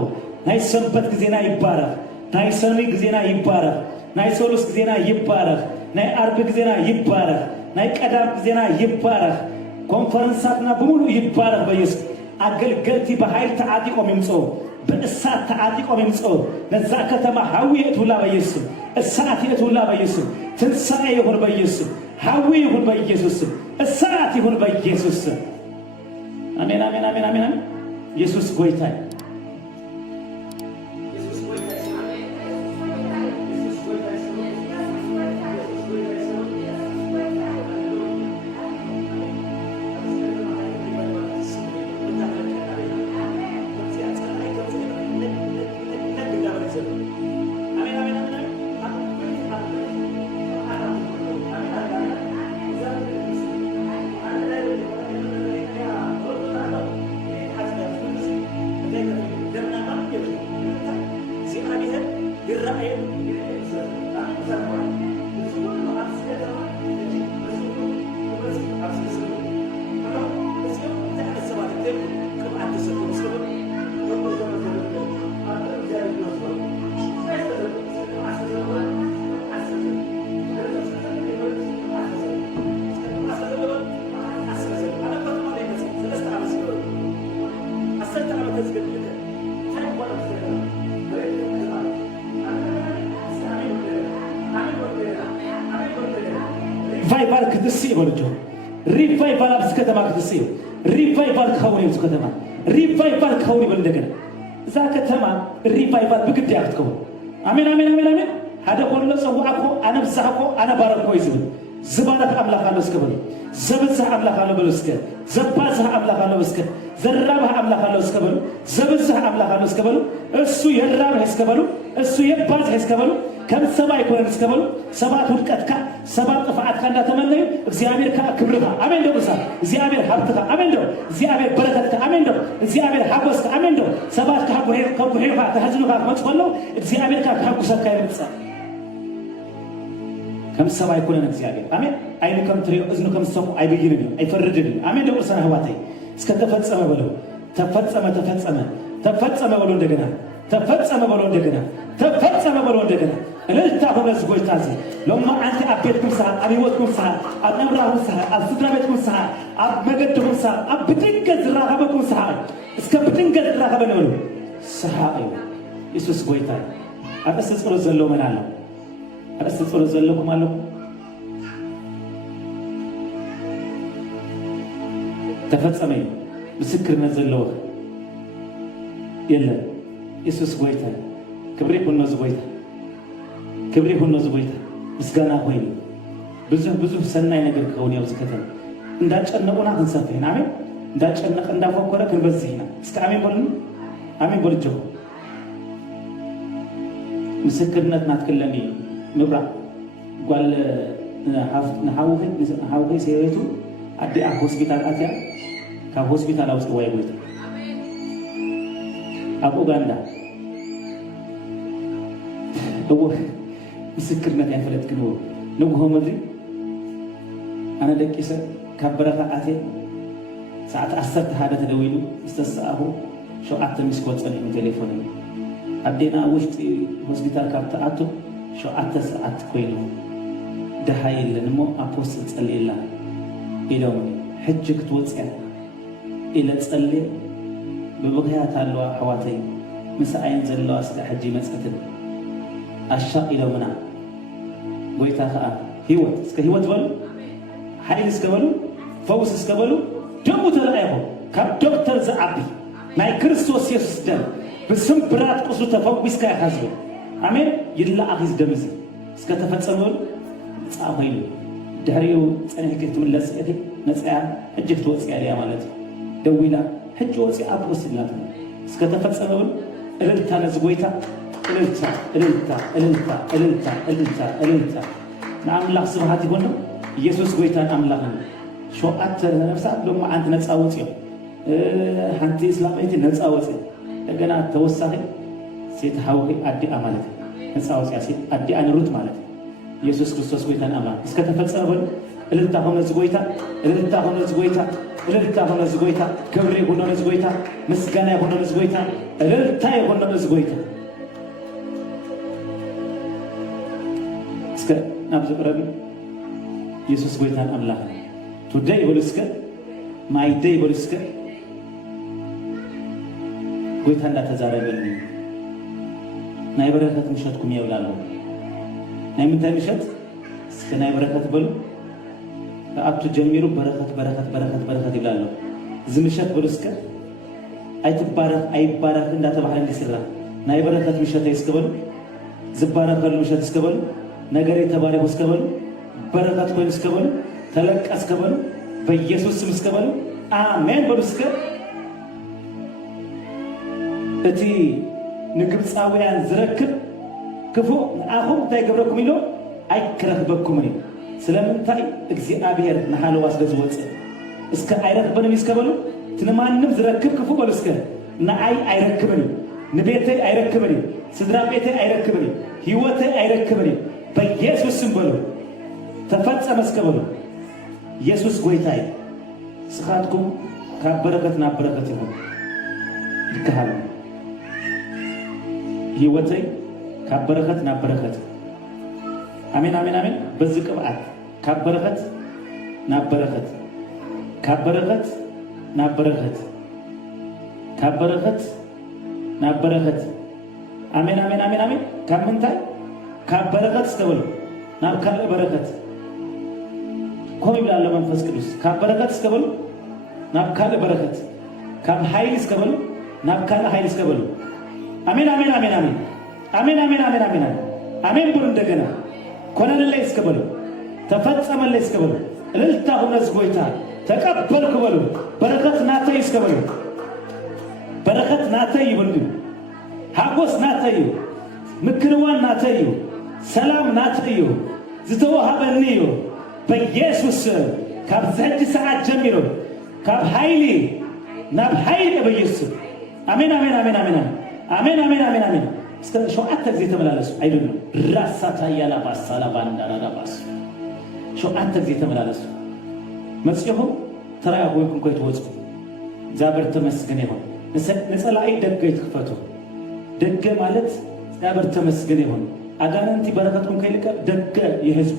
ናይ ሰንበት ጊዜና ይባረክ ናይ ሰኒ ጊዜና ይባረክ ናይ ሶሉስ ጊዜና ይባረክ ናይ አርብ ጊዜና ይባረክ ናይ ቀዳም ጊዜና ይባረክ ኮንፈረንሳትና በሙሉ ይባረክ በኢየሱስ አገልገልቲ በኃይል ተዓጢቆም ይምጽኡ በእሳት ተዓጢቆም ይምጽኡ ነዛ ከተማ ሐዊ የትውላ በኢየሱስ እሳት የትውላ በኢየሱስ ትንሣኤ ይሁን በኢየሱስ ሐዊ ይሁን በኢየሱስ እሳት ይሁን በኢየሱስ አሜን አሜን አሜን አሜን ኢየሱስ ጎይታ ሪቫይቫል ክትስይ በልጆ ሪቫይቫል አብስ ከተማ ክትስይ ሪቫይቫል ከሆነ ይብስ ከተማ ሪቫይቫል ከሆነ ይበል እንደገና እዛ ከተማ ሪቫይቫል በግድ ያክተው አሜን አሜን አሜን አሜን هذا كله سوى أكو أنا بزحكو أنا باركو يزول ዝባረት አምላክ አለው እስከ በሉ ዘብዝህ አምላክ አለው በሉ እስከ ዘባዝህ አምላክ አለው እስከ ዘራብህ አምላክ አለው እስከ በሉ ዘብዝህ አምላክ አለው እስከ በሉ እሱ የራብህ እስከ በሉ እሱ የባዝህ እስከ በሉ ከምሰባ ይኮነን እስከ በሉ ሰባት ውድቀትካ ሰባት ጥፋትካ እንዳተመነዩ እግዚአብሔር ክብርካ አሜን ደው ሳ እግዚአብሔር ሀብትካ አሜን ደው እግዚአብሔር በረከትካ አሜን ደው እግዚአብሔር ሀጎስካ አሜን ደው ሰባት ከቡሄካ ከህዝኑካ መጥፎለው እግዚአብሔር ከሀጉሰካ ይምጻ ከምሰባ ይኮነን እግዚአብሔር አሜን አይኑ ከምትሪው እዝኑ ከምሰሙ አይበይንም አይፈርድንም አሜን ደው ሳ ህዋታይ እስከ ተፈጸመ በለው ተፈጸመ ተፈጸመ በለው እንደገና ተፈጸመ በለው እንደገና ተፈጸመ በለው እንደገና እልልታ ሆነስ ጎይታዚ ለማ አንተ አቤትኩም ሰዓት አብይወትኩም ሰዓት አብነብራሁም ሰዓት አስድራቤትኩም ሰዓት አብመገድኩም ሰዓት አብድንገት ዝራኸበኩም ሰዓት እስከ ብድንገት ዝራኸበን በለው ሰዓት ኢየሱስ ጎይታ አቀስ ጸሎት ዘለው መናለ አቀስ ጸሎት ዘለኩም አለው ተፈጸመ ምስክርነት ዘለው የለ ኢየሱስ ጎይታ ክብሬ ሆኖ ዝጎይታ ክብሬ ሆኖ ዝጎይታ ምስጋና ሆይ ብዙ ሰናይ ነገር ከሆነ ያው ዝከተን እንዳጨነቁና እንሰፈን አሜን እንዳጨነቀ እንዳፈቆረ ከበዚህና እስከ አሜን በሉ አሜን በልጆ ምስክርነት ናትከለኒ ምብራ ጓል ሀውሄ ሴሬቱ አዲ ሆስፒታል አትያ ከሆስፒታል አውጥ ወይ ጎይታ አብ ኡጋንዳ ምስክርነት ያፈለጥክ ነው ንጉሆ መድሪ አነ ደቂሰ ከበረካ አቴ ሰዓት 10 ሓደ ተደውሉ እስተሳአሁ ሸውዓተ ምስቆጸን ቴሌፎን አዴና ውሽጥ ሆስፒታል ካብታ አቶ ሸውዓተ ሰዓት ኮይኑ ደሃ የለንሞ አፖስትል ጸልይላ ኢለው ሕጅ ክትወጽያ ኢለ ጸልይ በበግያት አለዋ ሕዋተይ ምስአይን ዘለዋ እስከ ሕጂ መጽትን አሻቅ ኢለው ምና ጎይታ ኸአ ህይወት እስከ ህይወት በሉ ኃይል እስከ በሉ ፈውስ እስከ በሉ ደሙ ተለአይሆ ካብ ዶክተር ዘዓቢ ናይ ክርስቶስ ኢየሱስ ደም ብስም ብራት ቁስሉ ተፈዊስካ ያሓዝቡ አሜን ይላኣኺዝ ደምዚ እስከ ተፈጸመ በሉ ጻ ሆይሉ ድሕሪኡ ጸኒሕክ ትምለስ እቲ ነጽያ ሕጂ ክትወፅያ እያ ማለት ደዊላ ሕጂ ወፅያ ኣፖስትላት እስከ ተፈጸመ በሉ እልልታ ነዚ ጎይታ እልልታ ንአምላኽ ስብሃት ይሆን ኢየሱስ ጎይታን አምላኽን ሸውዓተ ነፍሳት ደሞ አንተ ነፃ ወፅዮ ሓንቲ እስላማይቲ ነፃ ወፅ እንደገና ተወሳኺ ሴት ሃውኺ አዲኣ ማለት ነፃ ወፅያ ሴት አዲኣ ንሩት ማለት ኢየሱስ ክርስቶስ ጎይታን አምላኽ እስከ ተፈጸመ በሉ እልልታ ሆነ ዝጎይታ ሆነ ዝጎይታ ክብሪ ሆነ ዝጎይታ ምስጋና ሆነ ዝጎይታ እልልታ ሆነ ዝጎይታ እስከ ናብዚ ቅረቢ ኢየሱስ ጎይታን አምላኽ ቱደይ በሉ እስከ ማይደይ በሉ እስከ ጎይታ እንዳተዛረበልኒ ናይ በረከት ምሸትኩም ይብላለሁ ናይ ምንታይ ምሸት እስከ ናይ በረከት በሉ ከአብቱ ጀሚሩ በረከት ይብላለሁ እዚ ምሸት በሉ እስከ አይባረክ እንዳተባህለ እንዲስራ ናይ በረከት ምሸት ይስከበሉ ዝባረከሉ ምሸት ይስከበሉ ነገር የተባረከ እስከበሉ በረከት ኮይኑ እስከበሉ ተለቀ እስከበሉ በኢየሱስ ስም እስከበሉ አሜን በሉ እስከ እቲ ንግብፃውያን ዝረክብ ክፉ ንኣኹም እንታይ ገብረኩም ኢሎ ኣይክረክበኩምን እዩ ስለምንታይ እግዚአብሔር ንሓለዋ ስለ ዝወፅእ እስከ አይረክበንም እስከበሉ ትንማንም ዝረክብ ክፉ በሉ እስከ ንኣይ አይረክብን እዩ ንቤተይ አይረክብን እዩ ስድራ ቤተይ አይረክብን እዩ ህይወተይ አይረክብን እዩ በኢየሱስ ስም በሉ ተፈጸመ እስከበሉ ኢየሱስ ጎይታይ ስኻትኩም ካብ በረከት ናብ በረከት ይሁን ይከሃል ህይወተይ ካብ በረከት ናብ በረከት አሜን አሜን አሜን በዚህ ቅብዓት ካብ በረከት ናብ በረከት ካብ በረከት ናብ በረከት ካብ በረከት ናብ በረከት አሜን አሜን አሜን አሜን ካብ ምንታይ ካብ በረከት እስከበሉ ናብ ካልእ በረከት ኮም ይብላል መንፈስ ቅዱስ ካብ በረከት እስከበሉ ናብ ካልእ በረከት ካብ ኃይል እስከበሉ ናብ ካልእ ኃይል እስከበሉ አሜን አሜን አሜን አሜን አሜን አሜን አሜን አሜን አሜን ብሩ እንደገና ኮነለላይ እስከበሉ ተፈጸመልኝ እስከበሉ እልልታ ሆነስ ጎይታ ተቀበልኩ በሉ በረከት ናተይ እስከበሉ በረከት ናተይ ይበሉ ሀጎስ ናተይ ምክንዋን ናተይ ሰላም ናተይ ዝተወሃበኒዩ በኢየሱስ ካብ ዘሕጂ ሰዓት ጀሚሮ ካብ ሃይሊ ናብ ሃይሊ በኢየሱስ አሜን አሜን አሜን አሜን አሜን አሜን አሜን አሜን እስከ ሸውዓተ ጊዜ ተመላለሱ አይደለም ራሳታ ያላባሳ ላባንዳራ ላባስ ሸውዓተ ጊዜ ተመላለሱ መጽሐፉ ተራያ ጎይኩም ኮይተወጽ እግዚአብሔር ተመስገን ይሁን ነጸላይ ደገ ይትከፈቱ ደገ ማለት እግዚአብሔር ተመስገን ይሁን አጋንንቲ በረከቱን ከይልቀ ደገ የህዝብ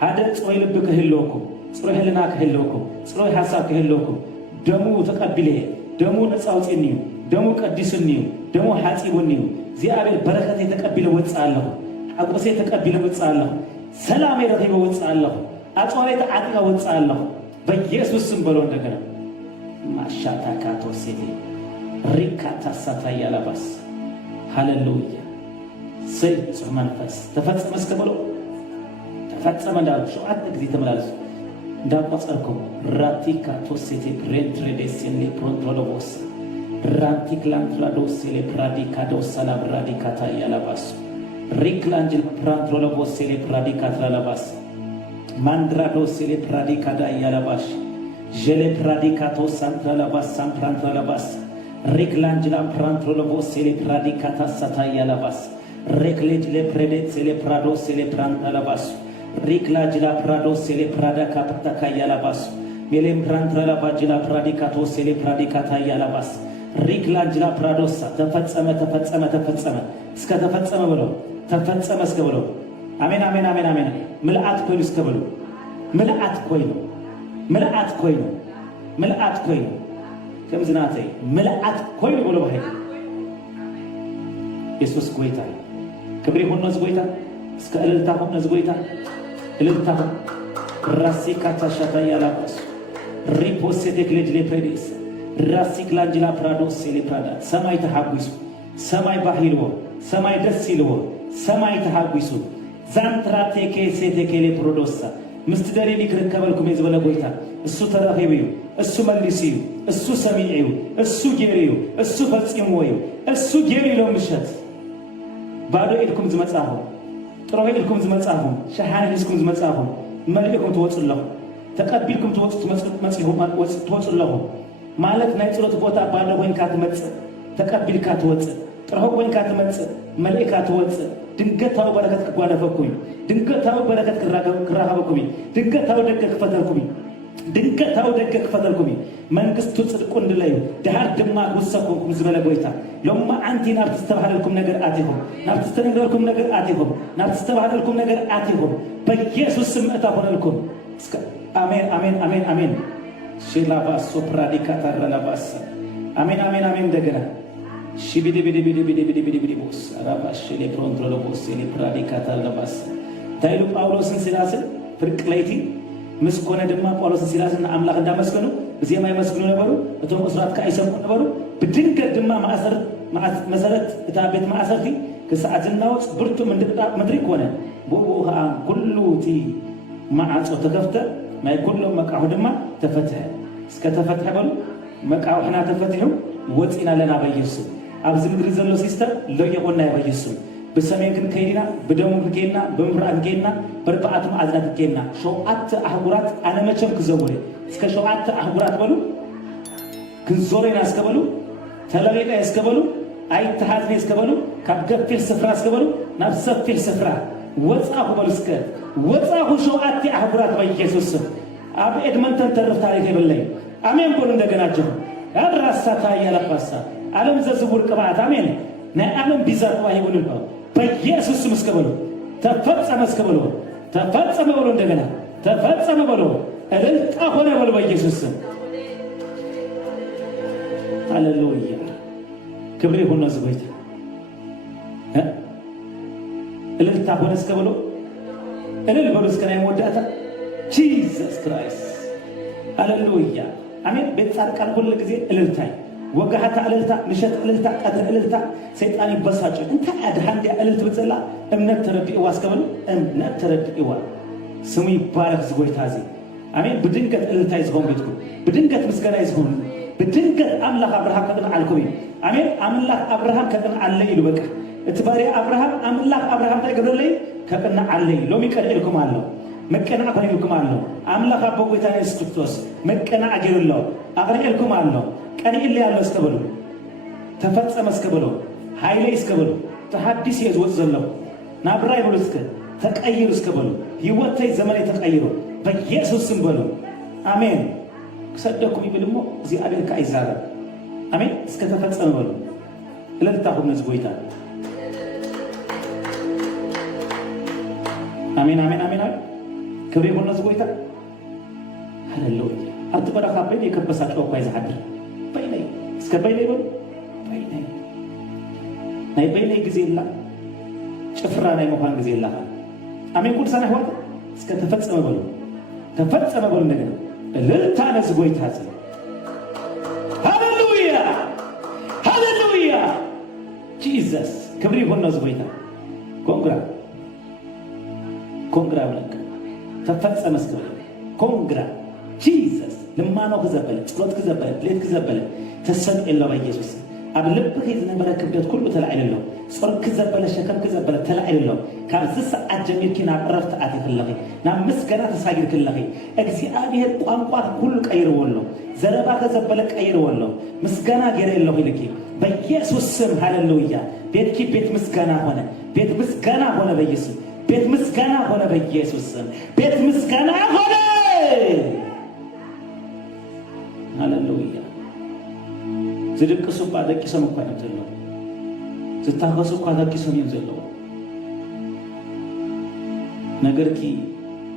ሀደ ጽሮይ ልብ ከህልወኩ ጽሮይ ህልና ከህልወኩ ጽሮይ ሐሳብ ከህልወኩ ደሙ ተቀብለ ደሙ ነጻውጽኒዩ ደሙ ቀዲስኒዩ ደሙ ሐጺቡኒዩ እግዚአብሔር በረከት የተቀበለ ወጻለሁ አቆሴ የተቀበለ ወጻለሁ ሰላም የረከበ ወጻለሁ አጽዋይተ አጥቃ ወጻለሁ በኢየሱስ ስም በሎ እንደገና ማሻታ ካቶሴቴ ሪካታ ሳታያ ላባስ ሃሌሉያ ሰይ ጽማንፈስ ተፈጸመ እስከበሎ ተፈጸመ እንዳሉ ሸውዓተ ጊዜ ተመላለሱ እንዳቆጸርኩም ራቲካ ቶሴቴ ሬንትሬዴስን ፕሮንቶሎቦስ ራንቲክላንትራዶስ ሌፕራዲካዶስ ሳላብራዲካታ ያላባስ ሪክላንጅል ፕራንትሮሎቦስ ሌፕራዲካታ ላባስ ማንድራዶስ ሌፕራዲካዳ ያላባሽ ጀሌፕራዲካቶስ ሳንትራላባስ ሳምፕራንትራላባስ ሪክላንጅል ፕራንትሮሎቦስ ሌፕራዲካታ ሳታ ያላባስ ሬክሌጅ ሌፕሬዴት ሌፕራዶስ ሌፕራንትራላባስ ሪክላጅላ ፕራዶስ ሌፕራዳካ ፕታካ ያላባስ ሜሌም ፕራንትራላባጅላ ፕራዲካቶስ ሌፕራዲካታ ያላባስ ሪክላጅላ ፕራዶሳ ተፈጸመ ተፈጸመ ተፈጸመ እስከ ተፈጸመ ብለው ተፈጸመ እስከ ብለው አሜን አሜን አሜን አሜን ምልአት ኮይኑ እስከ ብለው ምልአት ኮይኑ ምልአት ኮይኑ ምልአት ኮይኑ ከምዝናተይ ምልአት ኮይኑ ብለው ባይ ኢየሱስ ጎይታ ክብሪ ሆኖ ዝጎይታ እስከ እልልታ ሆኖ ዝጎይታ እልልታ ራሲ ካታሻታ ያላባስ ሪፖስ ቴክሌጅ ሌፕሬዲስ ራሲክ ላንጅላ ፕራዶስ ሌፕራዳ ሰማይ ተሐጉሱ ሰማይ ባሂልዎ ሰማይ ደስ ይልዎ ሰማይ ተሐጉሱ ዛንትራቴኬ ሴቴኬ ሌፕሮዶሳ ምስትደሪ ሊክርከበልኩም የዝበለ ጎይታ እሱ ተረኺብዩ እሱ መልሲዩ እሱ ሰሚዕዩ እሱ ጌሪዩ እሱ ፈጽምዎዩ እሱ ጌሪሎ ምሸት ባዶ ኢድኩም ዝመጻሁ ጥሮይ ኢድኩም ዝመጻሁ ሸሓነ ሂስኩም ዝመጻሁ መልእኩም ትወጽለሁ ተቀቢልኩም ትወጽለሁ ማለት ናይ ጸሎት ቦታ ባዶ ወይንካ ትመጽእ ተቀቢልካ ትወጽእ ጥሮህ ወይንካ ትመጽእ መልእካ ትወጽእ ድንገታዊ በረከት ክጓነፈኩም ድንገታዊ በረከት ክራኸበኩም ድንገታዊ ደገ ክፈተልኩም ድንገታዊ ደገ ክፈተልኩም መንግስቱ ጽድቁ እንድለዩ ድሃር ድማ ክውሰኩም ዝበለ ጎይታ ሎማ አንቲ ናብቲ ዝተባሃለልኩም ነገር አትይኹም ናብቲ ዝተነገረልኩም ነገር አትይኹም ናብቲ ዝተባሃለልኩም ነገር አትይኹም በኢየሱስ ስም እታሆነልኩም አሜን አሜን አሜን አሜን ሺላባስ ሶፕራዲካታ ረላባስ አሜን አሜን አሜን እንደገና ሺቢዲ ቢዲ ቢዲ ቢዲ ቢዲ ቢዲ ቢዲ ቦስ አራባሽ ሌፕሮንትሮሎቦስ ሌፕራዲካታ ረላባስ ታይሉ ጳውሎስን ሲላስን ፍርቅለይቲ ምስኮነ ድማ ጳውሎስን ሲላስን አምላክ እንዳመስገኑ በዚያም አይመስግኑ ነበሩ እቶም እስራት ካይሰሙ ነበሩ በድንገት ድማ መሰረት እታ ቤት ማዕሰርቲ ከሰዓትና ወጽ ብርቱ ምድሪ ኮነ ቦቦሃ ኩሉቲ ማዓጾ ተከፍተ ማይ ኩሎም መቃሁ ድማ ተፈትሐ እስከ ተፈትሐ በሉ መቃሁ ሕና ተፈትሑ ወፂና ለና በኢየሱስ ኣብዚ ምድሪ ዘሎ ሲስተር ለየቆና በኢየሱስ በሰሜን ግን ከይና በደቡብ ከይና በምዕራብ ከይና በርባዓቱ ማዕዝናት ከይና ሸውዓተ አህጉራት አነ መቸም ክዘውሬ እስከ ሸውዓተ አህጉራት በሉ ክንዞሬና እስከበሉ ተለሬዳ እስከበሉ አይተሃዝኔ እስከበሉ ካብ ገፊል ስፍራ እስከበሉ ናብ ሰፊል ስፍራ ወጻሁ በሉ እስከ ወጻሁ ሸውዓተ አህጉራት በኢየሱስ አብ ኤድመንተን ተርፍ ታሪክ ይበለይ አሜን በሉ እንደገናቸው ያራሳታ ያላፋሳ ዓለም ዘዝውር ቅባት አሜን ናይ ዓለም ቢዛት ዋይቡን ነው በኢየሱስ ስም እስከበሉ ተፈጸመ እስከበሉ ተፈጸመ በሉ እንደገና ተፈጸመ በሉ እልልታ ሆነ በሉ በኢየሱስ ስም ሃሌሉያ ክብር ይሁን ለዝጎይታ እልልታ ሆነ እስከበሉ እልል በሉ እስከ ናይ ወዳታ ጂሰስ ክራይስት ሃሌሉያ አሜን ቤት ጻድቃን ሁሉ ጊዜ እልልታይ ወጋሃታ እልልታ ምሸት እልልታ ቀድር እልልታ ሰይጣን ይበሳጭ እንታ አድሃንዲ እልልት በዘላ እምነት ተረድኢዋ እስከበሉ እምነት ተረድኢዋ ስሙ ይባረክ ዝጎይታ እዚ አሜን ብድንገት እልልታ ይዝሆን ቤትኩም ብድንገት ምስጋና ይዝሆን ብድንገት አምላክ አብርሃም ከጥን አልኩኝ አሜን አምላክ አብርሃም ከጥን አለ ይሉ በቃ እትባሪ አብርሃም አምላክ አብርሃም ታይገደለይ ከጥን አለ ሎሚ ቀድልኩም አለው መቀና አፈሪልኩም አለው አምላክ አቦ ጌታ ኢየሱስ ክርስቶስ መቀና አገርለው አፈሪልኩም አለው ቀኒል ያለው እስከበሉ ተፈጸመ እስከበሉ ኃይሌ እስከበሉ ተሐዲስ ይዝወጥ ዘለው ናብራይ ብሎ እስከ ተቀይሩ እስከበሉ ህይወቴ ዘመኔ ተቀይሩ በኢየሱስ ስም በሉ አሜን ሰደኩም ይብልሞ እዚ አደልካ አይዛራ አሜን እስከ ተፈጸመ በሉ እለልታሁን ዝጎይታ አሜን አሜን አሜን ክብሬ ሆነ ዝጎይታ ሃሌሉያ አትበረካ በይ የከበሳቸው እኮ አይዛሐድር በይነይ እስከ በይነይ በሉ በይነይ ናይ በይነይ ጊዜ ይላ ጭፍራ ናይ መኳን ጊዜ ይላ አሜን ቁድ ሰና ህወት እስከ ተፈጸመ በሉ ተፈጸመ በሉ ነገር እልልታ ለዝጎይታ ሃሌሉያ ሃሌሉያ ጂሰስ ክብሬ ሆነ ዝጎይታ ኮንግራ ብለክ ተፈጸመ እስከ ኮንግራ ጂሰስ ልማኖ ከዘበለ ጸሎት ከዘበለ ሌት ከዘበለ ተሰቅለ በኢየሱስ አብ ልብህ ዝነበረ ክብደት ሁሉ ተላዕለለው ጾር ከዘበለ ሸከም ከዘበለ ተላዕለለው ካብዝ ሰዓት ጀሚርኪና ዕረፍት አትፈልጊ ናብ ምስገና ተሳጊር ክለኺ እግዚአብሔር ቋንቋ ሁሉ ቀይርወሎ ዘረባ ከዘበለ ቀይርወሎ ምስጋና ገረለው ይልኪ በኢየሱስ ስም ሃሌሉያ ቤትኪ ቤት ምስጋና ሆነ ቤት ምስጋና ሆነ በኢየሱስ ቤት ምስጋና ሆነ በኢየሱስ ስም ቤት ምስጋና ሆነ ሃሌሉያ ዝድቅሱ ባደቂ ሰም እኮ ነው ዘለው ዝታፈሱ እኮ አደቂ ሰም ነው ዘለው ነገርኪ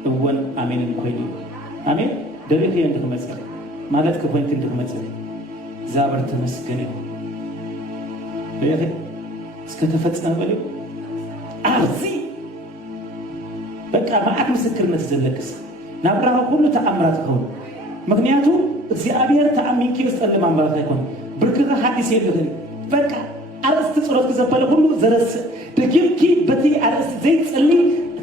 እወን አሜንን ኮይኒ አሜን ደሬት የንድክ መጽሐፍ ማለት ከሆንክ እንድክ መጽሐፍ ዛበር ተመስገነ ለያቴ እስከ ተፈጸመ በለው አዚ በቃ ማአት ምስክርነት ዘለቅስ ናብራው ሁሉ ተአምራት ከሆነ ምክንያቱ እግዚአብሔር ተአሚንኪ ውስጥ ለማምራት አይሆን ብርክተ ሐዲስ የለህም በቃ አረስት ጸሎት ከዘበለ ሁሉ ዘረስ ደጊምኪ በቲ አረስት ዘይት ጸሊ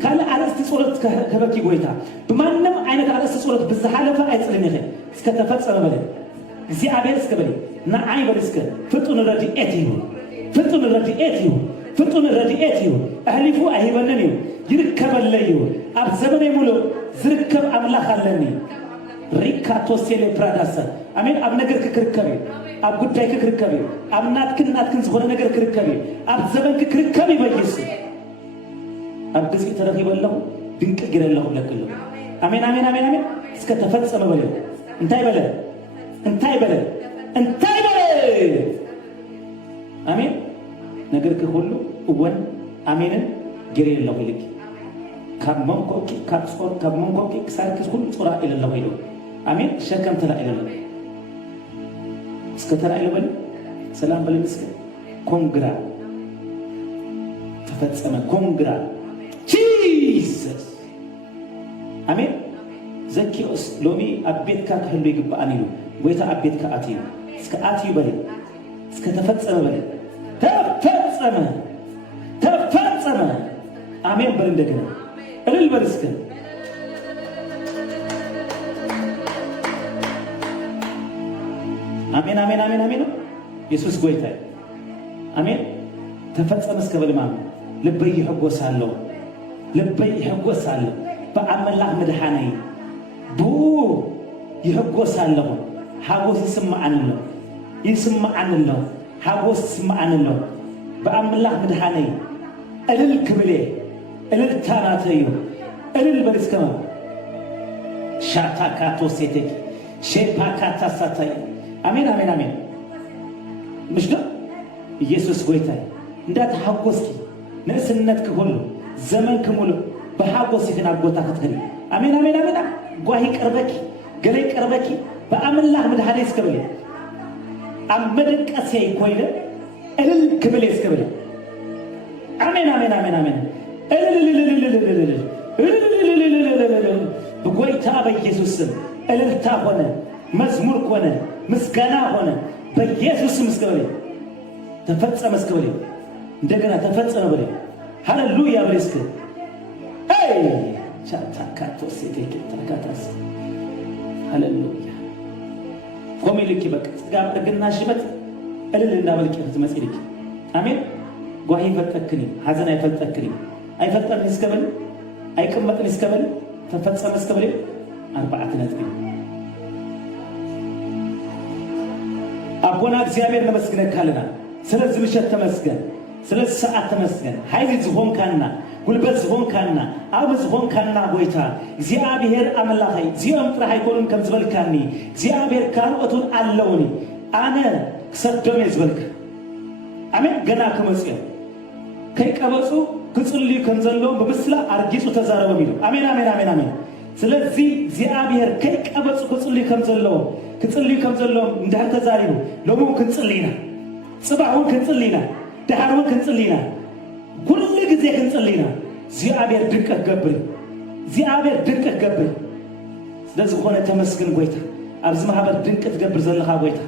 ካለ አረስት ጸሎት ከበቂ ጎይታ በማንንም አይነት አረስት ጸሎት በዘሐለፈ አይጸልኝ ይሄ እስከ ተፈጸመ በለ እግዚአብሔር እስከ በለ ናአይ በልስከ ፍጡን ረዲኤት ይሁን ፍጡን ረዲኤት ይሁን ፍጡን ረዲኤት ይሁን አህሊፉ አይበነን ይሁን ይርከበለ ይሁን አብ ዘመኔ ሙሉ ዝርከብ አምላክ አለኒ ሪካቶ ሴሌብራዳሰ አሜን አብ ነገር ክክርከበ አብ ጉዳይ ክክርከበ አብ ናትክን ዝሆነ ነገር ክክርከበ አብ ዘመን ክክርከበ በኢየሱስ አብ ግዚ ተረኺበለሁ ድንቅ ግረለሁ ለክሉ አሜን አሜን አሜን አሜን እስከ ተፈጸመ በለ እንታይ በለ አሜን ነገር ከሁሉ ወን አሜንን ግረለሁ ይልክ ከመንኮኪ ከጾር ከመንኮኪ ሳርክስ ሁሉ ጾራ ይለለሁ ይሉ አሜን ሸከም ተላ ይለለሁ እስከ ተላ ይለበል ሰላም በል እስከ ኮንግራ ተፈጸመ ኮንግራ ጂሰስ አሜን ዘኪዮስ ሎሚ አቤትካ ከህሉ ይግባአን ይሉ ወይታ አቤትካ አትዩ እስከ አትዩ በል እስከ ተፈጸመ በል ተፈጸመ አሜን በል እንደገና እልል በል እስከ አሜን አሜን አሜን አሜን ኢየሱስ ጎይታ አሜን ተፈጸመ እስከ በልማ ልበይ ይحጎሳለሁ በአምላክ መድኃኒይ ቡ ይحጎሳለሁ ሐጎስ ይስማዓንለው ሐጎስ ይስማዓንለው በአምላክ መድኃኒይ እልል ክብሌ እልል ታናተዩ እልል በልስከማ ሻታካቶ ሴቴክ ሼፓካታ ሳታይ አሜን አሜን አሜን ምሽዶ ኢየሱስ ጎይታ እንዳትሐጎስኪ ንእስነት ከሁሉ ዘመን ከሙሉ በሐጎስ ይህን አጎታ ከተሪ አሜን አሜን አሜን ጓሂ ቀርበኪ ገሌ ቀርበኪ በአምላክ መድኃኒይ እስከበለ አመደቀሴ ኮይለ እልል ክብሌ እስከበለ አሜን አሜን አሜን አሜን በጎይታ በኢየሱስ ስም እልልታ ሆነ መዝሙር ሆነ ምስጋና ሆነ በኢየሱስ ስም እስከበለ ተፈጸመ እስከበለ እንደገና ተፈጸመ በለ ሃሌሉያ በለ እስከ ቻታካቶ ሴቴክ ተካታስ ሃሌሉያ ቆሜልክ በቃ ጋር ተገና ሽበት እልል እንዳበልክ ትመጽልክ አሜን ጓሂ ፈጠክኒ ሐዘን አይፈልጠክኒ አይፈልጠን እስከበል አይቀመጥን እስከበል ተፈጸመ እስከበል 4 ነጥብ አቦና እግዚአብሔር ለመስገነካልና ስለዚህ ምሽት ተመስገን ስለዚህ ሰዓት ተመስገን ኃይል ዝሆንካና ጉልበት ዝሆንካና አብ ዝሆንካና ጎይታ እግዚአብሔር አምላካይ ዚኦም ጥራይ አይኮንም ከምዝበልካኒ እግዚአብሔር ካልኦቱን አለውኒ አነ ሰደም ይዝበልካ አሜን ገና ከመጽያ ከይቀበጹ ክጽልዩ ከምዘለው በብስላ አርጊጹ ተዛረበ ሚሉ አሜን አሜን አሜን አሜን ስለዚህ እግዚአብሔር ከይቀበጹ ክጽልዩ ከምዘለው ክጽልዩ ከምዘለው እንዳል ተዛሪቡ ለሙ ክንጽልይና ጽባሁን ክንጽልይና ዳሃሩን ክንጽልይና ሁሉ ጊዜ ክንጽልይና እግዚአብሔር ድንቅ ገብር እግዚአብሔር ድንቅ ገብር ስለዚህ ሆነ ተመስገን ጎይታ አብዝ ማህበር ድንቅ ትገብር ዘለኻ ጎይታ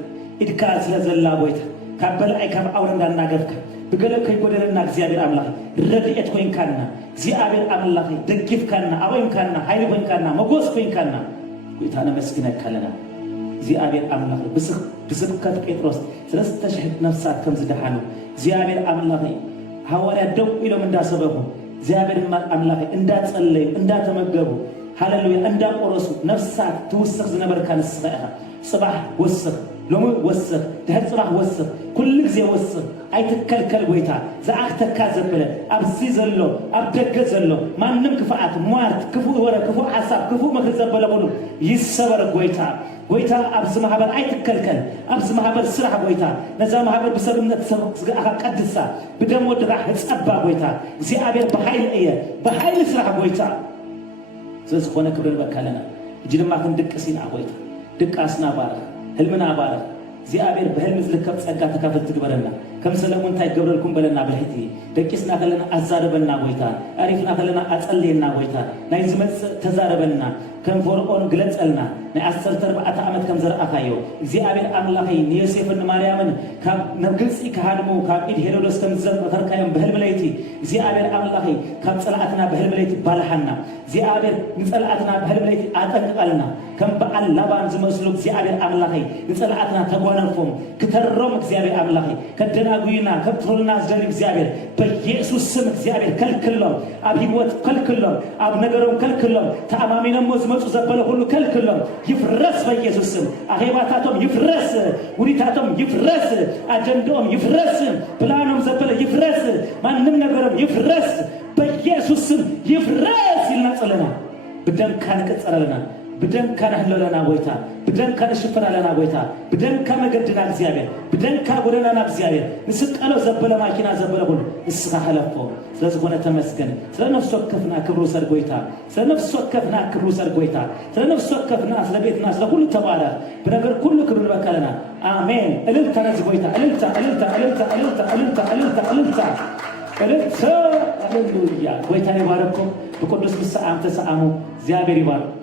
ኢድካ ስለዘላ ጎይታ ካበላይ ካብ አውር እንዳናገርካ በገለከ ይጎደለና እግዚአብሔር አምላክ ረድኤት ሆይንካና እግዚአብሔር አምላክ ደግፍካና አወይንካና ኃይል ሆይንካና መጎስ ሆይንካና ጎይታ ነመስግነካለና እግዚአብሔር አምላክ ብስብከት ጴጥሮስ ስለስተሽህ ነፍሳት ከምዝደሃኑ እግዚአብሔር አምላክ ሐዋርያ ደው ኢሎም እንዳሰበሁ እግዚአብሔር አምላክ እንዳጸለዩ እንዳተመገቡ ሃሌሉያ እንዳቆረሱ ነፍሳት ትውስኽ ዝነበርካ ንስኻ ጽባህ ወስኽ ሎሙ ወስኽ ድህር ጽባህ ወስኽ ኩሉ ጊዜ ወስኽ አይትከልከል ጎይታ ዘአኽተካ ዘበለ አብዚ ዘሎ አብደገ ዘሎ ማንም ክፋአት ሟርት ክፉ ወረ ክፉ ሐሳብ ክፉ ምክር ዘበለ ሁሉ ይሰበር ጎይታ ጎይታ አብዝ ማህበር አይትከልከል አብዝ ማህበር ስራሕ ጎይታ ነዛ ማህበር በሰብነት ዝጋኻ ቀድሳ በደም ወድራህ ጸባ ጎይታ እግዚአብሔር በኃይል ስራሕ ጎይታ ስለዚህ ሆነ ክብር በካለና እጅልማ ክንድቅሲና ጎይታ ድቃስና ባረክ ህልምና ባረክ እግዚአብሔር በህልም ዝልከብ ጸጋ ተካፈል ትግበረና ከምሰለሙን ታይ ገብረልኩም በለና በህቲ ደቂስና ከለና አዛረበና ጎይታ አሪፍና ከለና አጸለየና ጎይታ ናይ ዝመጽ ተዛረበና ከንፎርኦን ግለጸልና ናይ 14 ዓመት ከም ዘርአካዮ እግዚአብሔር አምላክ ዮሴፍን ማርያምን ካብ ነግልጽ ከሃድሙ ካብ ኢድ ሄሮድስ ከም ዘመከርካዮም በህልም ለይቲ እግዚአብሔር አምላክ ካብ ጸላአትና በህልም ለይቲ ባልሐና እግዚአብሔር ንጸላአትና በህልም ለይቲ አጠንቀልና ከም በዓል ላባን ዝመስሉ እግዚአብሔር አምላክ ንጸላአትና ተጓነፎም ከተረም እግዚአብሔር አምላክ ከደናጉይና ከትሮልና ዘል እግዚአብሔር በኢየሱስ ስም እግዚአብሔር ከልክሎም አብ ህይወት ከልክሎም አብ ነገሮም ከልክሎም ተአማሚነሞ ዝመጹ ዘበለ ሁሉ ከልክሎም ይፍረስ በኢየሱስ ስም አኼባታቶም ይፍረስ ውሪታቶም ይፍረስ አጀንዳኦም ይፍረስ ፕላኖም ዘበለ ይፍረስ ማንም ነገሮም ይፍረስ በኢየሱስ ስም ይፍረስ ይልናጸለና በደም ካንቀጸረለና بدن كان حللنا ويتا بدن كان شفنا لنا ويتا بدن كان مجدنا እግዚአብሔር بدن كان ጎደናና እግዚአብሔር ንስቀለው ዘበለ ማኪና ዘበለ ሁሉ እስኻ ሐለፎ ስለዚህ ሆነ ተመስገን ስለነፍስ ወከፍና ክብሩ ሰርጎይታ ስለነፍስ ወከፍና ክብሩ ሰርጎይታ ስለነፍስ ወከፍና ስለቤትና ስለሁሉ ተባረ በነገር ሁሉ ክብር በካለና አሜን እልልታ ነዝጎይታ እልልታ እልልታ እልልታ እልልታ እልልታ እልልታ እልልታ እልልታ ሃሌሉያ ጎይታ ይባርኮ በቅዱስ ምስዓም ተሰአሙ እግዚአብሔር ይባርክ